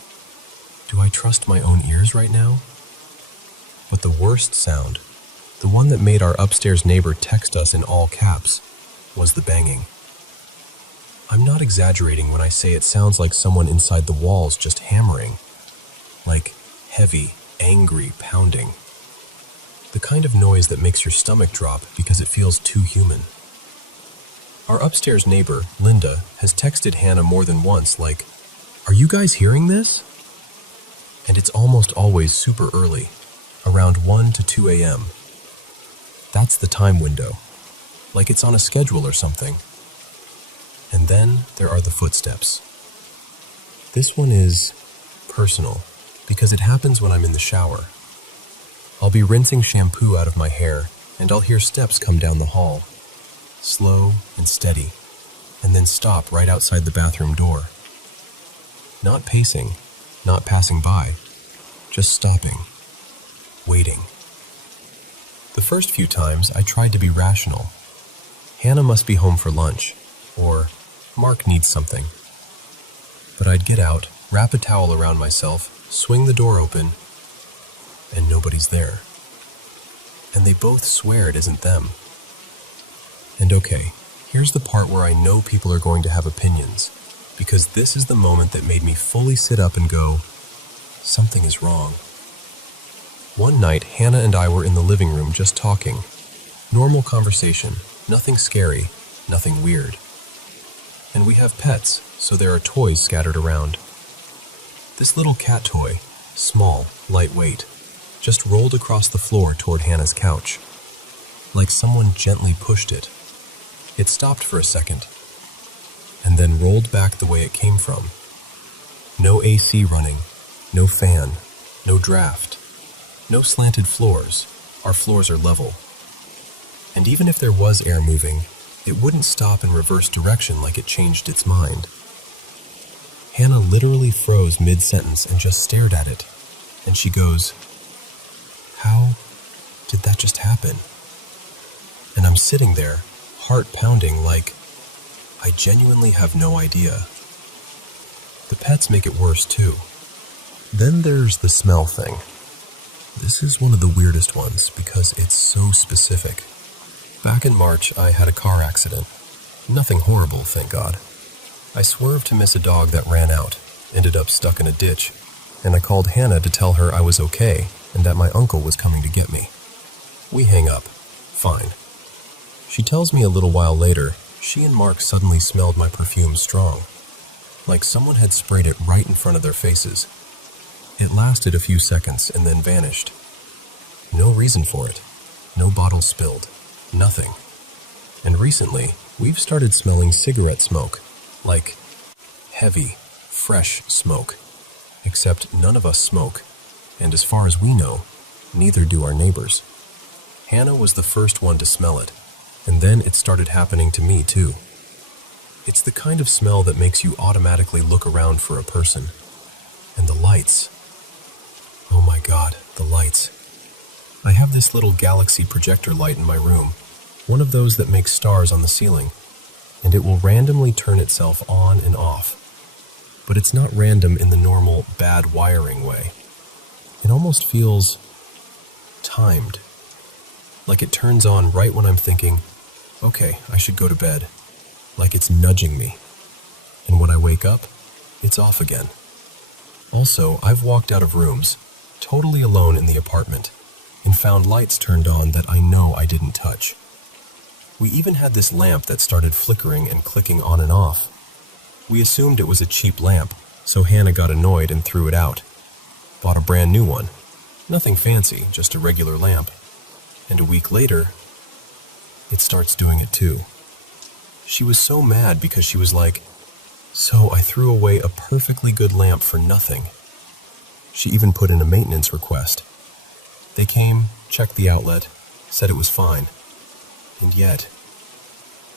do I trust my own ears right now? But the worst sound, the one that made our upstairs neighbor text us in all caps, was the banging. I'm not exaggerating when I say it sounds like someone inside the walls just hammering. Like heavy, angry pounding. The kind of noise that makes your stomach drop because it feels too human. Our upstairs neighbor, Linda, has texted Hannah more than once like, "Are you guys hearing this?" And it's almost always super early, around 1 to 2 a.m. That's the time window, like it's on a schedule or something. And then there are the footsteps. This one is personal because it happens when I'm in the shower. I'll be rinsing shampoo out of my hair and I'll hear steps come down the hall, slow and steady, and then stop right outside the bathroom door. Not pacing, not passing by, just stopping, waiting. The first few times I tried to be rational. Hannah must be home for lunch, or Mark needs something. But I'd get out, wrap a towel around myself, swing the door open, and nobody's there. And they both swear it isn't them. And okay, here's the part where I know people are going to have opinions, because this is the moment that made me fully sit up and go, something is wrong. One night, Hannah and I were in the living room just talking. Normal conversation, nothing scary, nothing weird. And we have pets, so there are toys scattered around. This little cat toy, small, lightweight, just rolled across the floor toward Hannah's couch, like someone gently pushed it. It stopped for a second, and then rolled back the way it came from. No AC running, no fan, no draft, no slanted floors. Our floors are level. And even if there was air moving, it wouldn't stop in reverse direction like it changed its mind. Hannah literally froze mid-sentence and just stared at it, and she goes, "How did that just happen?" And I'm sitting there, heart pounding like, I genuinely have no idea. The pets make it worse too. Then there's the smell thing. This is one of the weirdest ones because it's so specific. Back in March, I had a car accident. Nothing horrible, thank God. I swerved to miss a dog that ran out, ended up stuck in a ditch, and I called Hannah to tell her I was okay and that my uncle was coming to get me. We hang up. Fine. She tells me a little while later, she and Mark suddenly smelled my perfume strong, like someone had sprayed it right in front of their faces. It lasted a few seconds and then vanished. No reason for it. No bottle spilled. Nothing. And recently, we've started smelling cigarette smoke, like heavy, fresh smoke. Except none of us smoke, and as far as we know, neither do our neighbors. Hannah was the first one to smell it, and then it started happening to me too. It's the kind of smell that makes you automatically look around for a person. And the lights. Oh my God, the lights. I have this little galaxy projector light in my room, one of those that makes stars on the ceiling, and it will randomly turn itself on and off. But it's not random in the normal bad wiring way. It almost feels timed. Like it turns on right when I'm thinking, okay, I should go to bed. Like it's nudging me. And when I wake up, it's off again. Also, I've walked out of rooms, totally alone in the apartment, and found lights turned on that I know I didn't touch. We even had this lamp that started flickering and clicking on and off. We assumed it was a cheap lamp, so Hannah got annoyed and threw it out. Bought a brand new one. Nothing fancy, just a regular lamp. And a week later, it starts doing it too. She was so mad because she was like, "So I threw away a perfectly good lamp for nothing." She even put in a maintenance request. They came, checked the outlet, said it was fine. And yet,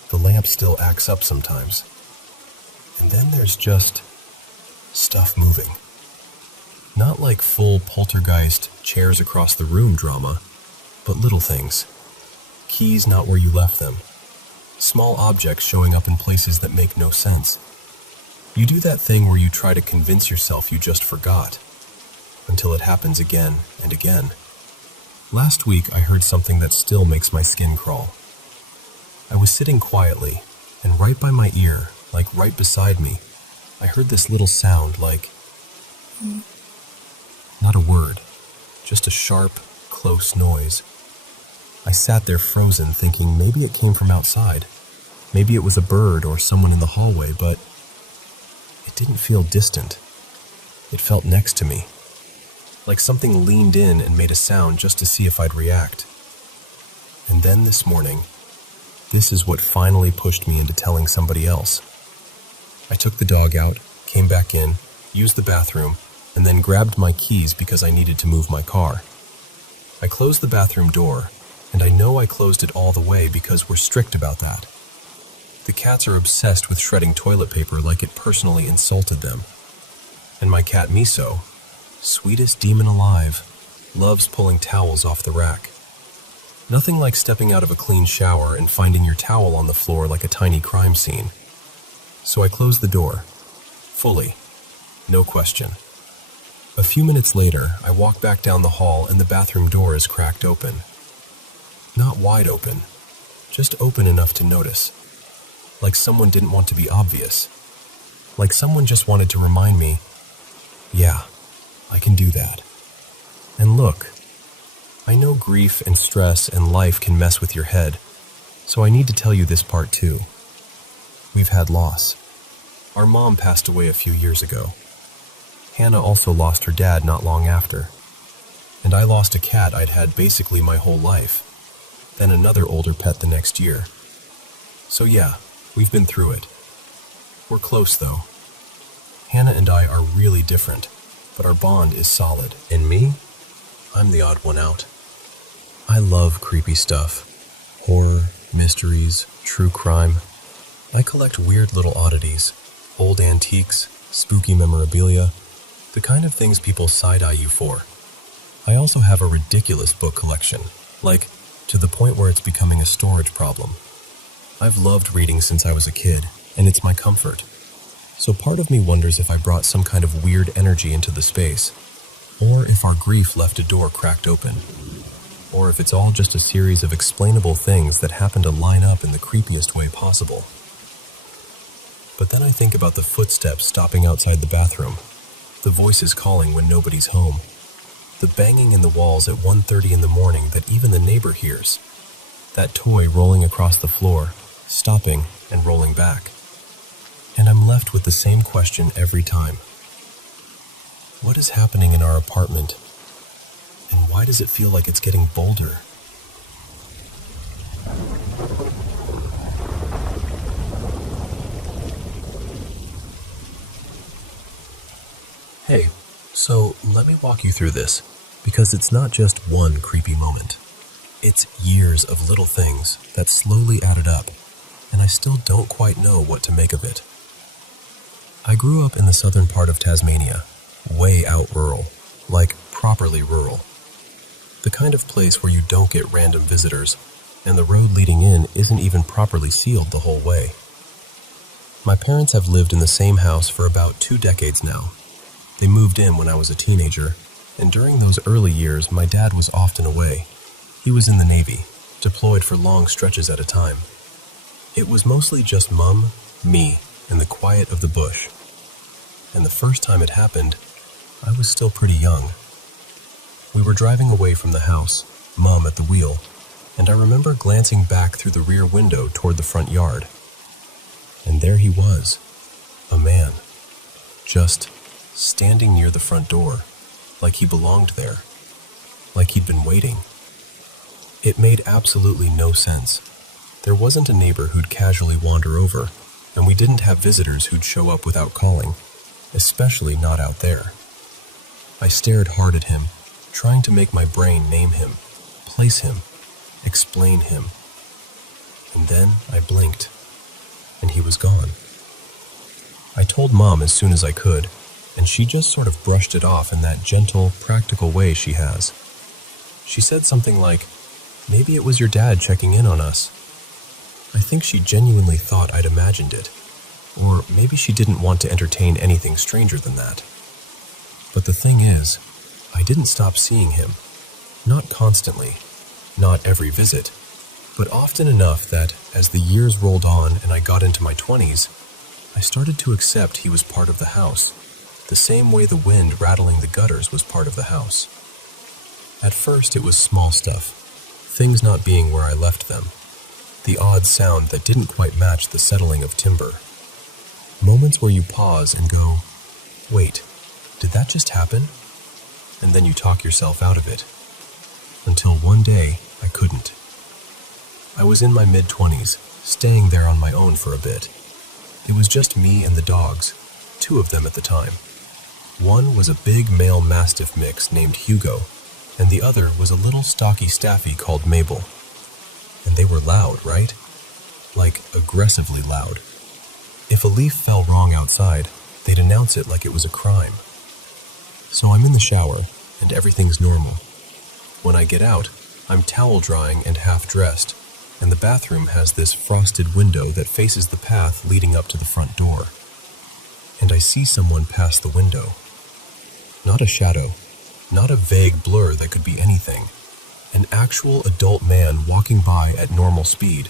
the lamp still acts up sometimes. And then there's just stuff moving. Not like full poltergeist chairs across the room drama, but little things. Keys not where you left them. Small objects showing up in places that make no sense. You do that thing where you try to convince yourself you just forgot, until it happens again and again. Last week I heard something that still makes my skin crawl. I was sitting quietly, and right by my ear, like right beside me, I heard this little sound like... Not a word, just a sharp, close noise. I sat there frozen, thinking maybe it came from outside. Maybe it was a bird or someone in the hallway, but it didn't feel distant. It felt next to me, like something leaned in and made a sound just to see if I'd react. And then this morning, this is what finally pushed me into telling somebody else. I took the dog out, came back in, used the bathroom, and then grabbed my keys because I needed to move my car. I closed the bathroom door, and I know I closed it all the way because we're strict about that. The cats are obsessed with shredding toilet paper like it personally insulted them. And my cat Miso, sweetest demon alive, loves pulling towels off the rack. Nothing like stepping out of a clean shower and finding your towel on the floor like a tiny crime scene. So I closed the door, fully, no question. A few minutes later, I walk back down the hall and the bathroom door is cracked open. Not wide open, just open enough to notice. Like someone didn't want to be obvious. Like someone just wanted to remind me, yeah, I can do that. And look, I know grief and stress and life can mess with your head, so I need to tell you this part too. We've had loss. Our mom passed away a few years ago. Hannah also lost her dad not long after. And I lost a cat I'd had basically my whole life. Then another older pet the next year. So yeah, we've been through it. We're close though. Hannah and I are really different, but our bond is solid. And me? I'm the odd one out. I love creepy stuff. Horror, mysteries, true crime. I collect weird little oddities, old antiques, spooky memorabilia, the kind of things people side-eye you for. I also have a ridiculous book collection, like, to the point where it's becoming a storage problem. I've loved reading since I was a kid, and it's my comfort. So part of me wonders if I brought some kind of weird energy into the space, or if our grief left a door cracked open, or if it's all just a series of explainable things that happen to line up in the creepiest way possible. But then I think about the footsteps stopping outside the bathroom, the voices calling when nobody's home, the banging in the walls at 1:30 in the morning that even the neighbor hears, that toy rolling across the floor, stopping and rolling back. And I'm left with the same question every time. What is happening in our apartment? And why does it feel like it's getting bolder? Hey, so let me walk you through this, because it's not just one creepy moment. It's years of little things that slowly added up, and I still don't quite know what to make of it. I grew up in the southern part of Tasmania, way out rural, like properly rural. The kind of place where you don't get random visitors, and the road leading in isn't even properly sealed the whole way. My parents have lived in the same house for about 2 decades now. They moved in when I was a teenager, and during those early years, my dad was often away. He was in the Navy, deployed for long stretches at a time. It was mostly just Mum, me, and the quiet of the bush. And the first time it happened, I was still pretty young. We were driving away from the house, Mum at the wheel, and I remember glancing back through the rear window toward the front yard. And there he was, a man, just standing near the front door, like he belonged there, like he'd been waiting. It made absolutely no sense. There wasn't a neighbor who'd casually wander over, and we didn't have visitors who'd show up without calling, especially not out there. I stared hard at him, trying to make my brain name him, place him, explain him. And then I blinked, and he was gone. I told Mom as soon as I could, and she just sort of brushed it off in that gentle, practical way she has. She said something like, "Maybe it was your dad checking in on us." I think she genuinely thought I'd imagined it, or maybe she didn't want to entertain anything stranger than that. But the thing is, I didn't stop seeing him. Not constantly, not every visit, but often enough that, as the years rolled on and I got into my 20s, I started to accept he was part of the house, the same way the wind rattling the gutters was part of the house. At first it was small stuff, things not being where I left them, the odd sound that didn't quite match the settling of timber. Moments where you pause and go, wait, did that just happen? And then you talk yourself out of it. Until one day, I couldn't. I was in my mid-20s, staying there on my own for a bit. It was just me and the dogs, 2 of them at the time. One was a big male mastiff mix named Hugo, and the other was a little stocky staffy called Mabel. And they were loud, right? Like, aggressively loud. If a leaf fell wrong outside, they'd announce it like it was a crime. So I'm in the shower, and everything's normal. When I get out, I'm towel drying and half dressed, and the bathroom has this frosted window that faces the path leading up to the front door. And I see someone pass the window. Not a shadow, not a vague blur that could be anything. An actual adult man walking by at normal speed,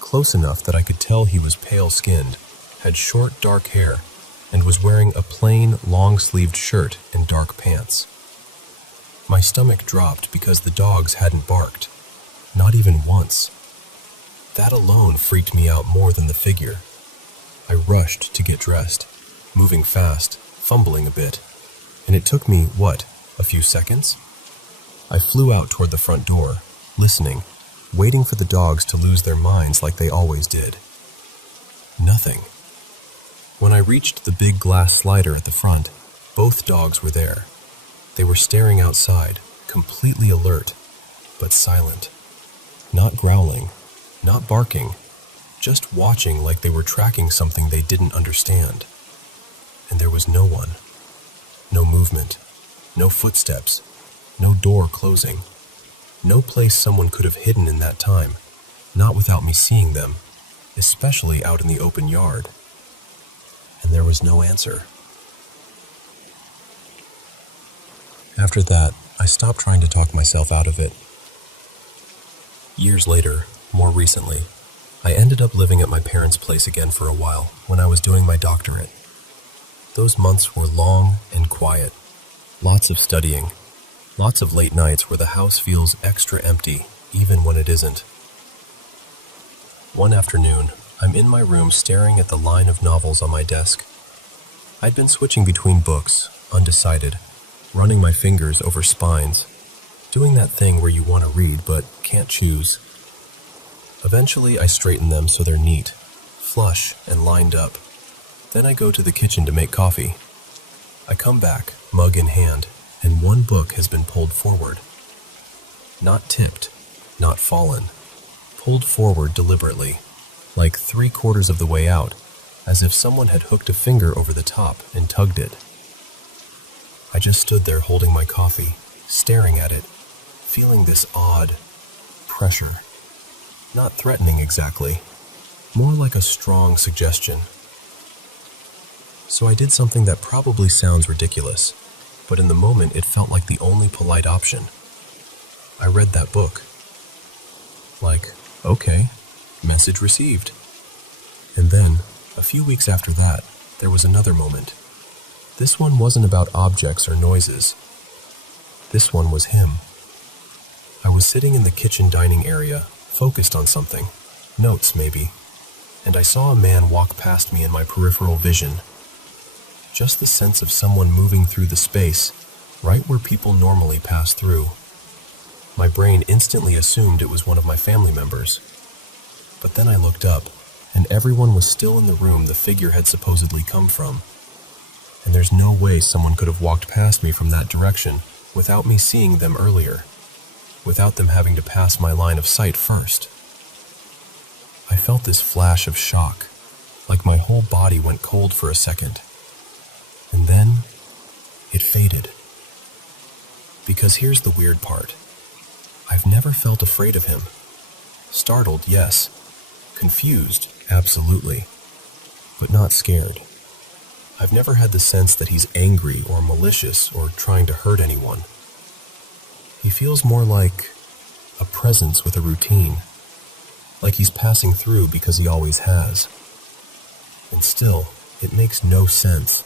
close enough that I could tell he was pale-skinned, had short dark hair, and was wearing a plain, long-sleeved shirt and dark pants. My stomach dropped because the dogs hadn't barked, not even once. That alone freaked me out more than the figure. I rushed to get dressed, moving fast, fumbling a bit, and it took me, a few seconds? I flew out toward the front door, listening, waiting for the dogs to lose their minds like they always did. Nothing. When I reached the big glass slider at the front, both dogs were there. They were staring outside, completely alert, but silent. Not growling, not barking, just watching like they were tracking something they didn't understand. And there was no one. No movement, no footsteps, no door closing. No place someone could have hidden in that time, not without me seeing them, especially out in the open yard. And there was no answer. After that, I stopped trying to talk myself out of it. Years later, more recently, I ended up living at my parents' place again for a while when I was doing my doctorate. Those months were long and quiet. Lots of studying. Lots of late nights where the house feels extra empty, even when it isn't. One afternoon, I'm in my room staring at the line of novels on my desk. I'd been switching between books, undecided, running my fingers over spines, doing that thing where you want to read but can't choose. Eventually, I straighten them so they're neat, flush, and lined up. Then I go to the kitchen to make coffee. I come back, mug in hand, and one book has been pulled forward. Not tipped, not fallen. Pulled forward deliberately, like 3/4 of the way out, as if someone had hooked a finger over the top and tugged it. I just stood there holding my coffee, staring at it, feeling this odd pressure. Not threatening exactly, more like a strong suggestion. So I did something that probably sounds ridiculous, but in the moment it felt like the only polite option. I read that book. Like, okay, message received. And then, a few weeks after that, there was another moment. This one wasn't about objects or noises. This one was him. I was sitting in the kitchen dining area, focused on something, notes maybe, and I saw a man walk past me in my peripheral vision. Just the sense of someone moving through the space, right where people normally pass through. My brain instantly assumed it was one of my family members. But then I looked up, and everyone was still in the room the figure had supposedly come from. And there's no way someone could have walked past me from that direction without me seeing them earlier, without them having to pass my line of sight first. I felt this flash of shock, like my whole body went cold for a second. And then, it faded. Because here's the weird part. I've never felt afraid of him. Startled, yes. Confused, absolutely. But not scared. I've never had the sense that he's angry or malicious or trying to hurt anyone. He feels more like a presence with a routine. Like he's passing through because he always has. And still, it makes no sense.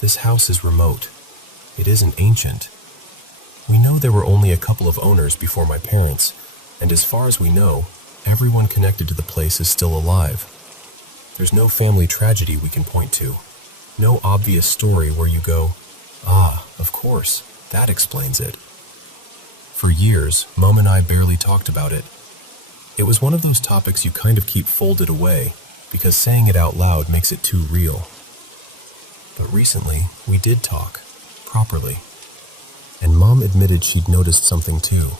This house is remote. It isn't ancient. We know there were only a couple of owners before my parents, and as far as we know, everyone connected to the place is still alive. There's no family tragedy we can point to. No obvious story where you go, ah, of course, that explains it. For years, Mom and I barely talked about it. It was one of those topics you kind of keep folded away, because saying it out loud makes it too real. But recently, we did talk, properly. And Mom admitted she'd noticed something too.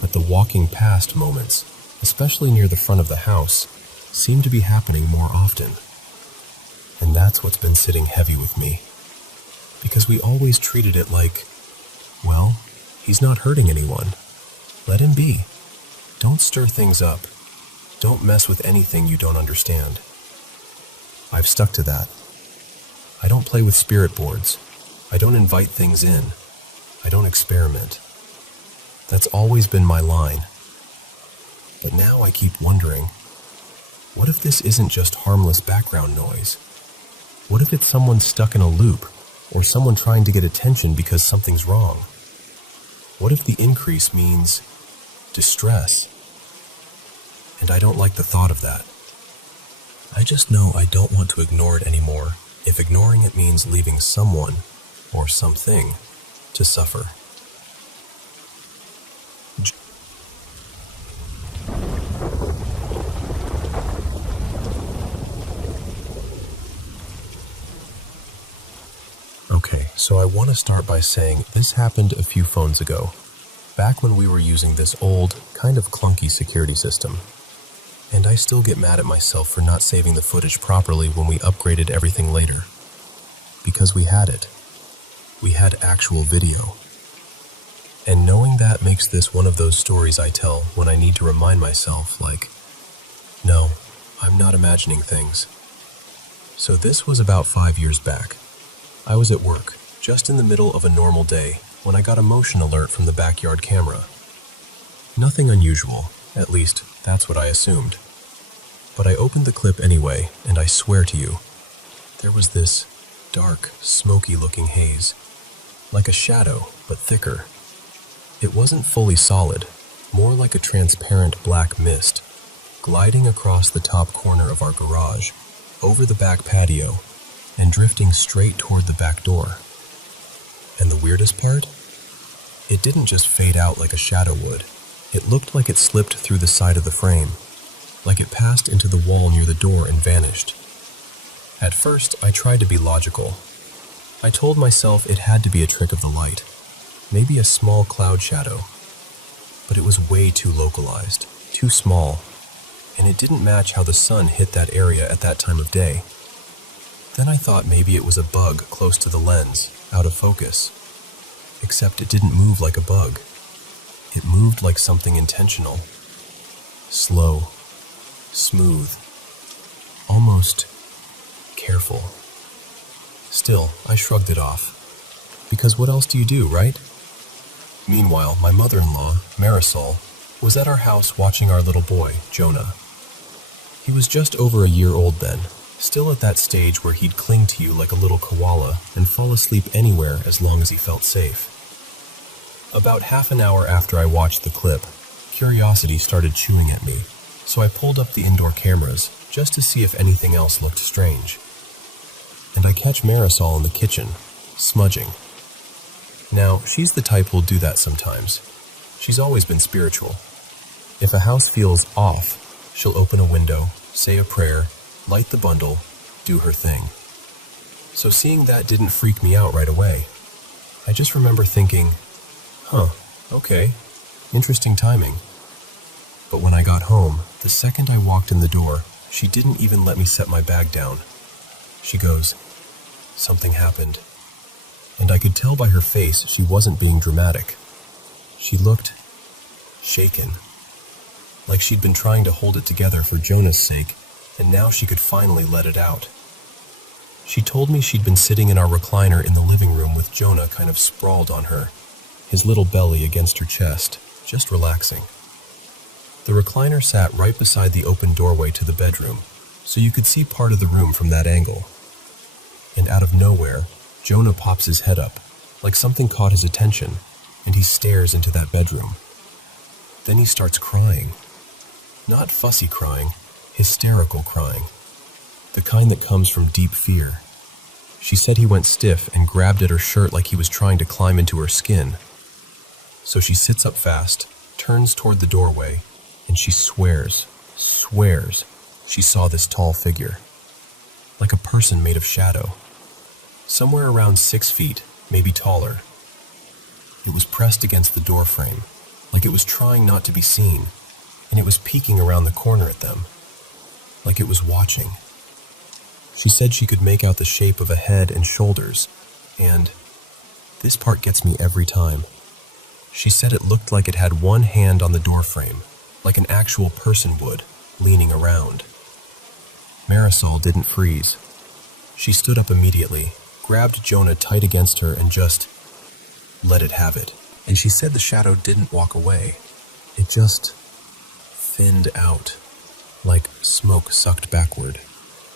That the walking past moments, especially near the front of the house, seemed to be happening more often. And that's what's been sitting heavy with me. Because we always treated it like, well, he's not hurting anyone. Let him be. Don't stir things up. Don't mess with anything you don't understand. I've stuck to that. I don't play with spirit boards. I don't invite things in. I don't experiment. That's always been my line. But now I keep wondering, what if this isn't just harmless background noise? What if it's someone stuck in a loop, or someone trying to get attention because something's wrong? What if the increase means distress? And I don't like the thought of that. I just know I don't want to ignore it anymore, if ignoring it means leaving someone, or something, to suffer. Okay, so I want to start by saying this happened a few phones ago, back when we were using this old, kind of clunky security system. And I still get mad at myself for not saving the footage properly when we upgraded everything later. Because we had it. We had actual video. And knowing that makes this one of those stories I tell when I need to remind myself, like, no, I'm not imagining things. So this was about 5 years back. I was at work, just in the middle of a normal day, when I got a motion alert from the backyard camera. Nothing unusual, at least that's what I assumed. But I opened the clip anyway, and I swear to you, there was this dark, smoky-looking haze. Like a shadow, but thicker. It wasn't fully solid, more like a transparent black mist, gliding across the top corner of our garage, over the back patio, and drifting straight toward the back door. And the weirdest part? It didn't just fade out like a shadow would. It looked like it slipped through the side of the frame, like it passed into the wall near the door and vanished. At first, I tried to be logical. I told myself it had to be a trick of the light, maybe a small cloud shadow. But it was way too localized, too small, and it didn't match how the sun hit that area at that time of day. Then I thought maybe it was a bug close to the lens, out of focus. Except it didn't move like a bug. It moved like something intentional. Slow, smooth, almost careful. Still, I shrugged it off. Because what else do you do, right? Meanwhile, my mother-in-law, Marisol, was at our house watching our little boy, Jonah. He was just over a year old then, still at that stage where he'd cling to you like a little koala and fall asleep anywhere as long as he felt safe. About half an hour after I watched the clip, curiosity started chewing at me, so I pulled up the indoor cameras just to see if anything else looked strange. And I catch Marisol in the kitchen, smudging. Now, she's the type who'll do that sometimes. She's always been spiritual. If a house feels off, She'll open a window, say a prayer, light the bundle, do her thing. So seeing that didn't freak me out right away. I just remember thinking, okay, interesting timing. But when I got home, the second I walked in the door, she didn't even let me set my bag down. She goes, "Something happened." And I could tell by her face she wasn't being dramatic. She looked shaken, like she'd been trying to hold it together for Jonah's sake, and now she could finally let it out. She told me she'd been sitting in our recliner in the living room with Jonah kind of sprawled on her, his little belly against her chest, just relaxing. The recliner sat right beside the open doorway to the bedroom, so you could see part of the room from that angle. And out of nowhere, Jonah pops his head up, like something caught his attention, and he stares into that bedroom. Then he starts crying. Not fussy crying, hysterical crying. The kind that comes from deep fear. She said he went stiff and grabbed at her shirt like he was trying to climb into her skin. So she sits up fast, turns toward the doorway, and she swears she saw this tall figure. Like a person made of shadow. Somewhere around 6 feet, maybe taller. It was pressed against the door frame, like it was trying not to be seen, and it was peeking around the corner at them, like it was watching. She said she could make out the shape of a head and shoulders, and this part gets me every time. She said it looked like it had one hand on the door frame, like an actual person would, leaning around. Marisol didn't freeze. She stood up immediately, grabbed Jonah tight against her and just let it have it. And she said the shadow didn't walk away. It just thinned out, like smoke sucked backward,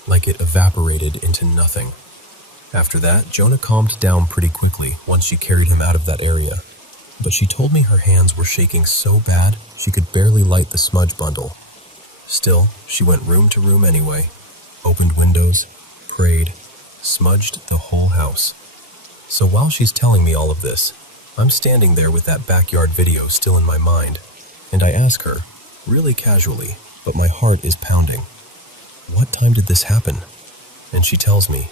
like it evaporated into nothing. After that, Jonah calmed down pretty quickly once she carried him out of that area. But she told me her hands were shaking so bad she could barely light the smudge bundle. Still, she went room to room anyway, opened windows, prayed, smudged the whole house. So while she's telling me all of this, I'm standing there with that backyard video still in my mind, and I ask her, really casually, but my heart is pounding, "What time did this happen?" And she tells me,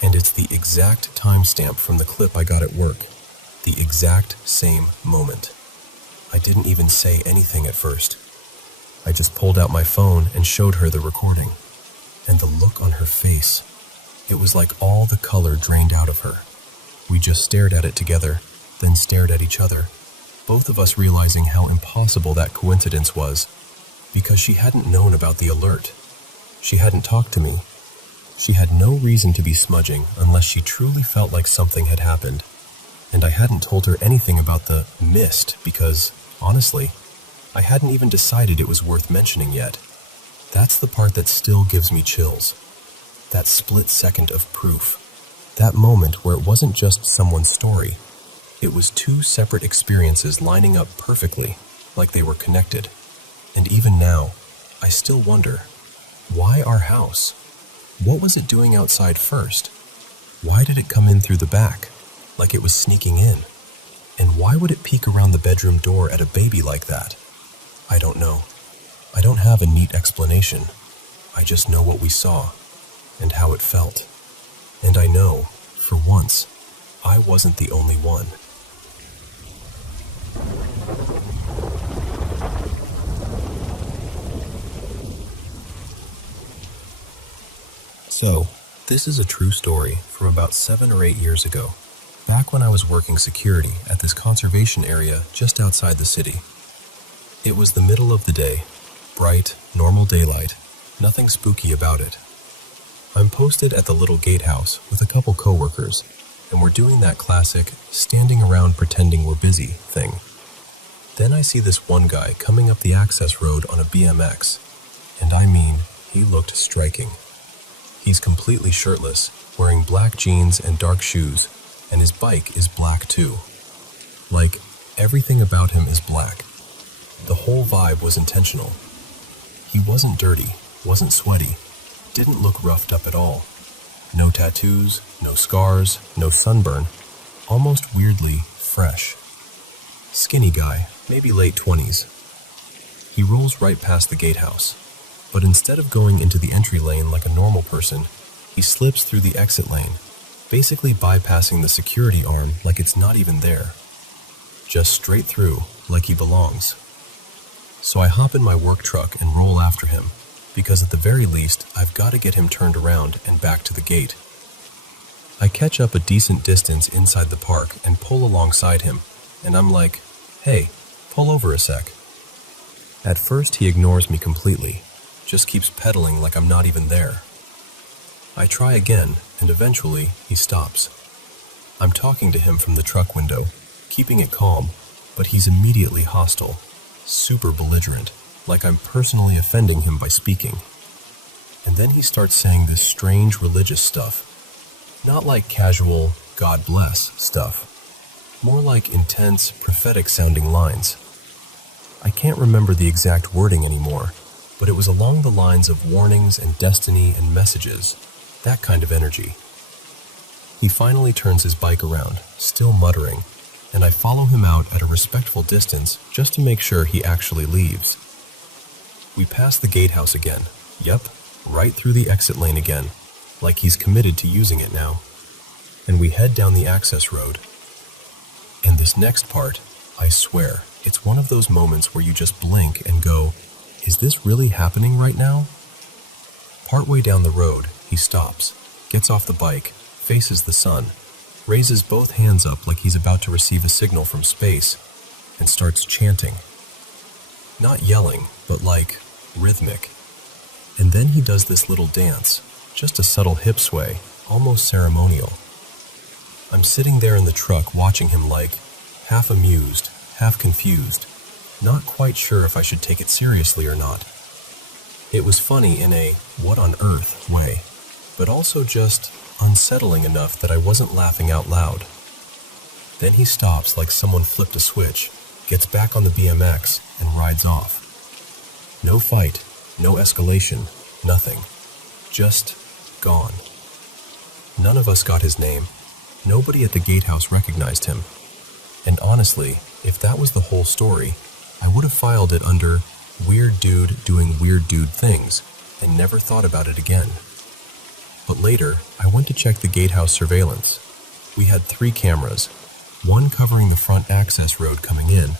and it's the exact timestamp from the clip I got at work, the exact same moment. I didn't even say anything at first. I just pulled out my phone and showed her the recording, and the look on her face, it was like all the color drained out of her. We just stared at it together, then stared at each other, both of us realizing how impossible that coincidence was, because she hadn't known about the alert. She hadn't talked to me. She had no reason to be smudging unless she truly felt like something had happened. And I hadn't told her anything about the mist because, honestly, I hadn't even decided it was worth mentioning yet. That's the part that still gives me chills. That split second of proof. That moment where it wasn't just someone's story. It was two separate experiences lining up perfectly, like they were connected. And even now, I still wonder, why our house? What was it doing outside first? Why did it come in through the back, like it was sneaking in? And why would it peek around the bedroom door at a baby like that? I don't know. I don't have a neat explanation. I just know what we saw, and how it felt. And I know, for once, I wasn't the only one. So, this is a true story from about 7 or 8 years ago, back when I was working security at this conservation area just outside the city. It was the middle of the day, bright, normal daylight, nothing spooky about it. I'm posted at the little gatehouse with a couple coworkers, and we're doing that classic standing around pretending we're busy thing. Then I see this one guy coming up the access road on a BMX, and I mean, he looked striking. He's completely shirtless, wearing black jeans and dark shoes, and his bike is black too. Like, everything about him is black. The whole vibe was intentional. He wasn't dirty, wasn't sweaty, didn't look roughed up at all. No tattoos, no scars, no sunburn, almost weirdly fresh. Skinny guy, maybe late 20s. He rolls right past the gatehouse, But instead of going into the entry lane like a normal person, he slips through the exit lane, basically bypassing the security arm like it's not even there. Just straight through, like he belongs. So I hop in my work truck and roll after him, because at the very least, I've got to get him turned around and back to the gate. I catch up a decent distance inside the park and pull alongside him, and I'm like, "Hey, pull over a sec." At first he ignores me completely, just keeps pedaling like I'm not even there. I try again, and eventually he stops. I'm talking to him from the truck window, keeping it calm, but he's immediately hostile, super belligerent, like I'm personally offending him by speaking. And then he starts saying this strange religious stuff. Not like casual, God bless stuff. More like intense, prophetic-sounding lines. I can't remember the exact wording anymore, but it was along the lines of warnings and destiny and messages, that kind of energy. He finally turns his bike around, still muttering, and I follow him out at a respectful distance just to make sure he actually leaves. We pass the gatehouse again. Yep, right through the exit lane again, like he's committed to using it now. And we head down the access road. In this next part, I swear, it's one of those moments where you just blink and go, is this really happening right now? Partway down the road, he stops, gets off the bike, faces the sun, raises both hands up like he's about to receive a signal from space, and starts chanting. Not yelling, but like rhythmic. And then he does this little dance, just a subtle hip sway, almost ceremonial. I'm sitting there in the truck watching him like, half amused, half confused, not quite sure if I should take it seriously or not. It was funny in a what on earth way, but also just unsettling enough that I wasn't laughing out loud. Then he stops like someone flipped a switch, gets back on the BMX, and rides off. No fight, no escalation, nothing. Just gone. None of us got his name. Nobody at the gatehouse recognized him. And honestly, if that was the whole story, I would have filed it under weird dude doing weird dude things and never thought about it again. But later, I went to check the gatehouse surveillance. We had 3 cameras, one covering the front access road coming in,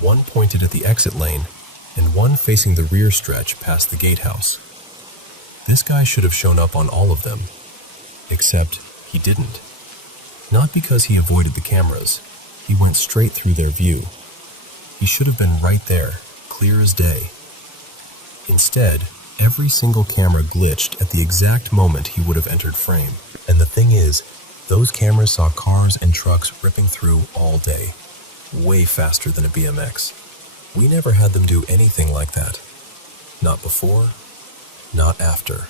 one pointed at the exit lane, and one facing the rear stretch past the gatehouse. This guy should have shown up on all of them, except he didn't. Not because he avoided the cameras, he went straight through their view. He should have been right there, clear as day. Instead, every single camera glitched at the exact moment he would have entered frame. And the thing is, those cameras saw cars and trucks ripping through all day, way faster than a BMX. We never had them do anything like that. Not before, not after.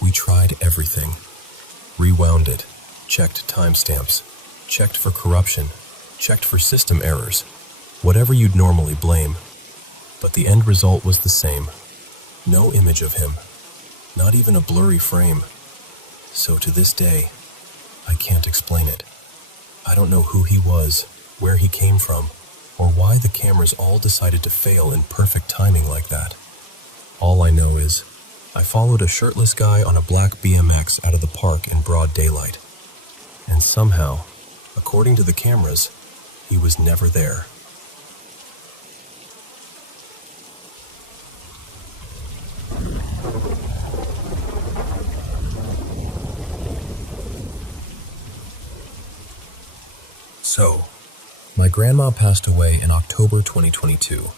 We tried everything. Rewound it, checked timestamps, checked for corruption, checked for system errors, whatever you'd normally blame. But the end result was the same. No image of him, not even a blurry frame. So to this day, I can't explain it. I don't know who he was, where he came from, or why the cameras all decided to fail in perfect timing like that. All I know is, I followed a shirtless guy on a black BMX out of the park in broad daylight. And somehow, according to the cameras, he was never there. So, my grandma passed away in October 2022,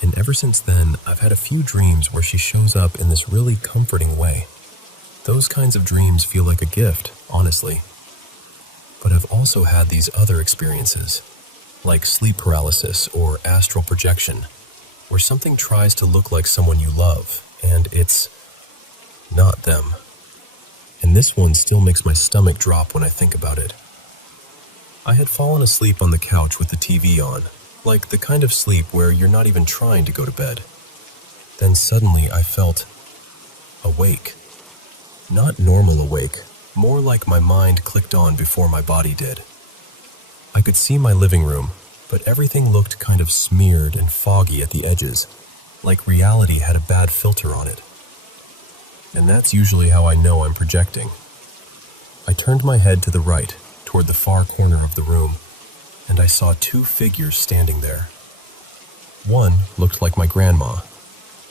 and ever since then, I've had a few dreams where she shows up in this really comforting way. Those kinds of dreams feel like a gift, honestly. But I've also had these other experiences, like sleep paralysis or astral projection, where something tries to look like someone you love, and it's not them. And this one still makes my stomach drop when I think about it. I had fallen asleep on the couch with the TV on, like the kind of sleep where you're not even trying to go to bed. Then suddenly I felt awake. Not normal awake, more like my mind clicked on before my body did. I could see my living room, but everything looked kind of smeared and foggy at the edges, like reality had a bad filter on it. And that's usually how I know I'm projecting. I turned my head to the right, toward the far corner of the room, and I saw two figures standing there. One looked like my grandma.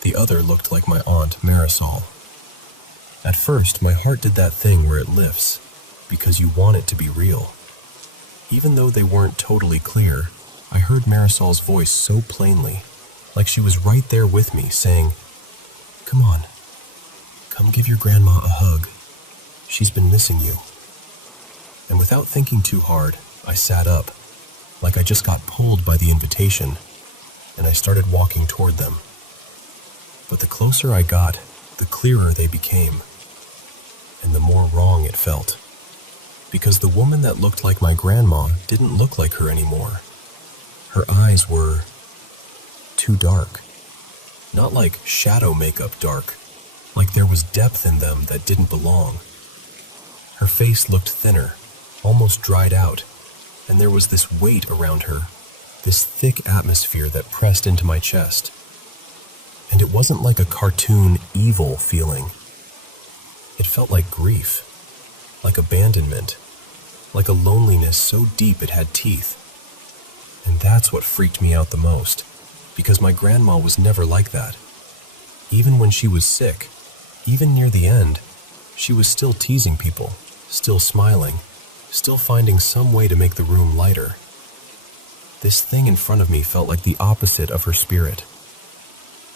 The other looked like my aunt Marisol. At first, my heart did that thing where it lifts, because you want it to be real. Even though they weren't totally clear, I heard Marisol's voice so plainly, like she was right there with me, saying, "Come on, come give your grandma a hug. She's been missing you." And without thinking too hard, I sat up, like I just got pulled by the invitation, and I started walking toward them. But the closer I got, the clearer they became, and the more wrong it felt. Because the woman that looked like my grandma didn't look like her anymore. Her eyes were too dark. Not like shadow makeup dark, like there was depth in them that didn't belong. Her face looked thinner, almost dried out, and there was this weight around her, this thick atmosphere that pressed into my chest. And it wasn't like a cartoon evil feeling. It felt like grief, like abandonment, like a loneliness so deep it had teeth. And that's what freaked me out the most, because my grandma was never like that. Even when she was sick, even near the end, she was still teasing people, still smiling, still finding some way to make the room lighter. This thing in front of me felt like the opposite of her spirit.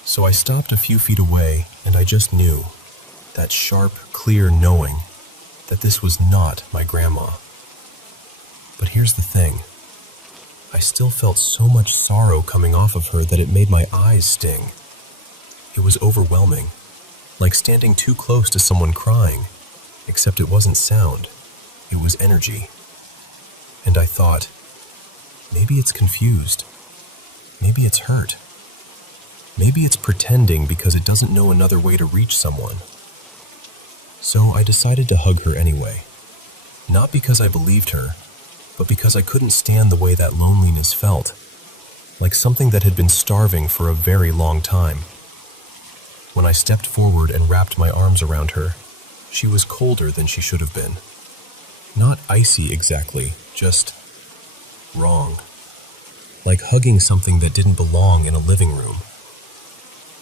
So I stopped a few feet away, and I just knew, that sharp, clear knowing, that this was not my grandma. But here's the thing. I still felt so much sorrow coming off of her that it made my eyes sting. It was overwhelming, like standing too close to someone crying, except it wasn't sound, it was energy. And I thought, maybe it's confused. Maybe it's hurt. Maybe it's pretending because it doesn't know another way to reach someone. So I decided to hug her anyway. Not because I believed her, but because I couldn't stand the way that loneliness felt, like something that had been starving for a very long time. When I stepped forward and wrapped my arms around her, she was colder than she should have been. Not icy exactly, just wrong. Like hugging something that didn't belong in a living room.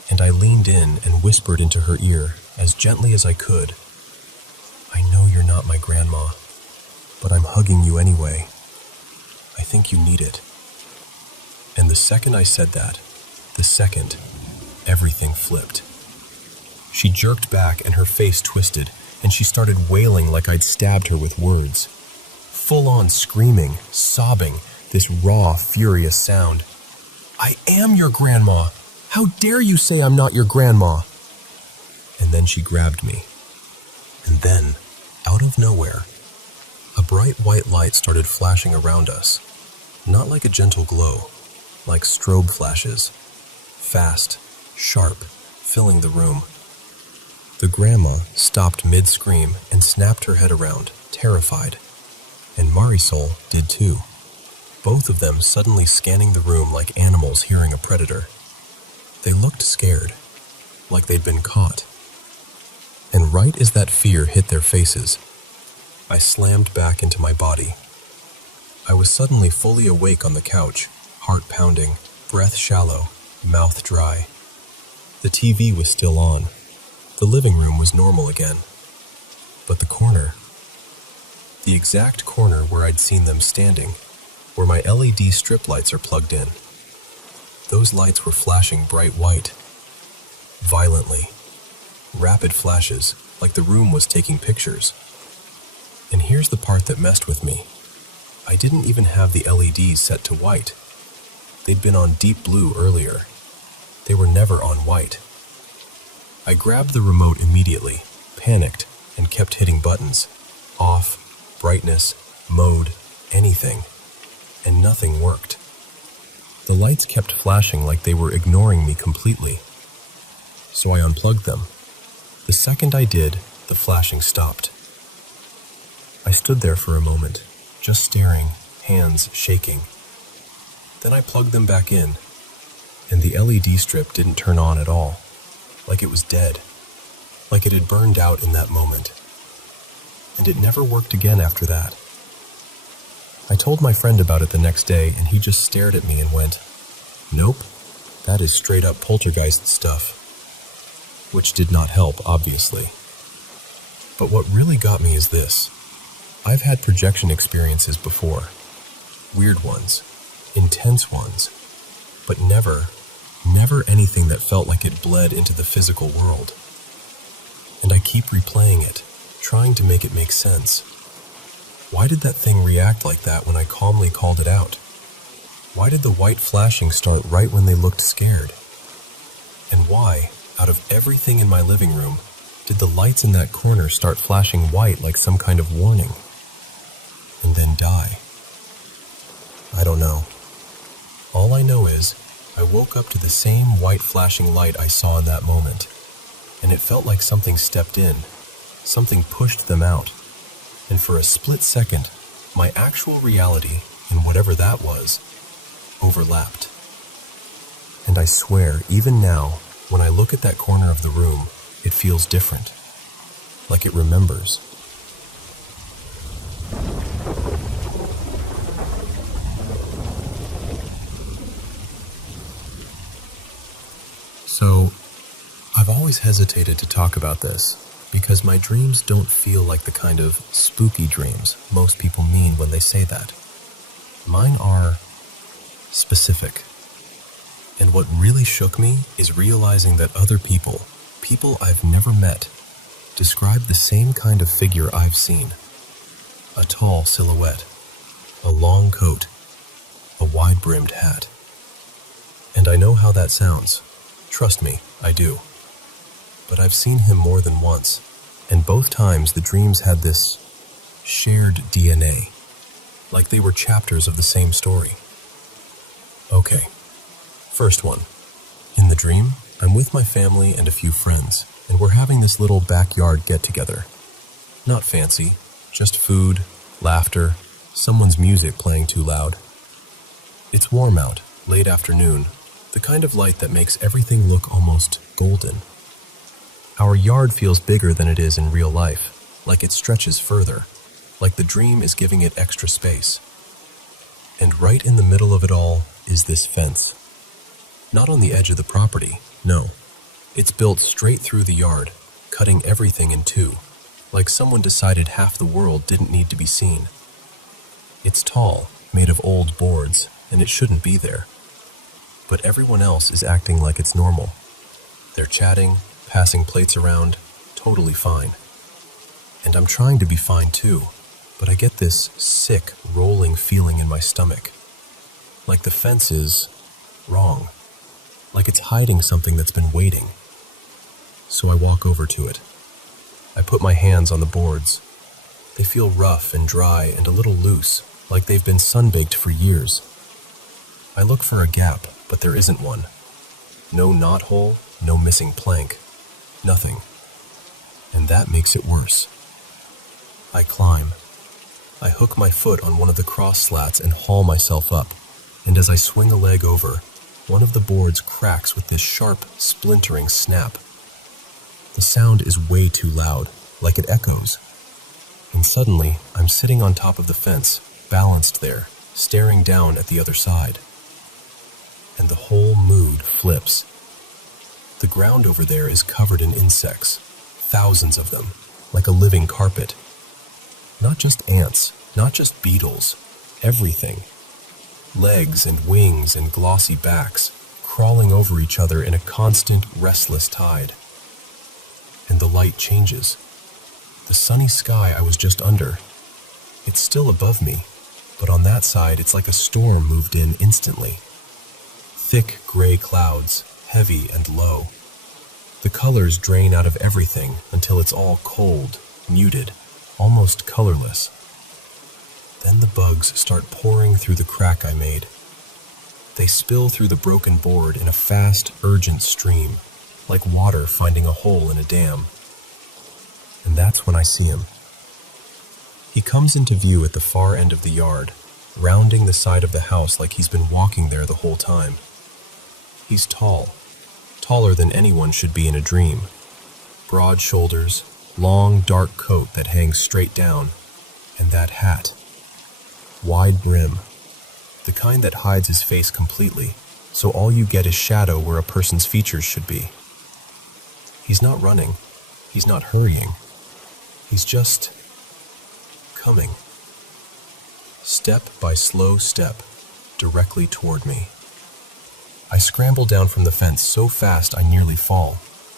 And I leaned in and whispered into her ear, as gently as I could, "I know you're not my grandma, but I'm hugging you anyway. I think you need it." And the second I said that, the second, everything flipped. She jerked back and her face twisted, and she started wailing like I'd stabbed her with words. Full-on screaming, sobbing, this raw, furious sound. "I am your grandma! How dare you say I'm not your grandma?" And then she grabbed me. And then, out of nowhere, a bright white light started flashing around us. Not like a gentle glow, like strobe flashes. Fast, sharp, filling the room. The grandma stopped mid-scream and snapped her head around, terrified. And Marisol did too. Both of them suddenly scanning the room like animals hearing a predator. They looked scared, like they'd been caught. And right as that fear hit their faces, I slammed back into my body. I was suddenly fully awake on the couch, heart pounding, breath shallow, mouth dry. The TV was still on. The living room was normal again. But the corner, the exact corner where I'd seen them standing, where my LED strip lights are plugged in, those lights were flashing bright white. Violently. Rapid flashes, like the room was taking pictures. And here's the part that messed with me. I didn't even have the LEDs set to white. They'd been on deep blue earlier. They were never on white. I grabbed the remote immediately, panicked, and kept hitting buttons. Off, brightness, mode, anything. And nothing worked. The lights kept flashing like they were ignoring me completely. So I unplugged them. The second I did, the flashing stopped. I stood there for a moment, just staring, hands shaking. Then I plugged them back in. and the LED strip didn't turn on at all, like it was dead, like it had burned out in that moment. And it never worked again after that. I told my friend about it the next day, and he just stared at me and went, "Nope, that is straight up poltergeist stuff." Which did not help, obviously. But what really got me is this. I've had projection experiences before. Weird ones, intense ones, but never anything that felt like it bled into the physical world. And I keep replaying it, trying to make it make sense. Why did that thing react like that when I calmly called it out? Why did the white flashing start right when they looked scared? And why, out of everything in my living room, did the lights in that corner start flashing white like some kind of warning? And then die? I don't know. All I know is, I woke up to the same white flashing light I saw in that moment, and it felt like something stepped in, something pushed them out, and for a split second, my actual reality, and whatever that was, overlapped. And I swear, even now, when I look at that corner of the room, it feels different, like it remembers. So, I've always hesitated to talk about this because my dreams don't feel like the kind of spooky dreams most people mean when they say that. Mine are specific. And what really shook me is realizing that other people I've never met, describe the same kind of figure I've seen. A tall silhouette, a long coat, a wide-brimmed hat. And I know how that sounds. Trust me, I do. But I've seen him more than once, and both times the dreams had this shared DNA, like they were chapters of the same story. Okay, first one. In the dream, I'm with my family and a few friends, and we're having this little backyard get-together. Not fancy, just food, laughter, someone's music playing too loud. It's warm out, late afternoon, the kind of light that makes everything look almost golden. Our yard feels bigger than it is in real life, like it stretches further, like the dream is giving it extra space. And right in the middle of it all is this fence. Not on the edge of the property, no. It's built straight through the yard, cutting everything in two, like someone decided half the world didn't need to be seen. It's tall, made of old boards, and it shouldn't be there. But everyone else is acting like it's normal. They're chatting, passing plates around, totally fine. And I'm trying to be fine too, but I get this sick, rolling feeling in my stomach. Like the fence is wrong. Like it's hiding something that's been waiting. So I walk over to it. I put my hands on the boards. They feel rough and dry and a little loose, like they've been sunbaked for years. I look for a gap, but there isn't one. No knothole, no missing plank, nothing. And that makes it worse. I climb. I hook my foot on one of the cross slats and haul myself up, and as I swing a leg over, one of the boards cracks with this sharp, splintering snap. The sound is way too loud, like it echoes. And suddenly, I'm sitting on top of the fence, balanced there, staring down at the other side. And the whole mood flips. The ground over there is covered in insects, thousands of them, like a living carpet. Not just ants, not just beetles, everything. Legs and wings and glossy backs, crawling over each other in a constant, restless tide. And the light changes. The sunny sky I was just under, it's still above me, but on that side it's like a storm moved in instantly. Thick gray clouds, heavy and low. The colors drain out of everything until it's all cold, muted, almost colorless. Then the bugs start pouring through the crack I made. They spill through the broken board in a fast, urgent stream, like water finding a hole in a dam. And that's when I see him. He comes into view at the far end of the yard, rounding the side of the house like he's been walking there the whole time. He's tall, taller than anyone should be in a dream. Broad shoulders, long dark coat that hangs straight down, and that hat. Wide brim, the kind that hides his face completely, so all you get is shadow where a person's features should be. He's not running, he's not hurrying, he's just coming. Step by slow step, directly toward me. I scramble down from the fence so fast I nearly fall,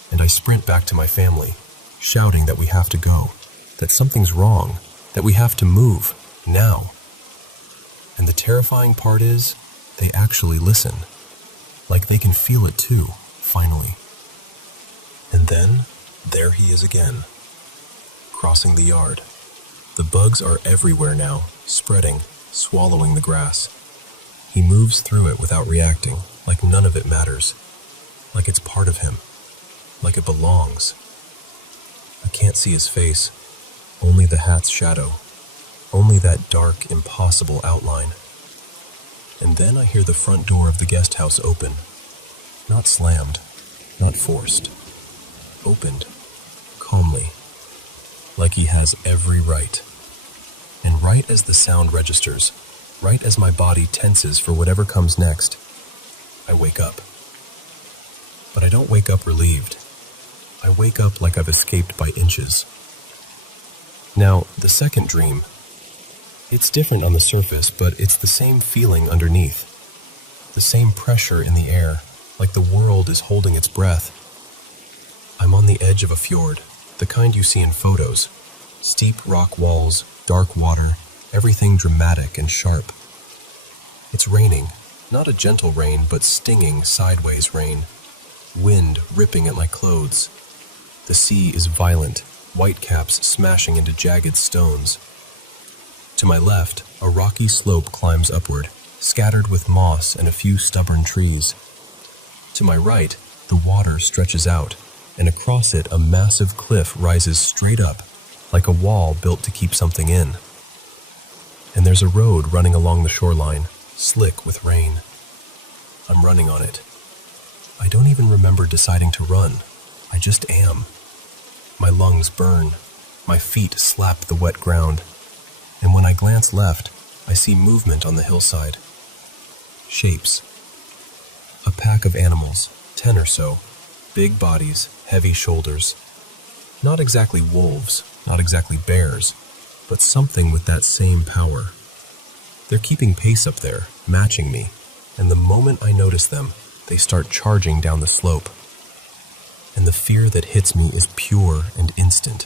and I sprint back to my family, shouting that we have to go, that something's wrong, that we have to move, now. And the terrifying part is, they actually listen, like they can feel it too, finally. And then, there he is again, crossing the yard. The bugs are everywhere now, spreading, swallowing the grass. He moves through it without reacting, like none of it matters, like it's part of him, like it belongs. I can't see his face, only the hat's shadow, only that dark, impossible outline. And then I hear the front door of the guest house open, not slammed, not forced, opened, calmly, like he has every right. And right as the sound registers, right as my body tenses for whatever comes next, I wake up. But I don't wake up relieved. I wake up like I've escaped by inches. Now, the second dream, it's different on the surface, but it's the same feeling underneath. The same pressure in the air, like the world is holding its breath. I'm on the edge of a fjord, the kind you see in photos. Steep rock walls, dark water, everything dramatic and sharp. It's raining, not a gentle rain, but stinging sideways rain. Wind ripping at my clothes. The sea is violent, whitecaps smashing into jagged stones. To my left, a rocky slope climbs upward, scattered with moss and a few stubborn trees. To my right, the water stretches out, and across it a massive cliff rises straight up, like a wall built to keep something in. And there's a road running along the shoreline, slick with rain. I'm running on it. I don't even remember deciding to run. I just am. My lungs burn. My feet slap the wet ground. And when I glance left, I see movement on the hillside. Shapes. A pack of animals, 10 or so. Big bodies, heavy shoulders. Not exactly wolves, not exactly bears, but something with that same power. They're keeping pace up there, matching me, and the moment I notice them, they start charging down the slope. And the fear that hits me is pure and instant,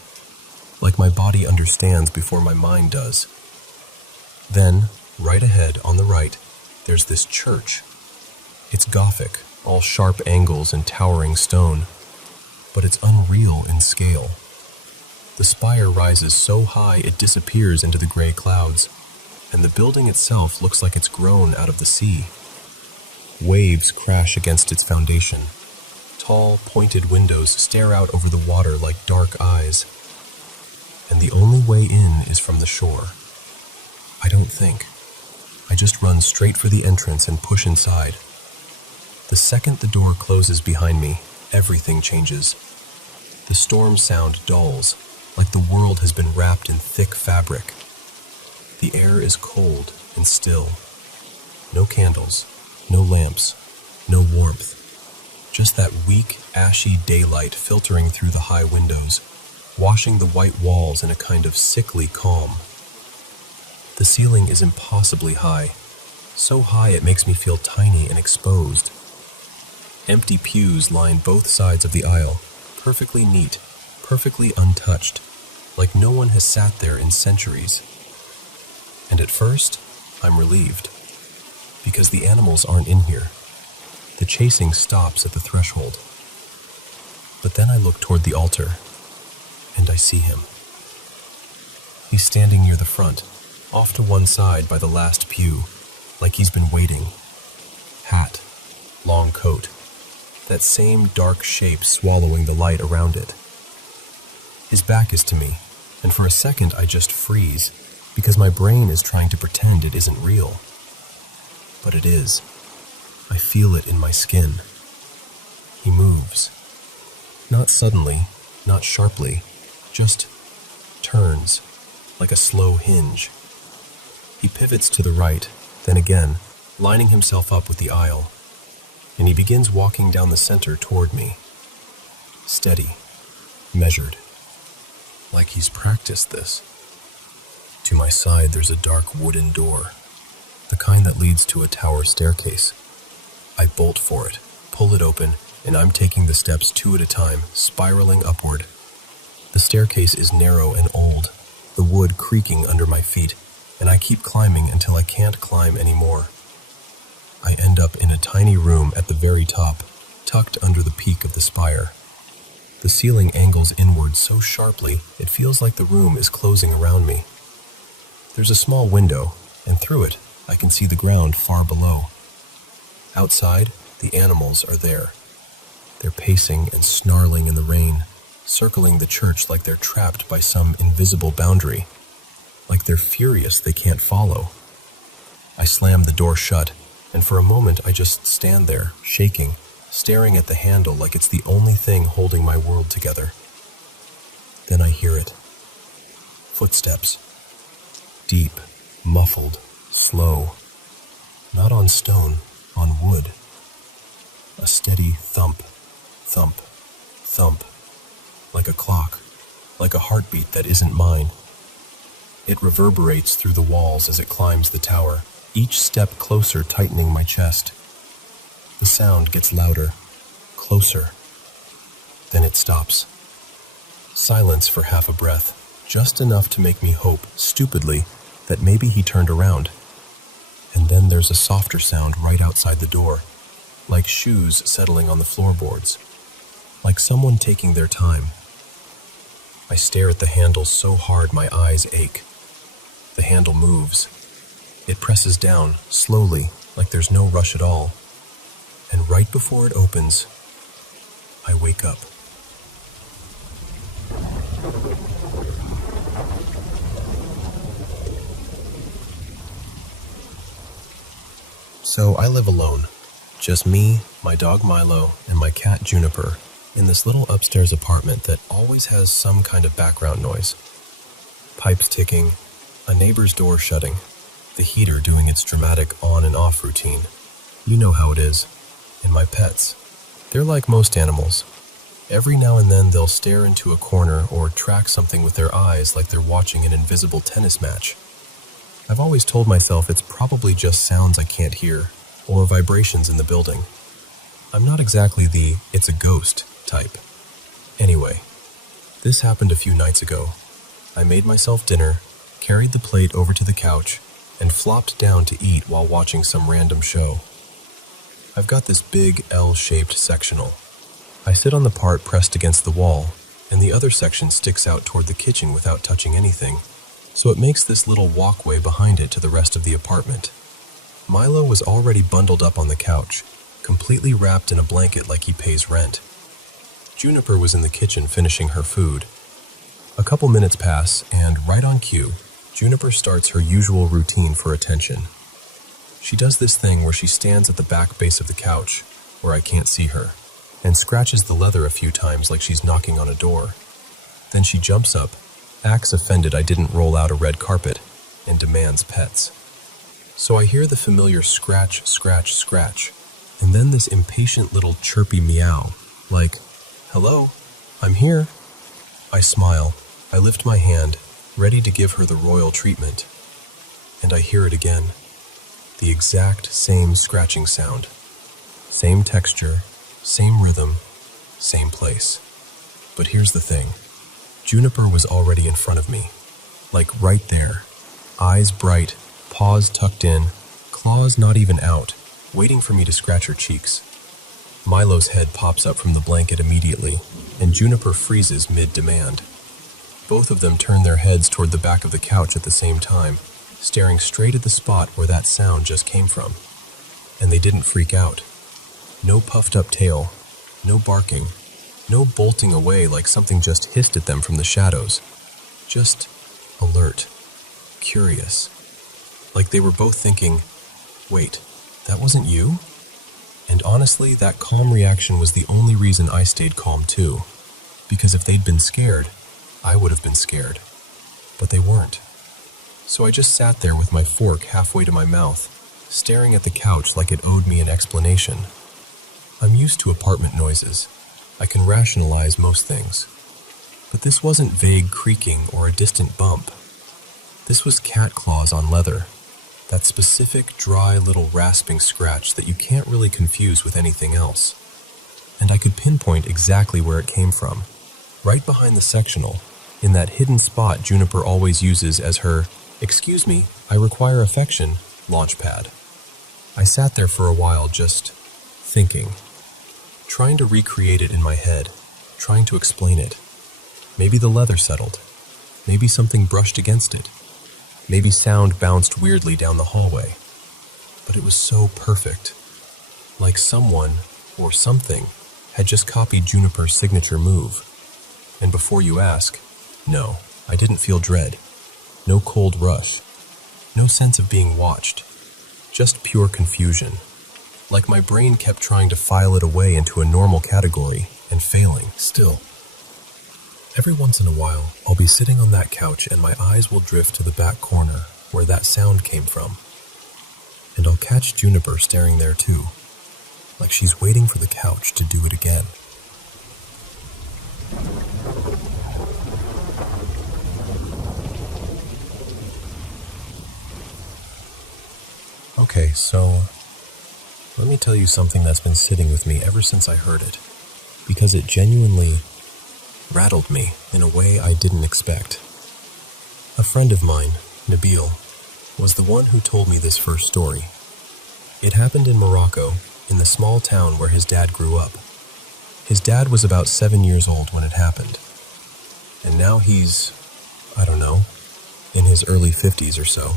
like my body understands before my mind does. Then, right ahead on the right, there's this church. It's Gothic, all sharp angles and towering stone, but it's unreal in scale. The spire rises so high it disappears into the gray clouds, and the building itself looks like it's grown out of the sea. Waves crash against its foundation. Tall, pointed windows stare out over the water like dark eyes. And the only way in is from the shore. I don't think. I just run straight for the entrance and push inside. The second the door closes behind me, everything changes. The storm sound dulls, like the world has been wrapped in thick fabric. The air is cold and still. No candles, no lamps, no warmth. Just that weak, ashy daylight filtering through the high windows, washing the white walls in a kind of sickly calm. The ceiling is impossibly high, so high it makes me feel tiny and exposed. Empty pews line both sides of the aisle, perfectly neat, perfectly untouched, like no one has sat there in centuries. And at first, I'm relieved, because the animals aren't in here. The chasing stops at the threshold. But then I look toward the altar, and I see him. He's standing near the front, off to one side by the last pew, like he's been waiting. Hat, long coat, that same dark shape swallowing the light around it. His back is to me, and for a second I just freeze, because my brain is trying to pretend it isn't real. But it is. I feel it in my skin, He moves. Not suddenly, not sharply, just turns, like a slow hinge. He pivots to the right, then again, lining himself up with the aisle, and he begins walking down the center toward me. Steady, measured, like he's practiced this. To my side, there's a dark wooden door, the kind that leads to a tower staircase. I bolt for it, pull it open, and I'm taking the steps 2 at a time, spiraling upward. The staircase is narrow and old, the wood creaking under my feet, and I keep climbing until I can't climb anymore. I end up in a tiny room at the very top, tucked under the peak of the spire. The ceiling angles inward so sharply, it feels like the room is closing around me. There's a small window, and through it, I can see the ground far below. Outside, the animals are there. They're pacing and snarling in the rain, circling the church like they're trapped by some invisible boundary, like they're furious they can't follow. I slam the door shut, and for a moment I just stand there, shaking, staring at the handle like it's the only thing holding my world together. Then I hear it. Footsteps. Deep, muffled, slow. Not on stone, on wood. A steady thump, thump, thump. Like a clock, like a heartbeat that isn't mine. It reverberates through the walls as it climbs the tower, each step closer tightening my chest. The sound gets louder, closer. Then it stops. Silence for half a breath, just enough to make me hope, stupidly, that maybe he turned around. And then there's a softer sound right outside the door, like shoes settling on the floorboards, like someone taking their time. I stare at the handle so hard my eyes ache. The handle moves. It presses down, slowly, like there's no rush at all. And right before it opens, I wake up. So I live alone. Just me, my dog Milo, and my cat Juniper, in this little upstairs apartment that always has some kind of background noise. Pipes ticking, a neighbor's door shutting, the heater doing its dramatic on and off routine. You know how it is. And my pets. They're like most animals. Every now and then they'll stare into a corner or track something with their eyes like they're watching an invisible tennis match. I've always told myself it's probably just sounds I can't hear, or vibrations in the building. I'm not exactly the "it's a ghost" type. Anyway, this happened a few nights ago. I made myself dinner, carried the plate over to the couch, and flopped down to eat while watching some random show. I've got this big L-shaped sectional. I sit on the part pressed against the wall, and the other section sticks out toward the kitchen without touching anything, so it makes this little walkway behind it to the rest of the apartment. Milo was already bundled up on the couch, completely wrapped in a blanket like he pays rent. Juniper was in the kitchen finishing her food. A couple minutes pass, and right on cue, Juniper starts her usual routine for attention. She does this thing where she stands at the back base of the couch, where I can't see her, and scratches the leather a few times like she's knocking on a door. Then she jumps up, acts offended I didn't roll out a red carpet, and demands pets. So I hear the familiar scratch, scratch, scratch, and then this impatient little chirpy meow, like, "Hello, I'm here." I smile, I lift my hand, ready to give her the royal treatment, and I hear it again. The exact same scratching sound. Same texture, same rhythm, same place. But here's the thing. Juniper was already in front of me. Like right there. Eyes bright, paws tucked in, claws not even out, waiting for me to scratch her cheeks. Milo's head pops up from the blanket immediately, and Juniper freezes mid-demand. Both of them turn their heads toward the back of the couch at the same time, staring straight at the spot where that sound just came from. And they didn't freak out. No puffed up tail, no barking, no bolting away like something just hissed at them from the shadows. Just alert, curious. Like they were both thinking, "Wait, that wasn't you?" And honestly, that calm reaction was the only reason I stayed calm too. Because if they'd been scared, I would have been scared. But they weren't. So I just sat there with my fork halfway to my mouth, staring at the couch like it owed me an explanation. I'm used to apartment noises. I can rationalize most things. But this wasn't vague creaking or a distant bump. This was cat claws on leather. That specific, dry little rasping scratch that you can't really confuse with anything else. And I could pinpoint exactly where it came from. Right behind the sectional, in that hidden spot Juniper always uses as her, "Excuse me, I require affection," launchpad. I sat there for a while just thinking, trying to recreate it in my head, trying to explain it. Maybe the leather settled. Maybe something brushed against it. Maybe sound bounced weirdly down the hallway. But it was so perfect. Like someone, or something, had just copied Juniper's signature move. And before you ask, no, I didn't feel dread. No cold rush. No sense of being watched. Just pure confusion. Like my brain kept trying to file it away into a normal category and failing still. Every once in a while, I'll be sitting on that couch and my eyes will drift to the back corner where that sound came from. And I'll catch Juniper staring there too, like she's waiting for the couch to do it again. Okay, so let me tell you something that's been sitting with me ever since I heard it, because it genuinely rattled me in a way I didn't expect. A friend of mine, Nabil, was the one who told me this first story. It happened in Morocco, in the small town where his dad grew up. His dad was about 7 years old when it happened, and now he's, I don't know, in his early 50s or so.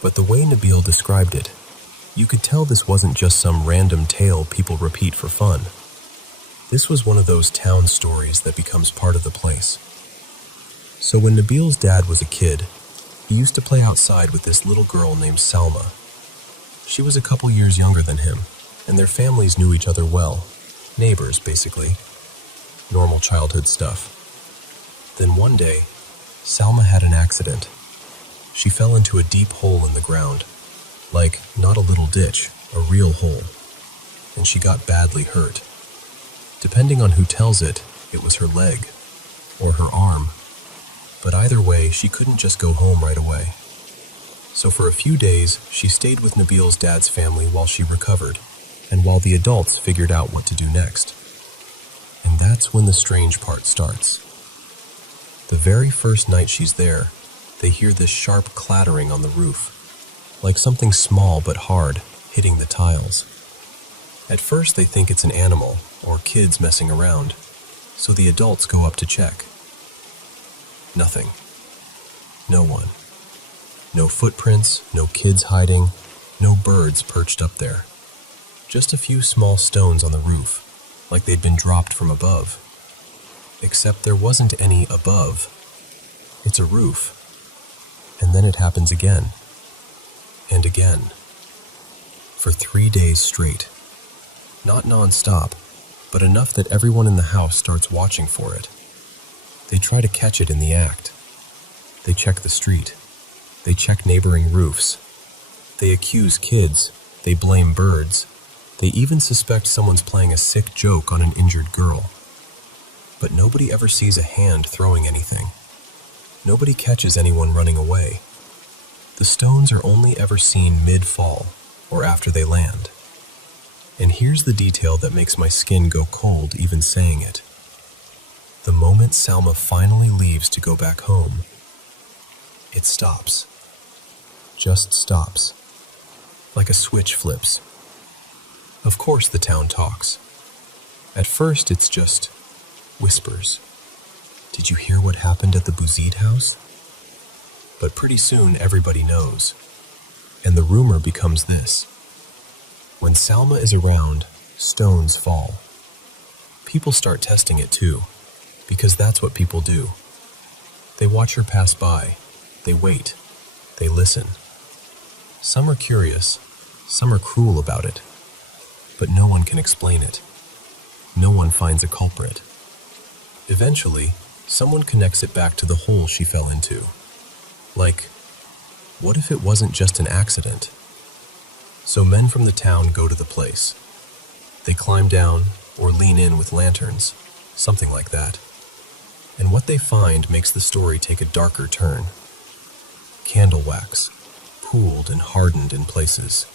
But the way Nabil described it, you could tell this wasn't just some random tale people repeat for fun. This was one of those town stories that becomes part of the place. So when Nabil's dad was a kid, he used to play outside with this little girl named Salma. She was a couple years younger than him, and their families knew each other well. Neighbors, basically. Normal childhood stuff. Then one day, Salma had an accident. She fell into a deep hole in the ground. Like, not a little ditch, a real hole. And she got badly hurt. Depending on who tells it, it was her leg, or her arm. But either way, she couldn't just go home right away. So for a few days, she stayed with Nabil's dad's family while she recovered, and while the adults figured out what to do next. And that's when the strange part starts. The very first night she's there, they hear this sharp clattering on the roof, like something small but hard hitting the tiles. At first they think it's an animal or kids messing around, so the adults go up to check. Nothing. No one. No footprints, no kids hiding, no birds perched up there. Just a few small stones on the roof, like they'd been dropped from above. Except there wasn't any above. It's a roof. And then it happens again. And again. For 3 days straight. Not non-stop, but enough that everyone in the house starts watching for it. They try to catch it in the act. They check the street. They check neighboring roofs. They accuse kids. They blame birds. They even suspect someone's playing a sick joke on an injured girl. But nobody ever sees a hand throwing anything. Nobody catches anyone running away. The stones are only ever seen mid-fall, or after they land. And here's the detail that makes my skin go cold even saying it. The moment Salma finally leaves to go back home, it stops. Just stops. Like a switch flips. Of course the town talks. At first it's just whispers. Did you hear what happened at the Bouzid house? But pretty soon everybody knows. And the rumor becomes this. When Salma is around, stones fall. People start testing it too, because that's what people do. They watch her pass by. They wait. They listen. Some are curious. Some are cruel about it. but no one can explain it. No one finds a culprit. Eventually, someone connects it back to the hole she fell into. Like, what if it wasn't just an accident? So men from the town go to the place. They climb down or lean in with lanterns, something like that. And what they find makes the story take a darker turn. Candle wax, pooled and hardened in places,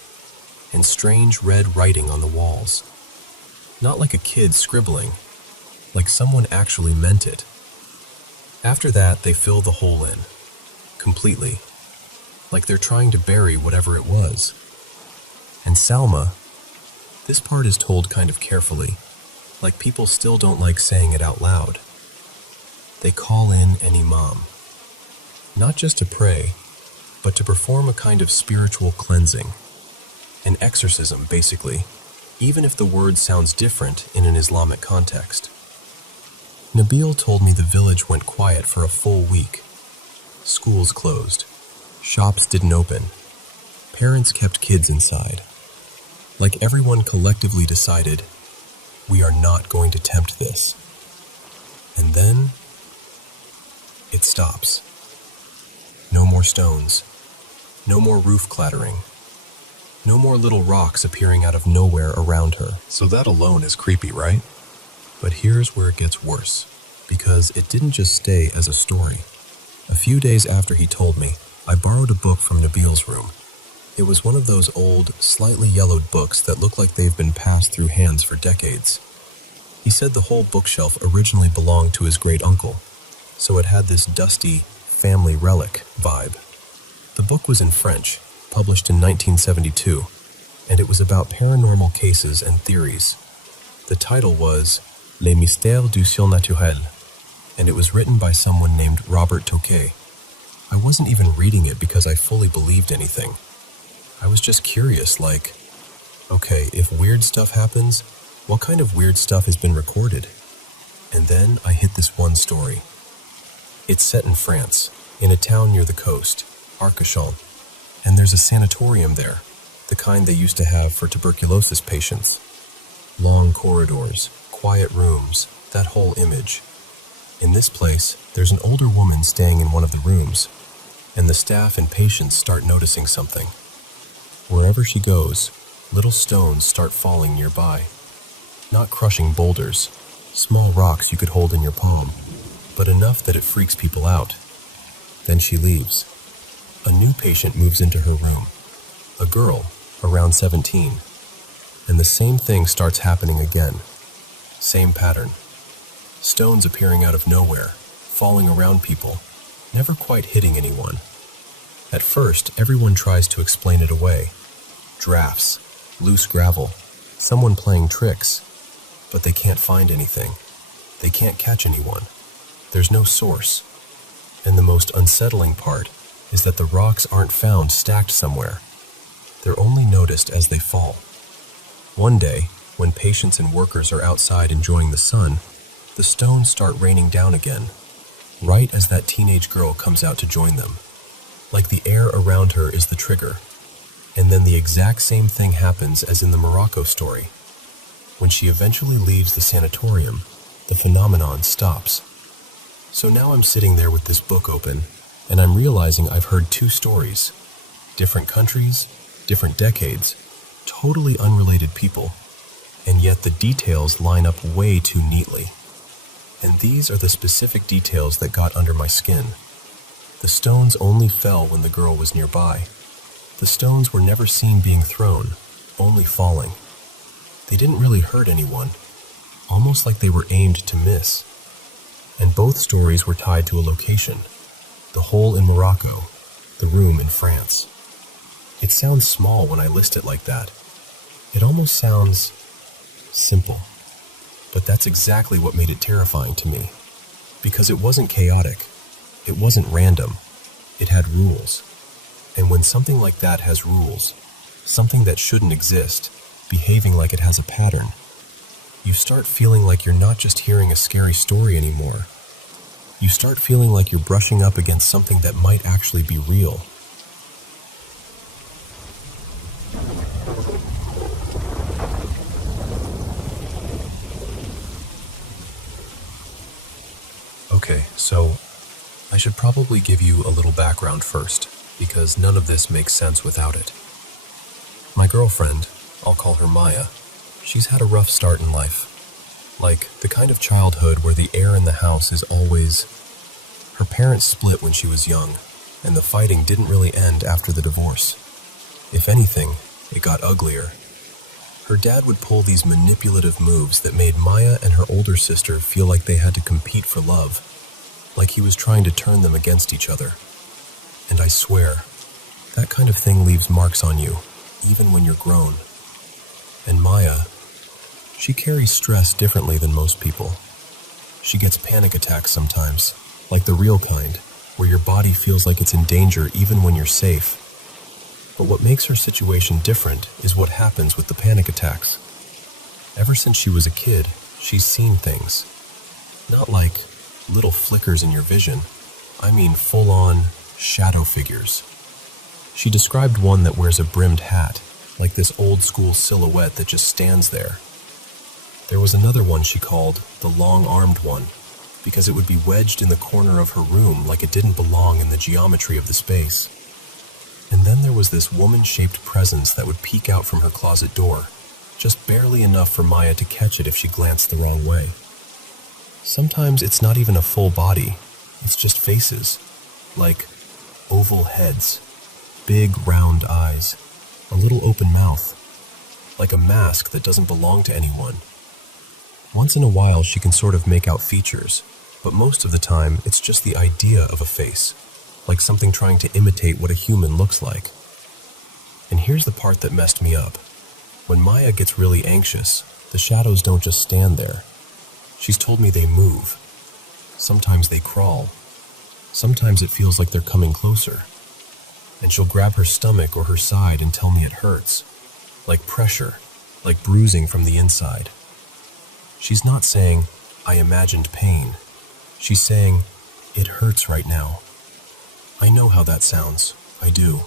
and strange red writing on the walls. Not like a kid scribbling, like someone actually meant it. After that, they fill the hole in, completely, like they're trying to bury whatever it was. And Salma, this part is told kind of carefully, like people still don't like saying it out loud. They call in an imam, not just to pray, but to perform a kind of spiritual cleansing, an exorcism basically, even if the word sounds different in an Islamic context. Nabil told me the village went quiet for a full week. Schools closed. Shops didn't open. Parents kept kids inside. Like everyone collectively decided, we are not going to tempt this. And then, it stops. No more stones. No more roof clattering. No more little rocks appearing out of nowhere around her. So that alone is creepy, right? But here's where it gets worse, because it didn't just stay as a story. A few days after he told me, I borrowed a book from Nabil's room. It was one of those old, slightly yellowed books that look like they've been passed through hands for decades. He said the whole bookshelf originally belonged to his great-uncle, so it had this dusty, family relic vibe. The book was in French, published in 1972, and it was about paranormal cases and theories. The title was Les Mystères du Surnaturel, and it was written by someone named Robert Touquet. I wasn't even reading it because I fully believed anything. I was just curious, like, okay, if weird stuff happens, what kind of weird stuff has been recorded? And then I hit this one story. It's set in France, in a town near the coast, Arcachon, and there's a sanatorium there, the kind they used to have for tuberculosis patients. Long corridors, quiet rooms, that whole image. In this place, there's an older woman staying in one of the rooms, and the staff and patients start noticing something. Wherever she goes, little stones start falling nearby. Not crushing boulders, small rocks you could hold in your palm, but enough that it freaks people out. Then she leaves. A new patient moves into her room, a girl, around 17, and the same thing starts happening again. Same pattern. Stones appearing out of nowhere, falling around people, never quite hitting anyone. At first, everyone tries to explain it away. Drafts, loose gravel, someone playing tricks. But they can't find anything. They can't catch anyone. There's no source. And the most unsettling part is that the rocks aren't found stacked somewhere. They're only noticed as they fall. One day, when patients and workers are outside enjoying the sun, the stones start raining down again, right as that teenage girl comes out to join them. Like the air around her is the trigger. And then the exact same thing happens as in the Morocco story. When she eventually leaves the sanatorium, the phenomenon stops. So now I'm sitting there with this book open, and I'm realizing I've heard two stories. Different countries, different decades, totally unrelated people, and yet the details line up way too neatly. And these are the specific details that got under my skin. The stones only fell when the girl was nearby. The stones were never seen being thrown, only falling. They didn't really hurt anyone, almost like they were aimed to miss. And both stories were tied to a location. The hole in Morocco, the room in France. It sounds small when I list it like that. It almost sounds simple. But that's exactly what made it terrifying to me. Because it wasn't chaotic. It wasn't random. It had rules. And when something like that has rules, something that shouldn't exist, behaving like it has a pattern, you start feeling like you're not just hearing a scary story anymore. You start feeling like you're brushing up against something that might actually be real. Okay, so I should probably give you a little background first, because none of this makes sense without it. My girlfriend, I'll call her Maya, she's had a rough start in life. Like the kind of childhood where the air in the house is always... Her parents split when she was young, and the fighting didn't really end after the divorce. If anything, it got uglier. Her dad would pull these manipulative moves that made Maya and her older sister feel like they had to compete for love, like he was trying to turn them against each other. And I swear, that kind of thing leaves marks on you, even when you're grown. And Maya, she carries stress differently than most people. She gets panic attacks sometimes, like the real kind, where your body feels like it's in danger even when you're safe. But what makes her situation different is what happens with the panic attacks. Ever since she was a kid, she's seen things. Not like little flickers in your vision. I mean full-on shadow figures. She described one that wears a brimmed hat, like this old-school silhouette that just stands there. There was another one she called the long-armed one, because it would be wedged in the corner of her room like it didn't belong in the geometry of the space. And then there was this woman-shaped presence that would peek out from her closet door, just barely enough for Maya to catch it if she glanced the wrong way. Sometimes it's not even a full body, it's just faces, like oval heads, big round eyes, a little open mouth, like a mask that doesn't belong to anyone. Once in a while she can sort of make out features, but most of the time it's just the idea of a face, like something trying to imitate what a human looks like. And here's the part that messed me up. When Maya gets really anxious, the shadows don't just stand there. She's told me they move. Sometimes they crawl. Sometimes it feels like they're coming closer. And she'll grab her stomach or her side and tell me it hurts. Like pressure, like bruising from the inside. She's not saying, I imagined pain. She's saying, it hurts right now. I know how that sounds. I do.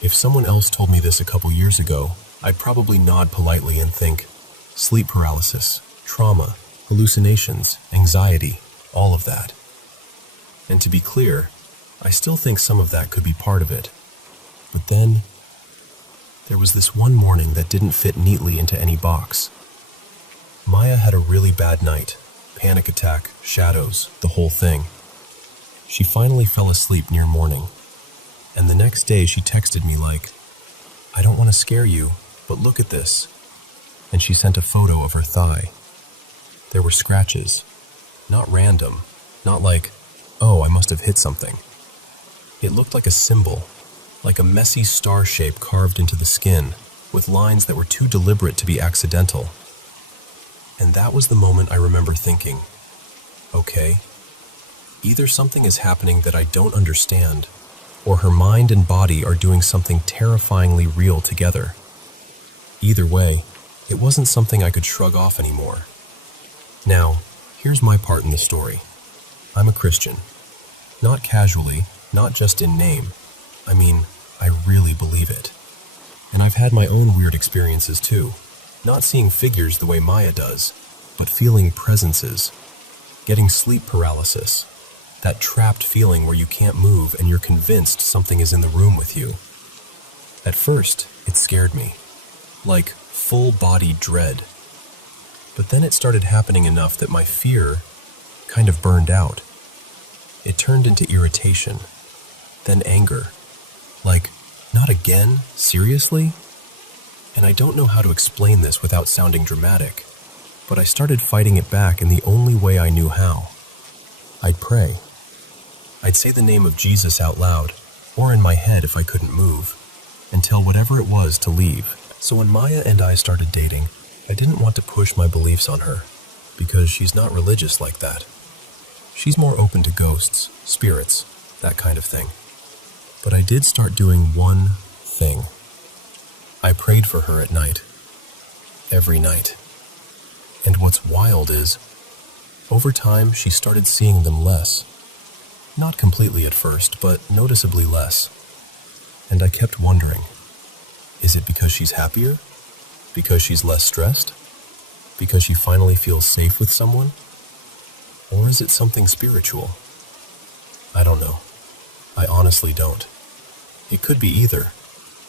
If someone else told me this a couple years ago, I'd probably nod politely and think, sleep paralysis, trauma, hallucinations, anxiety, all of that. And to be clear, I still think some of that could be part of it. But then, there was this one morning that didn't fit neatly into any box. Maya had a really bad night. Panic attack, shadows, the whole thing. She finally fell asleep near morning. And the next day she texted me like, I don't want to scare you, but look at this. And she sent a photo of her thigh. There were scratches. Not random. Not like, oh, I must have hit something. It looked like a symbol, like a messy star shape carved into the skin, with lines that were too deliberate to be accidental. And that was the moment I remember thinking, okay, either something is happening that I don't understand, or her mind and body are doing something terrifyingly real together. Either way, it wasn't something I could shrug off anymore. Now, here's my part in the story. I'm a Christian. Not casually, not just in name. I mean, I really believe it. And I've had my own weird experiences too. Not seeing figures the way Maya does, but feeling presences. Getting sleep paralysis. That trapped feeling where you can't move and you're convinced something is in the room with you. At first, it scared me. Like full-body dread. But then it started happening enough that my fear kind of burned out. It turned into irritation, then anger. Like, not again? Seriously? And I don't know how to explain this without sounding dramatic, but I started fighting it back in the only way I knew how. I'd pray. I'd say the name of Jesus out loud, or in my head if I couldn't move, and tell whatever it was to leave. So when Maya and I started dating, I didn't want to push my beliefs on her, because she's not religious like that. She's more open to ghosts, spirits, that kind of thing. But I did start doing one thing. I prayed for her at night. Every night. And what's wild is, over time she started seeing them less. Not completely at first, but noticeably less. And I kept wondering, is it because she's happier? Because she's less stressed? Because she finally feels safe with someone? Or is it something spiritual? I don't know. I honestly don't. It could be either.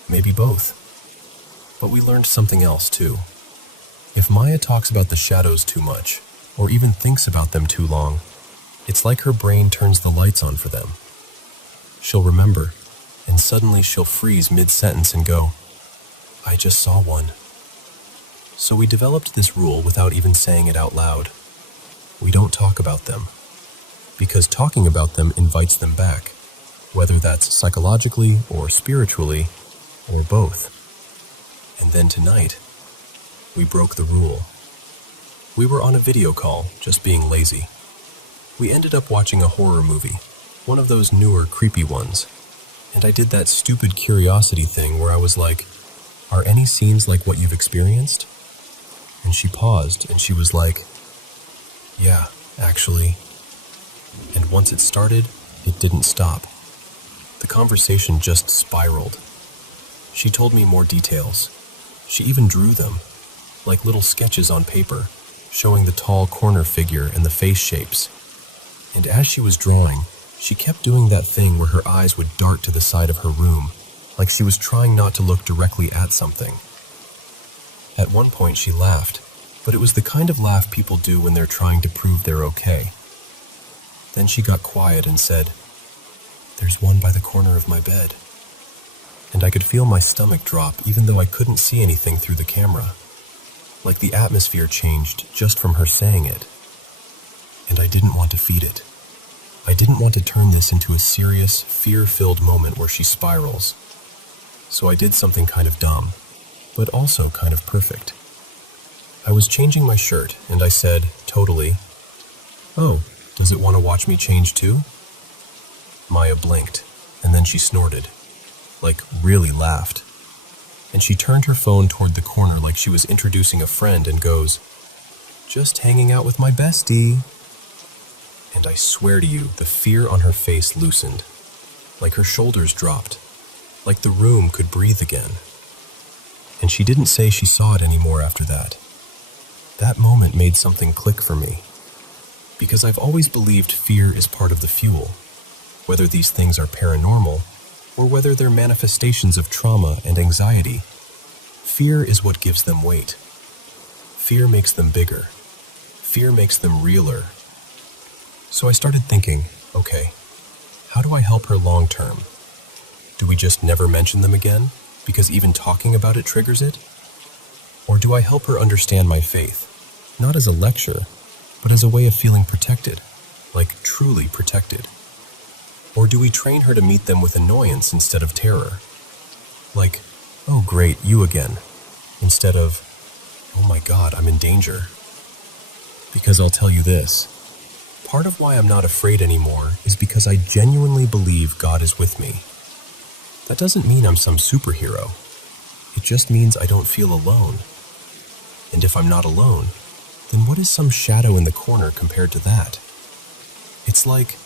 Maybe both. But we learned something else too. If Maya talks about the shadows too much, or even thinks about them too long, it's like her brain turns the lights on for them. She'll remember, and suddenly she'll freeze mid-sentence and go, I just saw one. So we developed this rule without even saying it out loud. We don't talk about them, because talking about them invites them back, whether that's psychologically or spiritually, or both. And then tonight, we broke the rule. We were on a video call, just being lazy. We ended up watching a horror movie, one of those newer, creepy ones. And I did that stupid curiosity thing where I was like, are any scenes like what you've experienced? And she paused, and she was like, yeah, actually. And once it started, it didn't stop. The conversation just spiraled. She told me more details. She even drew them, like little sketches on paper, showing the tall corner figure and the face shapes. And as she was drawing, she kept doing that thing where her eyes would dart to the side of her room, like she was trying not to look directly at something. At one point she laughed, but it was the kind of laugh people do when they're trying to prove they're okay. Then she got quiet and said, there's one by the corner of my bed. And I could feel my stomach drop even though I couldn't see anything through the camera. Like the atmosphere changed just from her saying it. And I didn't want to feed it. I didn't want to turn this into a serious, fear-filled moment where she spirals. So I did something kind of dumb, but also kind of perfect. I was changing my shirt, and I said, totally, oh, does it want to watch me change too? Maya blinked, and then she snorted, like really laughed. And she turned her phone toward the corner like she was introducing a friend and goes, just hanging out with my bestie. And I swear to you, the fear on her face loosened, like her shoulders dropped, like the room could breathe again. And she didn't say she saw it anymore after that. That moment made something click for me, because I've always believed fear is part of the fuel, whether these things are paranormal or whether they're manifestations of trauma and anxiety. Fear is what gives them weight. Fear makes them bigger. Fear makes them realer. So I started thinking, okay, how do I help her long term? Do we just never mention them again, because even talking about it triggers it? Or do I help her understand my faith, not as a lecture, but as a way of feeling protected, like truly protected? Or do we train her to meet them with annoyance instead of terror? Like, oh great, you again, instead of, oh my God, I'm in danger. Because I'll tell you this, part of why I'm not afraid anymore is because I genuinely believe God is with me. That doesn't mean I'm some superhero. It just means I don't feel alone. And if I'm not alone, then what is some shadow in the corner compared to that? It's like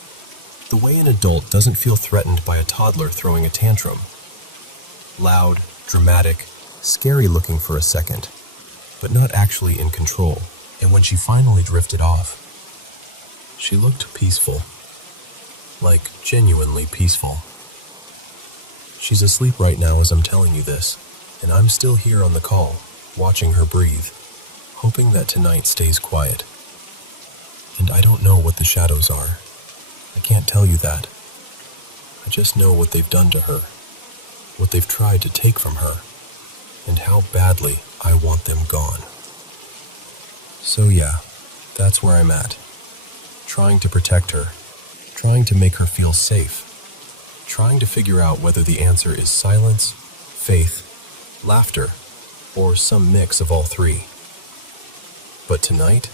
the way an adult doesn't feel threatened by a toddler throwing a tantrum. Loud, dramatic, scary looking for a second, but not actually in control. And when she finally drifted off, she looked peaceful, like genuinely peaceful. She's asleep right now as I'm telling you this, and I'm still here on the call, watching her breathe, hoping that tonight stays quiet. And I don't know what the shadows are. I can't tell you that. I just know what they've done to her, what they've tried to take from her, and how badly I want them gone. So yeah, that's where I'm at. Trying to protect her, trying to make her feel safe, trying to figure out whether the answer is silence, faith, laughter, or some mix of all three. But tonight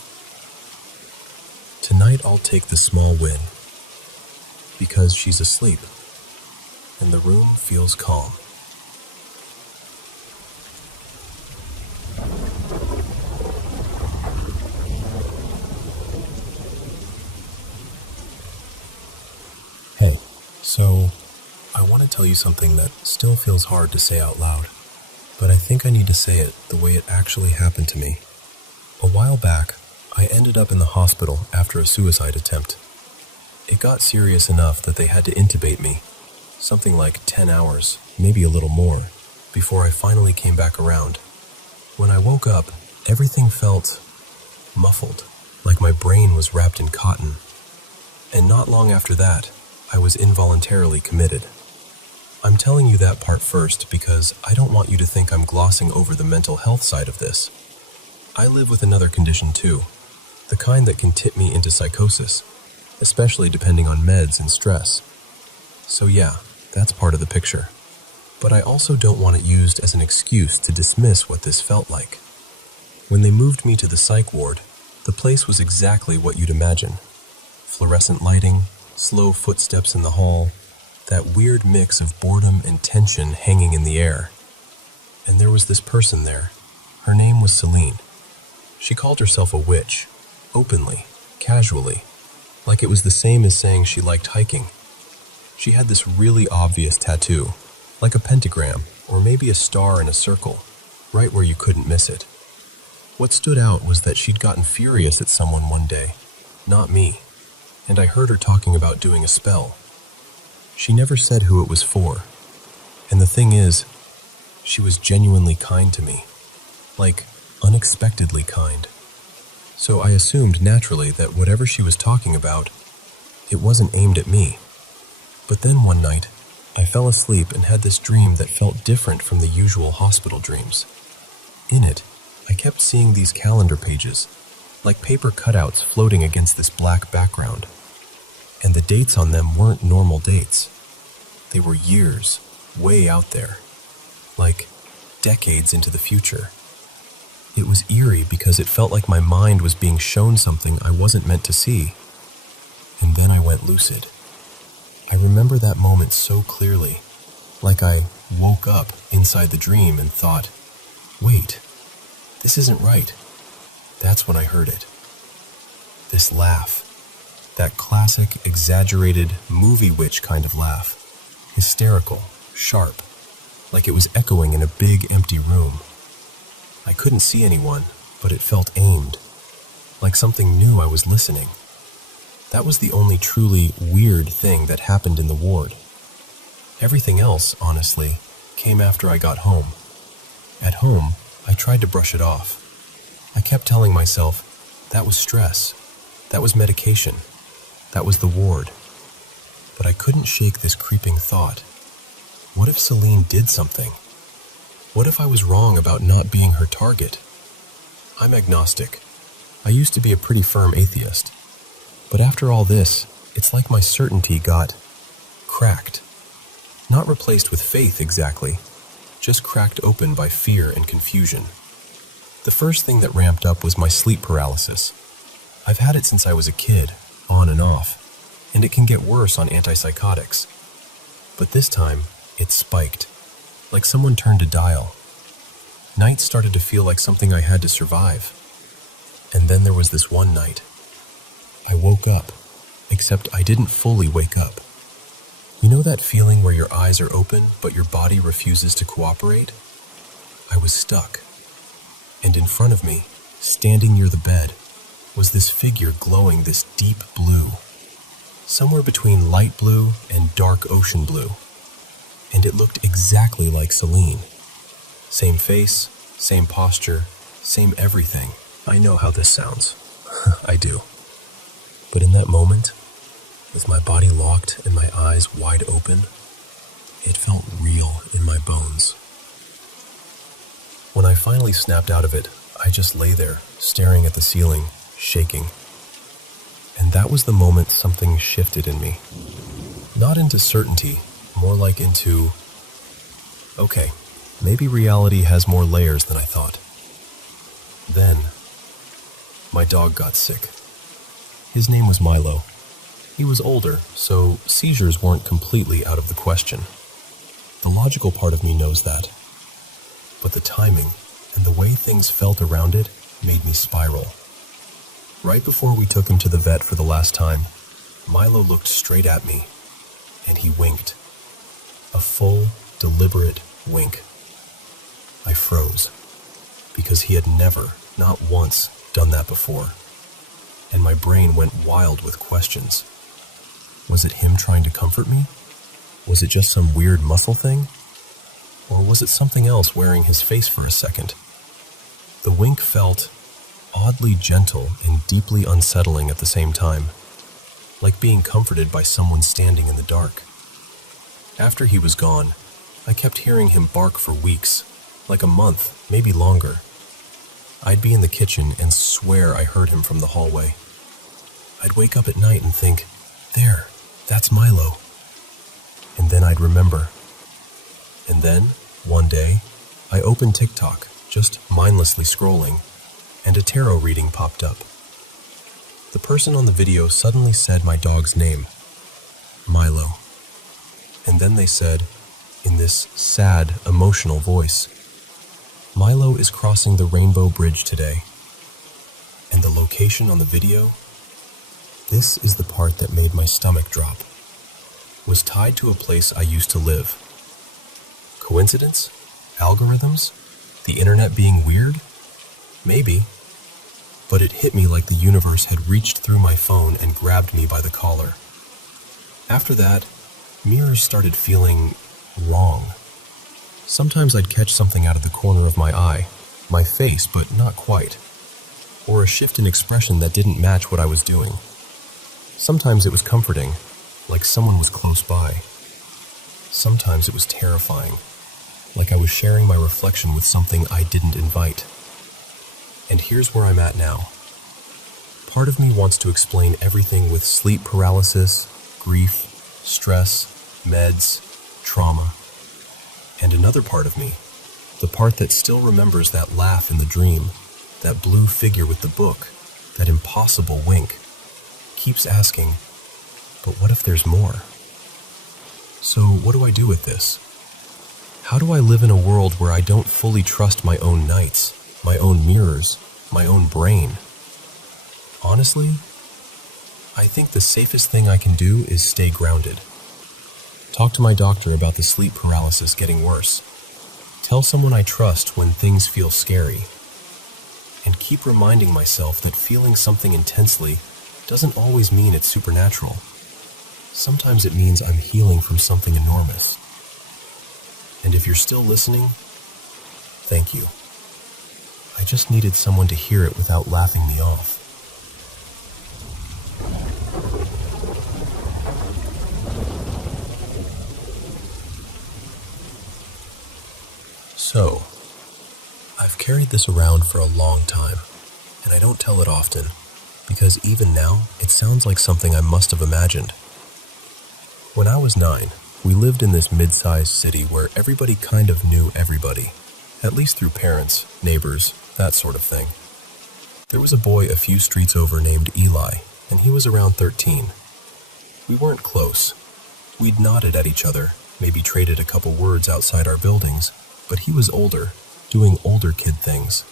I'll take the small win, because she's asleep, and the room feels calm. Hey, so I want to tell you something that still feels hard to say out loud, but I think I need to say it the way it actually happened to me. A while back, I ended up in the hospital after a suicide attempt. It got serious enough that they had to intubate me, something like 10 hours, maybe a little more, before I finally came back around. When I woke up, everything felt muffled, like my brain was wrapped in cotton. And not long after that, I was involuntarily committed. I'm telling you that part first because I don't want you to think I'm glossing over the mental health side of this. I live with another condition too, the kind that can tip me into psychosis, especially depending on meds and stress. So yeah, that's part of the picture. But I also don't want it used as an excuse to dismiss what this felt like. When they moved me to the psych ward, the place was exactly what you'd imagine. Fluorescent lighting, slow footsteps in the hall, that weird mix of boredom and tension hanging in the air. And there was this person there. Her name was Celine. She called herself a witch, openly, casually, like it was the same as saying she liked hiking. She had this really obvious tattoo, like a pentagram, or maybe a star in a circle, right where you couldn't miss it. What stood out was that she'd gotten furious at someone one day, not me, and I heard her talking about doing a spell. She never said who it was for, and the thing is, she was genuinely kind to me, like unexpectedly kind. So I assumed naturally that whatever she was talking about, it wasn't aimed at me. But then one night, I fell asleep and had this dream that felt different from the usual hospital dreams. In it, I kept seeing these calendar pages, like paper cutouts floating against this black background. And the dates on them weren't normal dates. They were years, way out there, like decades into the future. It was eerie because it felt like my mind was being shown something I wasn't meant to see. And then I went lucid. I remember that moment so clearly, like I woke up inside the dream and thought, wait, this isn't right. That's when I heard it. This laugh. That classic, exaggerated, movie witch kind of laugh. Hysterical, sharp, like it was echoing in a big, empty room. I couldn't see anyone, but it felt aimed, like something knew I was listening. That was the only truly weird thing that happened in the ward. Everything else, honestly, came after I got home. At home, I tried to brush it off. I kept telling myself, that was stress, that was medication, that was the ward. But I couldn't shake this creeping thought. What if Celine did something? What if I was wrong about not being her target? I'm agnostic. I used to be a pretty firm atheist. But after all this, it's like my certainty got cracked. Not replaced with faith exactly, just cracked open by fear and confusion. The first thing that ramped up was my sleep paralysis. I've had it since I was a kid, on and off, and it can get worse on antipsychotics. But this time, it spiked, like someone turned a dial. Nights started to feel like something I had to survive. And then there was this one night. I woke up, except I didn't fully wake up. You know that feeling where your eyes are open, but your body refuses to cooperate? I was stuck. And in front of me, standing near the bed, was this figure glowing this deep blue, somewhere between light blue and dark ocean blue. And it looked exactly like Celine. Same face, same posture, same everything. I know how this sounds. I do. But in that moment, with my body locked and my eyes wide open, it felt real in my bones. When I finally snapped out of it, I just lay there, staring at the ceiling, shaking. And that was the moment something shifted in me. Not into certainty, more like into, okay, maybe reality has more layers than I thought. Then, my dog got sick. His name was Milo. He was older, so seizures weren't completely out of the question. The logical part of me knows that. But the timing and the way things felt around it made me spiral. Right before we took him to the vet for the last time, Milo looked straight at me, and he winked. A full, deliberate wink. I froze, because he had never, not once, done that before. and my brain went wild with questions. Was it him trying to comfort me? Was it just some weird muscle thing? Or was it something else wearing his face for a second? The wink felt oddly gentle and deeply unsettling at the same time, like being comforted by someone standing in the dark. After he was gone, I kept hearing him bark for weeks, like a month, maybe longer. I'd be in the kitchen and swear I heard him from the hallway. I'd wake up at night and think, there, that's Milo. And then I'd remember. And then, one day, I opened TikTok, just mindlessly scrolling, and a tarot reading popped up. The person on the video suddenly said my dog's name, Milo. And then they said, in this sad, emotional voice, Milo is crossing the Rainbow Bridge today. And the location on the video? This is the part that made my stomach drop. Was tied to a place I used to live. Coincidence? Algorithms? The internet being weird? Maybe. But it hit me like the universe had reached through my phone and grabbed me by the collar. After that, mirrors started feeling wrong. Sometimes I'd catch something out of the corner of my eye, my face, but not quite. Or a shift in expression that didn't match what I was doing. Sometimes it was comforting, like someone was close by. Sometimes it was terrifying, like I was sharing my reflection with something I didn't invite. And here's where I'm at now. Part of me wants to explain everything with sleep paralysis, grief, stress, meds, trauma. And another part of me, the part that still remembers that laugh in the dream, that blue figure with the book, that impossible wink, keeps asking, but what if there's more? So what do I do with this? How do I live in a world where I don't fully trust my own nights, my own mirrors, my own brain? Honestly, I think the safest thing I can do is stay grounded. Talk to my doctor about the sleep paralysis getting worse. Tell someone I trust when things feel scary. And keep reminding myself that feeling something intensely doesn't always mean it's supernatural. Sometimes it means I'm healing from something enormous. And if you're still listening, thank you. I just needed someone to hear it without laughing me off. So, I've carried this around for a long time, and I don't tell it often, because even now, it sounds like something I must have imagined. When I was 9, we lived in this mid-sized city where everybody kind of knew everybody, at least through parents, neighbors, that sort of thing. There was a boy a few streets over named Eli, and he was around 13. We weren't close. We'd nodded at each other, maybe traded a couple words outside our buildings, but he was older, doing older kid things.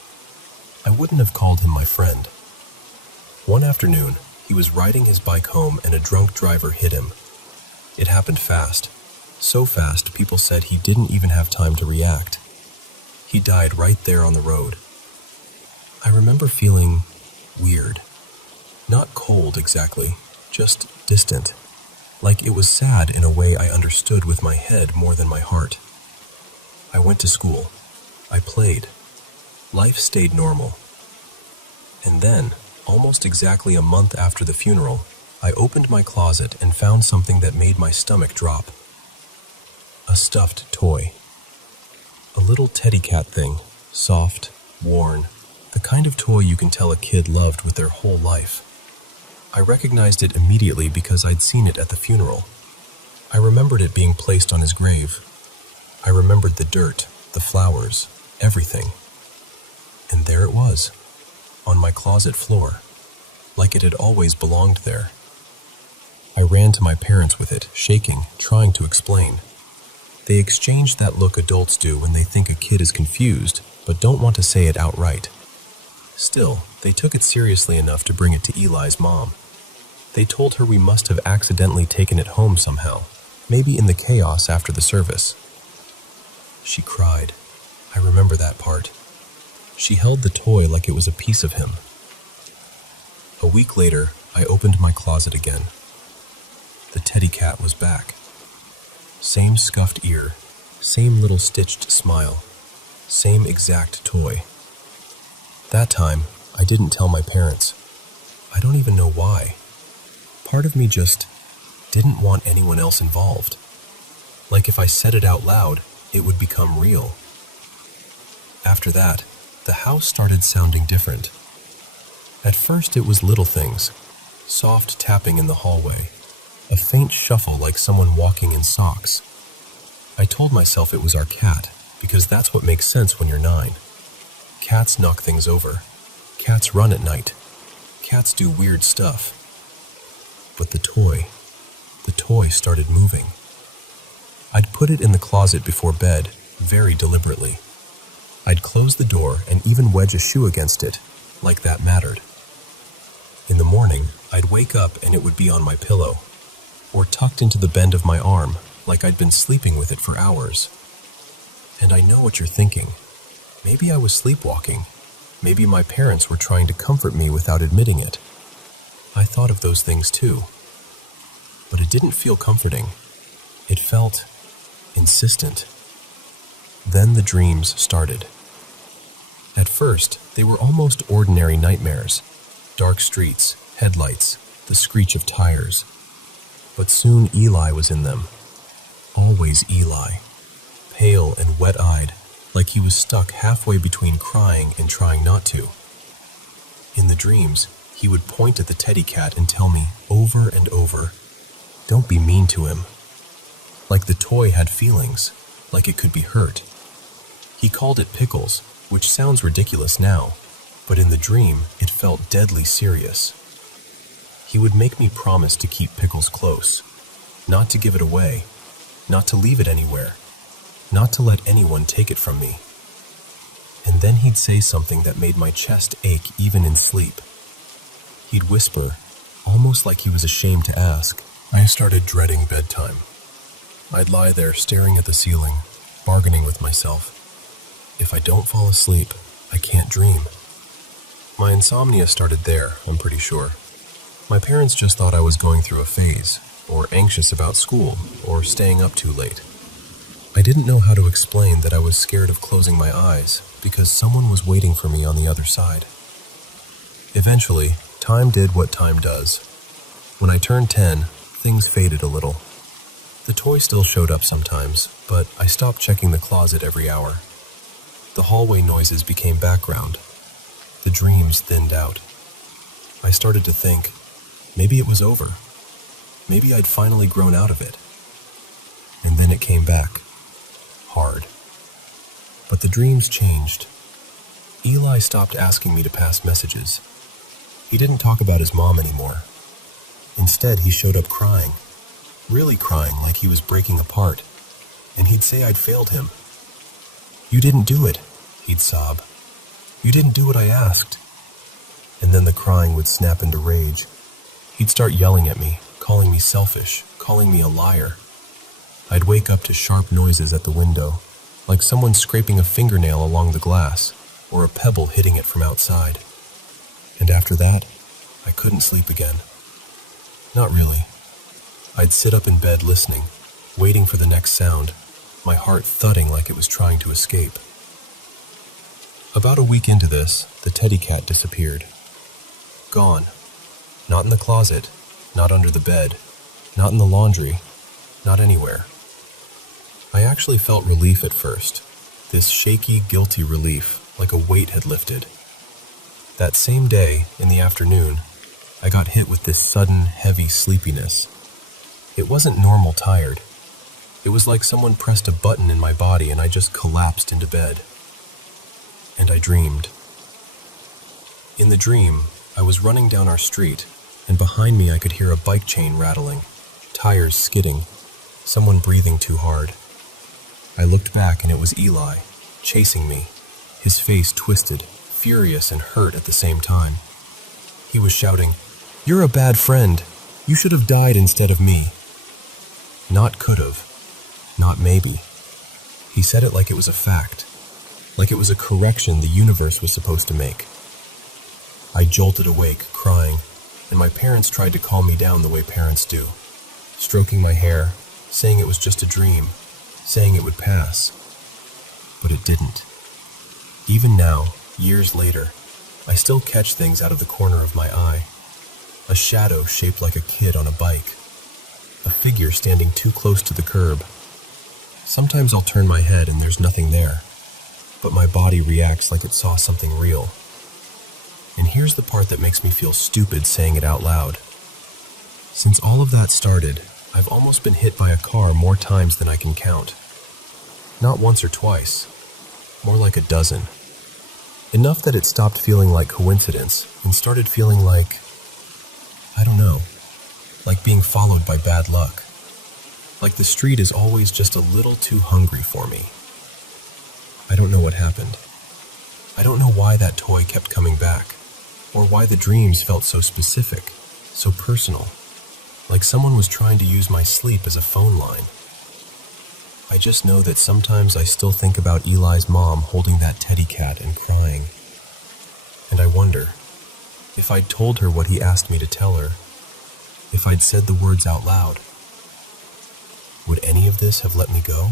I wouldn't have called him my friend. One afternoon, he was riding his bike home and a drunk driver hit him. It happened fast. So fast, people said he didn't even have time to react. He died right there on the road. I remember feeling weird. Not cold exactly, just distant. Like it was sad in a way I understood with my head more than my heart. I went to school. I played. Life stayed normal. And then, almost exactly a month after the funeral, I opened my closet and found something that made my stomach drop. A stuffed toy. A little teddy cat thing, soft, worn, the kind of toy you can tell a kid loved with their whole life. I recognized it immediately because I'd seen it at the funeral. I remembered it being placed on his grave. I remembered the dirt, the flowers, everything. And there it was, on my closet floor, like it had always belonged there. I ran to my parents with it, shaking, trying to explain. They exchanged that look adults do when they think a kid is confused, but don't want to say it outright. Still, they took it seriously enough to bring it to Eli's mom. They told her we must have accidentally taken it home somehow, maybe in the chaos after the service. She cried. I remember that part. She held the toy like it was a piece of him. A week later, I opened my closet again. The teddy cat was back. Same scuffed ear, same little stitched smile, same exact toy. That time, I didn't tell my parents. I don't even know why. Part of me just didn't want anyone else involved. Like if I said it out loud, it would become real. After that, the house started sounding different. At first it was little things, soft tapping in the hallway, a faint shuffle like someone walking in socks. I told myself it was our cat, because that's what makes sense when you're 9. Cats knock things over. Cats run at night. Cats do weird stuff. But the toy started moving. I'd put it in the closet before bed, very deliberately. I'd close the door and even wedge a shoe against it, like that mattered. In the morning, I'd wake up and it would be on my pillow, or tucked into the bend of my arm, like I'd been sleeping with it for hours. And I know what you're thinking. Maybe I was sleepwalking. Maybe my parents were trying to comfort me without admitting it. I thought of those things too. But it didn't feel comforting. It felt insistent. Then the dreams started. At first, they were almost ordinary nightmares. Dark streets, headlights, the screech of tires. But soon Eli was in them. Always Eli. Pale and wet-eyed, like he was stuck halfway between crying and trying not to. In the dreams, he would point at the teddy cat and tell me over and over, "Don't be mean to him." Like the toy had feelings, like it could be hurt. He called it Pickles, which sounds ridiculous now, but in the dream, it felt deadly serious. He would make me promise to keep Pickles close, not to give it away, not to leave it anywhere, not to let anyone take it from me. And then he'd say something that made my chest ache even in sleep. He'd whisper, almost like he was ashamed to ask. I started dreading bedtime. I'd lie there staring at the ceiling, bargaining with myself. If I don't fall asleep, I can't dream. My insomnia started there, I'm pretty sure. My parents just thought I was going through a phase, or anxious about school, or staying up too late. I didn't know how to explain that I was scared of closing my eyes, because someone was waiting for me on the other side. Eventually, time did what time does. When I turned 10, things faded a little. The toy still showed up sometimes, but I stopped checking the closet every hour. The hallway noises became background. The dreams thinned out. I started to think, maybe it was over. Maybe I'd finally grown out of it. And then it came back. Hard. But the dreams changed. Eli stopped asking me to pass messages. He didn't talk about his mom anymore. Instead, he showed up crying. Really crying like he was breaking apart. And he'd say I'd failed him. "You didn't do it," he'd sob. "You didn't do what I asked." And then the crying would snap into rage. He'd start yelling at me, calling me selfish, calling me a liar. I'd wake up to sharp noises at the window, like someone scraping a fingernail along the glass, or a pebble hitting it from outside. And after that, I couldn't sleep again. Not really. I'd sit up in bed listening, waiting for the next sound, my heart thudding like it was trying to escape. About a week into this, the teddy cat disappeared. Gone. Not in the closet, not under the bed, not in the laundry, not anywhere. I actually felt relief at first, this shaky, guilty relief, like a weight had lifted. That same day, in the afternoon, I got hit with this sudden, heavy sleepiness. It wasn't normal tired. It was like someone pressed a button in my body and I just collapsed into bed. And I dreamed. In the dream, I was running down our street, and behind me I could hear a bike chain rattling, tires skidding, someone breathing too hard. I looked back and it was Eli, chasing me, his face twisted, furious and hurt at the same time. He was shouting, "You're a bad friend. You should have died instead of me." Not could've, not maybe. He said it like it was a fact, like it was a correction the universe was supposed to make. I jolted awake, crying, and my parents tried to calm me down the way parents do, stroking my hair, saying it was just a dream, saying it would pass. But it didn't. Even now, years later, I still catch things out of the corner of my eye. A shadow shaped like a kid on a bike. A figure standing too close to the curb. Sometimes I'll turn my head and there's nothing there, but my body reacts like it saw something real. And here's the part that makes me feel stupid saying it out loud. Since all of that started, I've almost been hit by a car more times than I can count. Not once or twice, more like a dozen. Enough that it stopped feeling like coincidence and started feeling like, I don't know, like being followed by bad luck. Like the street is always just a little too hungry for me. I don't know what happened. I don't know why that toy kept coming back, or why the dreams felt so specific, so personal, like someone was trying to use my sleep as a phone line. I just know that sometimes I still think about Eli's mom holding that teddy cat and crying. And I wonder, if I'd told her what he asked me to tell her, if I'd said the words out loud, would any of this have let me go?